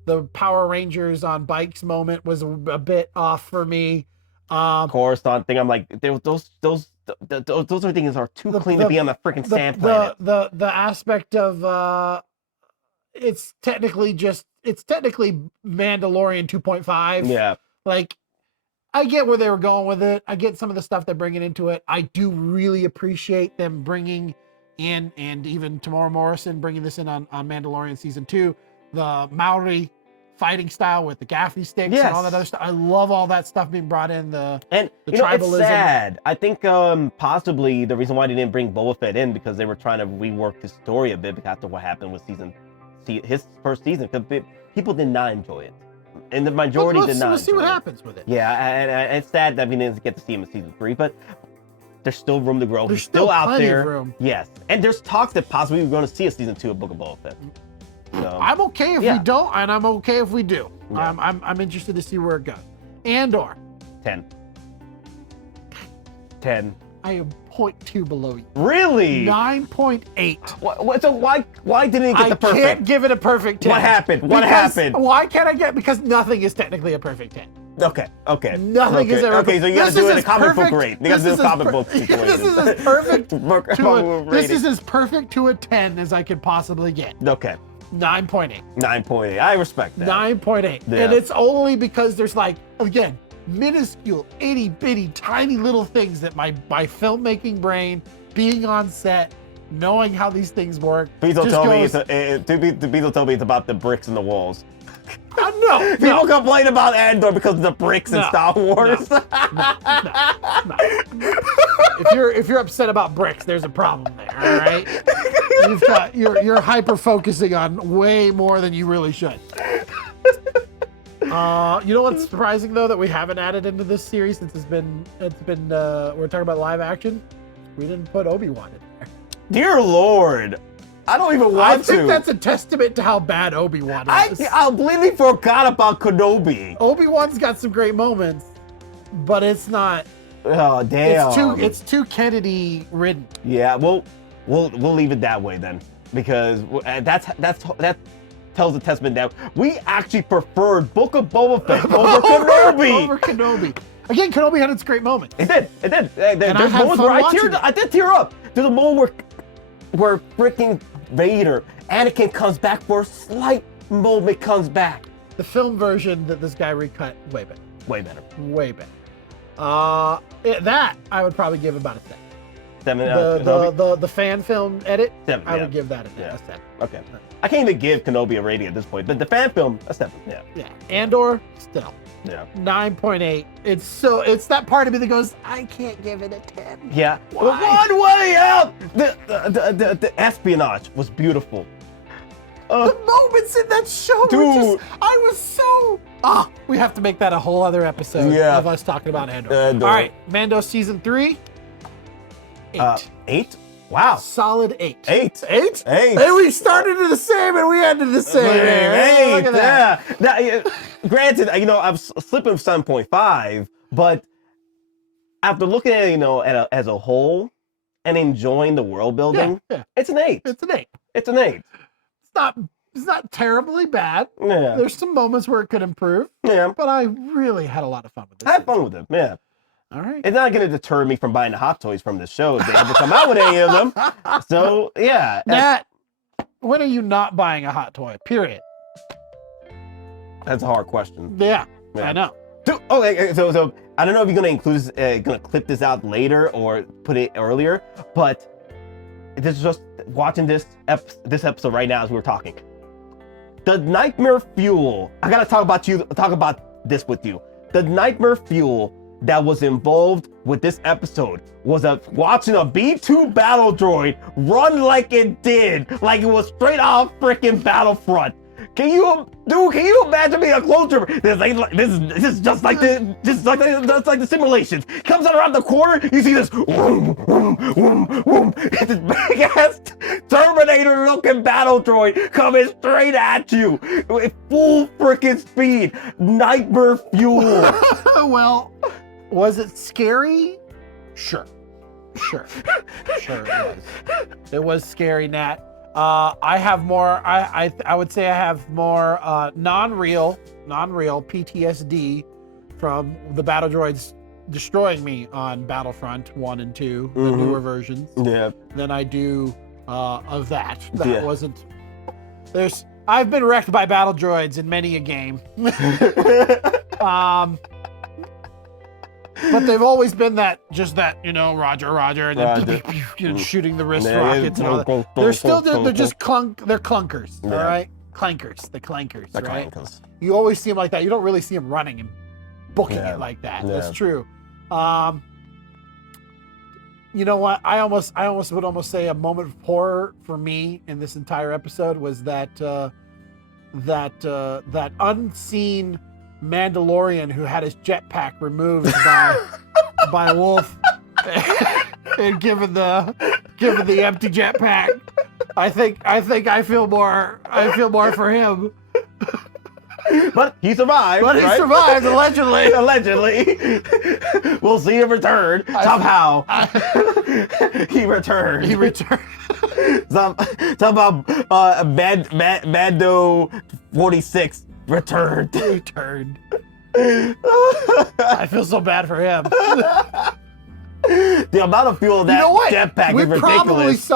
The Power Rangers on bikes moment was a bit off for me. Coruscant thing. I'm like, those are things are too clean to be on the freaking sand planet. The aspect of it's technically Mandalorian 2.5. Yeah. Like, I get where they were going with it. I get some of the stuff they're bringing into it. I do really appreciate them bringing in, and even Tamora Morrison bringing this in on Mandalorian season 2, the Maori fighting style with the gaffy sticks and all that other stuff. I love all that stuff being brought in. The tribalism. It's sad. I think possibly the reason why they didn't bring Boba Fett in because they were trying to rework the story a bit after what happened with his first season. Because people did not enjoy it, and the majority did not. We'll see what happens with it. Yeah, and it's sad that we didn't get to see him in season 3, but there's still room to grow. There's He's still out plenty there. of room. Yes, and there's talks that possibly we're going to see a season 2 of Book of Boba Fett. So, I'm okay if we don't, and I'm okay if we do. Yeah. I'm interested to see where it goes. Andor. 10. 10. I am 0.2 below you. Really? 9.8. So why didn't it get the perfect? I can't give it a perfect 10. What happened? What happened? Why can't I get? Because nothing is technically a perfect 10. Okay. Nothing is ever. Okay, so you gotta do it in a comic book rate. You gotta do a comic book situation. This is as perfect this is as perfect to a 10 as I could possibly get. Okay. 9.8. 9.8. I respect that. 9.8. Yeah. And it's only because there's like, again, minuscule, itty bitty, tiny little things that my filmmaking brain, being on set, knowing how these things work. Beetle told me it's about the bricks in the walls. No. People complain about Andor because of the bricks in Star Wars. No. If you're upset about bricks, there's a problem there. All right. You're hyper focusing on way more than you really should. You know what's surprising though that we haven't added into this series since it's been we're talking about live action. We didn't put Obi-Wan in there. Dear Lord. I don't even want to. I think that's a testament to how bad Obi-Wan is. I completely forgot about Kenobi. Obi-Wan's got some great moments, but it's not. Oh damn! It's too Kennedy ridden. Yeah, we'll leave it that way then, because that tells a testament that we actually preferred Book of Boba Fett over Kenobi. Over Kenobi. Again, Kenobi had its great moments. It did. There's had moments fun where watching I did tear up. There's a moment where freaking Vader, Anakin comes back for a slight moment, comes back. The film version that this guy recut, way better. Way better. Way better. That I would probably give about a 7. 7. The fan film edit, 7. I Yeah. would give that a 7. Yeah. Okay. I can't even give Kenobi a rating at this point, but the fan film, a 7. Yeah. Yeah. Andor, still. Yeah. 9.8. It's that part of me that goes, I can't give it a 10. Yeah. Why? One way out. The espionage was beautiful. The moments in that show were Dude. I was so... we have to make that a whole other episode Yeah. of us talking about Andor. Andor. All right, Mando season 3, 8. 8? Wow. Solid 8. 8. 8? 8. Hey, we started to the same and we ended the same. Hey, look at that. Yeah. Now, granted, I'm slipping 7.5, but after looking at it, as a whole and enjoying the world building, Yeah. it's an 8. It's an 8. It's an 8. It's not terribly bad. Yeah. There's some moments where it could improve, Yeah. but I really had a lot of fun with this. I had fun with it. Yeah. All right. It's not going to deter me from buying the hot toys from this show if they ever come out with any of them. So, yeah. Nat, when are you not buying a hot toy? Period. That's a hard question. Yeah. Yeah. I know. So I don't know if you're going to clip this out later or put it earlier, but this is just watching this episode right now as we were talking. The nightmare fuel. I got to talk about this with you. The nightmare fuel that was involved with this episode was watching a B2 battle droid run like it did, like it was straight off freaking Battlefront. Can you imagine being a clone trooper? This is just like the simulations. Comes out around the corner, you see this whoom, whoom, whoom, whoom. It's this big ass Terminator looking battle droid coming straight at you with full freaking speed. Nightmare fuel. Well, was it scary? Sure it was. It was scary, Nat. I have more. I would say I have more non-real PTSD from the battle droids destroying me on Battlefront 1 and 2, the newer versions. Yeah. Than I do of that. That Yeah. wasn't. I've been wrecked by battle droids in many a game. But they've always been that, Roger, and then shooting the wrist rockets and all that. They're just they're clunkers, Yeah. all right? The clankers, The right? clankers. You always see them like that. You don't really see them running and booking Yeah. it like that. Yeah. That's true. You know what? I almost would say a moment of horror for me in this entire episode was that unseen Mandalorian who had his jetpack removed by Wolf and given the empty jetpack. I think I feel more for him. But he survived. But he right? survived, allegedly. Allegedly. We'll see him return. Somehow. He returned. He returned. Somehow Mando 46 returned. I feel so bad for him. The amount of fuel that jetpack is ridiculous.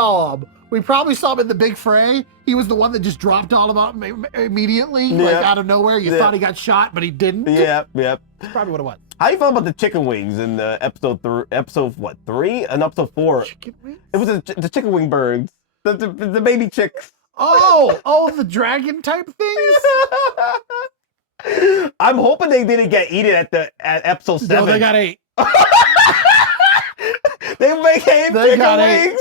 We probably saw him in the big fray. He was the one that just dropped all of them immediately, like out of nowhere. You thought he got shot, but he didn't. Yep. That's probably what it was. How you feel about the chicken wings in the episode 3 and episode 4? Chicken wings? It was the chicken wing birds, the baby chicks. Oh, the dragon type things. I'm hoping they didn't get eaten at episode 7. No, they got 8. They became chicken wings.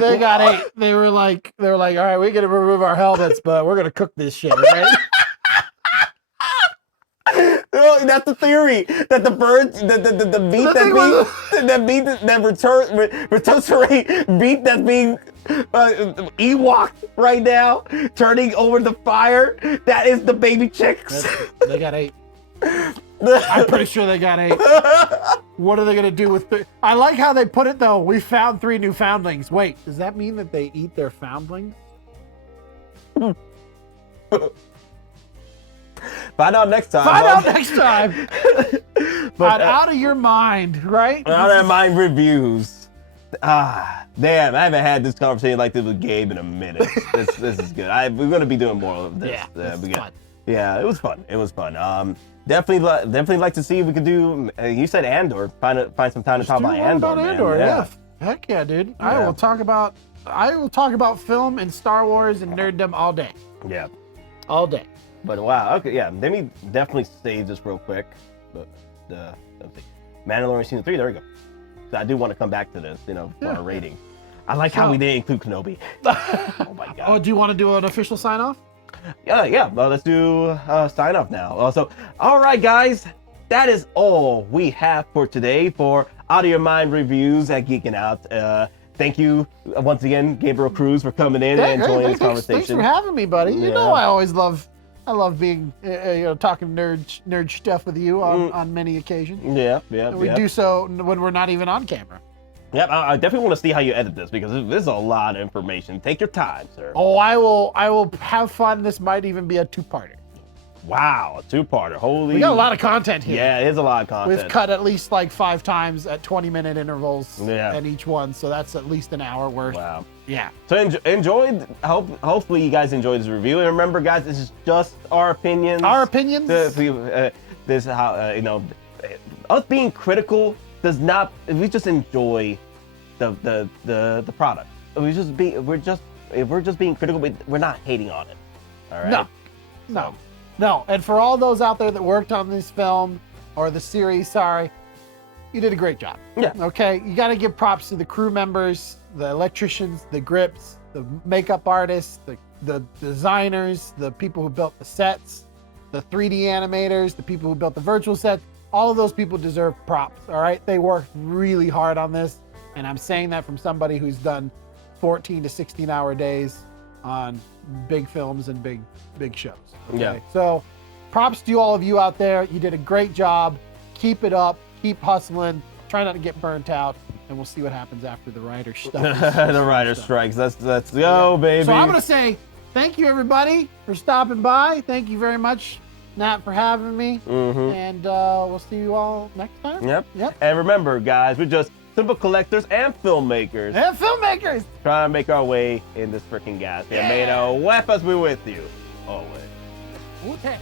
They got 8. They were like, all right, we're gonna remove our helmets, but we're gonna cook this shit, right? No, that's the theory that the birds, the meat that's being Ewok right now, turning over the fire. That is the baby chicks. They got 8. I'm pretty sure they got 8. What are they gonna do with? I like how they put it though. We found 3 new foundlings. Wait, does that mean that they eat their foundlings? Find out next time. But out of your mind, right? Out of my reviews. Damn, I haven't had this conversation like this with Gabe in a minute. This is good. We're gonna be doing more of this. Yeah, this is fun. Yeah, it was fun. It was fun. Definitely like to see if we could do. You said Andor. Find some time to talk about Andor. Man. Andor, yeah. Heck yeah, dude. I will talk about film and Star Wars and nerddom all day. Yeah. All day. But wow, okay, yeah. Let me definitely save this real quick. But let's see. Mandalorian season 3. There we go. So I do want to come back to this, for our rating. I like how we didn't include Kenobi. Oh my god. Oh, do you want to do an official sign off? Yeah. Well, let's do sign off now. Also, all right, guys, that is all we have for today for Out of Your Mind reviews at Geekin Out. Thank you once again, Gabriel Cruz, for coming in and joining this conversation. Thanks for having me, buddy. You know I always love being talking nerd stuff with you on many occasions. Yeah. We do so when we're not even on camera. Yep, I definitely want to see how you edit this because this is a lot of information. Take your time, sir. Oh, I will have fun. This might even be a two-parter. Wow, a two-parter. Holy. We got a lot of content here. Yeah, it is a lot of content. We've cut at least like 5 times at 20-minute intervals at each one, so that's at least an hour worth. Wow. Yeah. So enjoyed. Hopefully you guys enjoyed this review. And remember, guys, this is just our opinions. Our opinions. This is how us being critical does not. We just enjoy the product. We're just being critical. We're not hating on it. All right. No. And for all those out there that worked on this film or the series, you did a great job. Yeah. Okay. You got to give props to the crew members, the electricians, the grips, the makeup artists, the designers, the people who built the sets, the 3D animators, the people who built the virtual sets. All of those people deserve props. All right. They worked really hard on this. And I'm saying that from somebody who's done 14 to 16-hour days on big films and big shows. Okay? Yeah. So props to all of you out there. You did a great job. Keep it up. Keep hustling. Try not to get burnt out. And we'll see what happens after the writer stuff. The writer strikes. Let's go, baby. So I'm going to say thank you, everybody, for stopping by. Thank you very much, Nat, for having me. And we'll see you all next time. Yep. And remember, guys, we're just simple collectors and filmmakers. Trying to make our way in this freaking gas. Yeah. May the weapons be with you always. Okay.